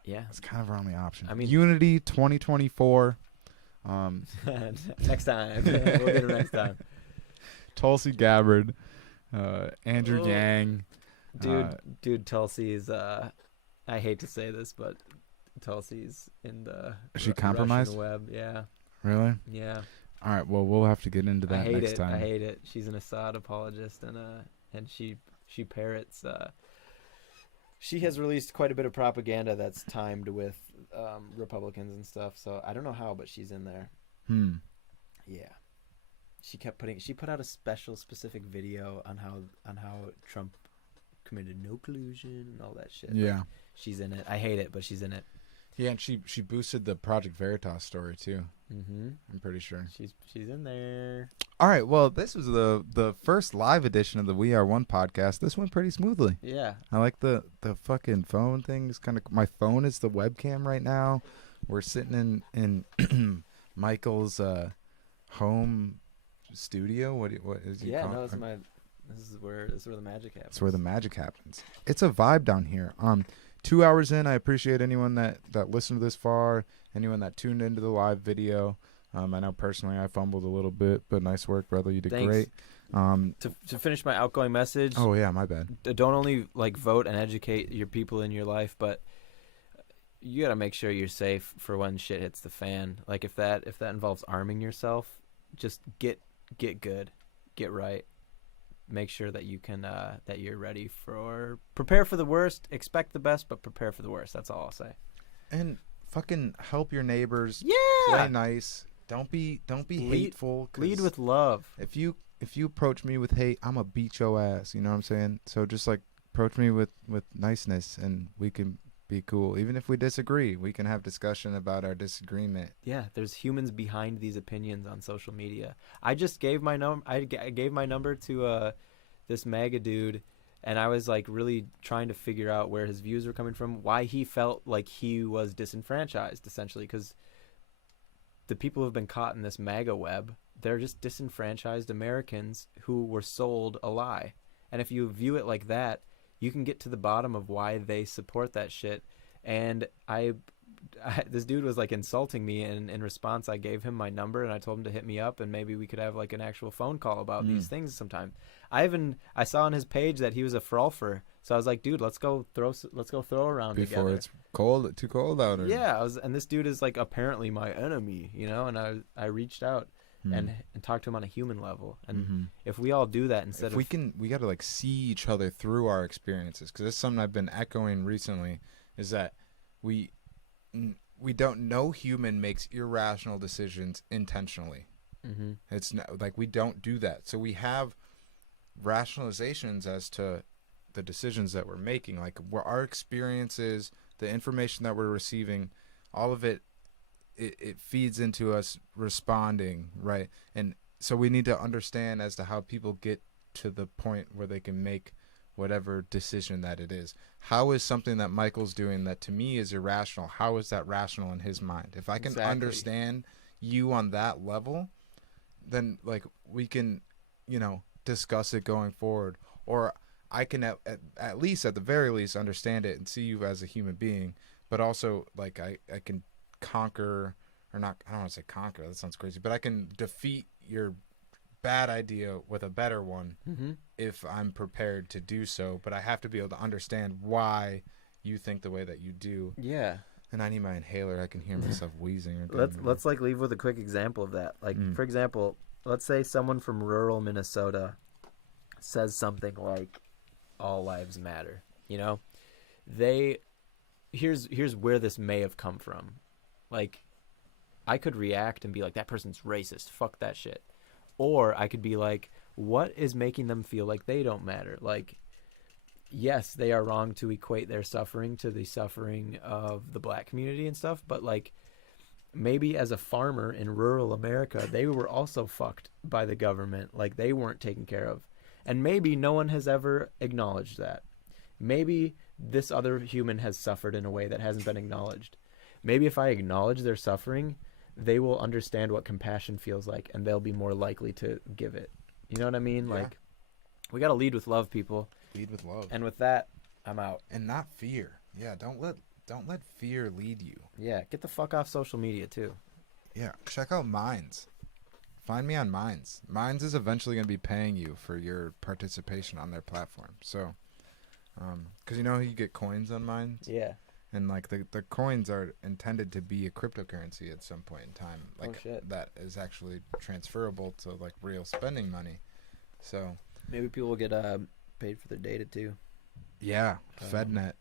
it's kind of our only option. I mean, Unity 2024. Next time, we'll get it next time. Tulsi Gabbard, Andrew Yang. Dude, Tulsi's. I hate to say this, but Tulsi's in the Is she compromised? Russian web. Yeah. Really? Yeah. All right. Well, we'll have to get into that next time. I hate it. She's an Assad apologist, and she parrots. She has released quite a bit of propaganda that's timed with Republicans and stuff. So I don't know how, but she's in there. Yeah. She put out a specific video on how Trump committed no collusion and all that shit. Yeah. Like, she's in it. I hate it, but she's in it. Yeah, and she boosted the Project Veritas story too. I'm pretty sure she's in there. All right, well, this was the first live edition of the We Are One podcast. This went pretty smoothly. Yeah, I like the fucking phone thing. Is kind of, my phone is the webcam right now. We're sitting in Michael's home studio. What is he? Yeah, no, it's my. This is where the magic happens. It's where the magic happens. It's a vibe down here. 2 hours in, I appreciate anyone that listened to this far, anyone that tuned into the live video. I know personally I fumbled a little bit, but nice work, brother. You did great. To finish my outgoing message. Oh yeah, my bad. Don't only vote and educate your people in your life, but you gotta make sure you're safe for when shit hits the fan. Like if that involves arming yourself, just get good, get right. Make sure that you can that you're ready for prepare for the worst, expect the best, but prepare for the worst. That's all I'll say. And fucking help your neighbors. Yeah. Play nice. Don't be hateful. Lead with love. If you approach me with hate, I'm gonna beat your ass. You know what I'm saying? So just like approach me with niceness, and we can be cool. Even if we disagree, we can have discussion about our disagreement. Yeah, there's humans behind these opinions on social media. I just gave my gave my number to this MAGA dude, and I was like really trying to figure out where his views were coming from, why he felt like he was disenfranchised, essentially, because the people who have been caught in this MAGA web, they're just disenfranchised Americans who were sold a lie. And if you view it like that, you can get to the bottom of why they support that shit. And this dude was like insulting me, and in response I gave him my number and I told him to hit me up and maybe we could have like an actual phone call about these things sometime. I saw on his page that he was a frolfer, so I was like, dude, let's go throw around before together. It's too cold out. Yeah, and this dude is like apparently my enemy, you know, and I reached out and talk to him on a human level. And if we all do that instead we got to like see each other through our experiences, because it's something I've been echoing recently, is that we don't know human makes irrational decisions intentionally. It's not, like we don't do that. So we have rationalizations as to the decisions that we're making, like where our experiences, the information that we're receiving, all of it feeds into us responding, right? And so we need to understand as to how people get to the point where they can make whatever decision that it is. How is something that Michael's doing that to me is irrational, how is that rational in his mind? If I can understand you on that level, then like we can, you know, discuss it going forward. Or I can at least, at the very least, understand it and see you as a human being, but also like I can conquer, or not, I don't want to say conquer, that sounds crazy, but I can defeat your bad idea with a better one if I'm prepared to do so. But I have to be able to understand why you think the way that you do. Yeah. And I need my inhaler. I can hear myself wheezing. Or let's like leave with a quick example of that. Like for example, let's say someone from rural Minnesota says something like all lives matter, you know? Here's where this may have come from. Like, I could react and be like, that person's racist, fuck that shit. Or I could be like, what is making them feel like they don't matter? Like, yes, they are wrong to equate their suffering to the suffering of the black community and stuff, but like, maybe as a farmer in rural America, they were also fucked by the government. Like, they weren't taken care of. And maybe no one has ever acknowledged that. Maybe this other human has suffered in a way that hasn't been acknowledged. Maybe if I acknowledge their suffering, they will understand what compassion feels like, and they'll be more likely to give it. You know what I mean? Yeah. Like, we got to lead with love, people. lead with love. And with that, I'm out. And not fear. Yeah, don't let fear lead you. Yeah, get the fuck off social media, too. Yeah, check out Minds. Find me on Minds. Minds is eventually going to be paying you for your participation on their platform. So, because you know you get coins on Minds? Yeah. And like the coins are intended to be a cryptocurrency at some point in time. Like that is actually transferable to like real spending money. So maybe people will get paid for their data too. Yeah, FedNet.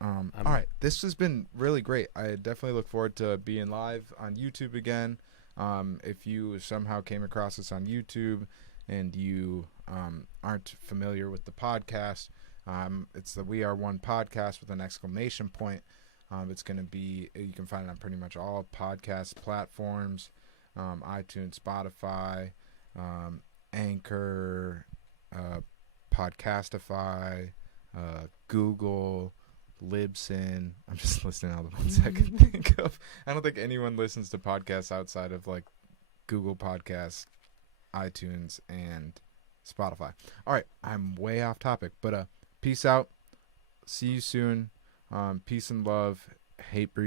All right, this has been really great. I definitely look forward to being live on YouTube again. If you somehow came across us on YouTube and you aren't familiar with the podcast, it's the We Are One podcast with an exclamation point. It's going to be, you can find it on pretty much all podcast platforms, iTunes, Spotify, Anchor, Podcastify, Google, Libsyn. I'm just listing all the ones I can think of. I don't think anyone listens to podcasts outside of like Google Podcasts, iTunes, and Spotify. All right, I'm way off topic, but peace out. See you soon. Peace and love. Hate breeds.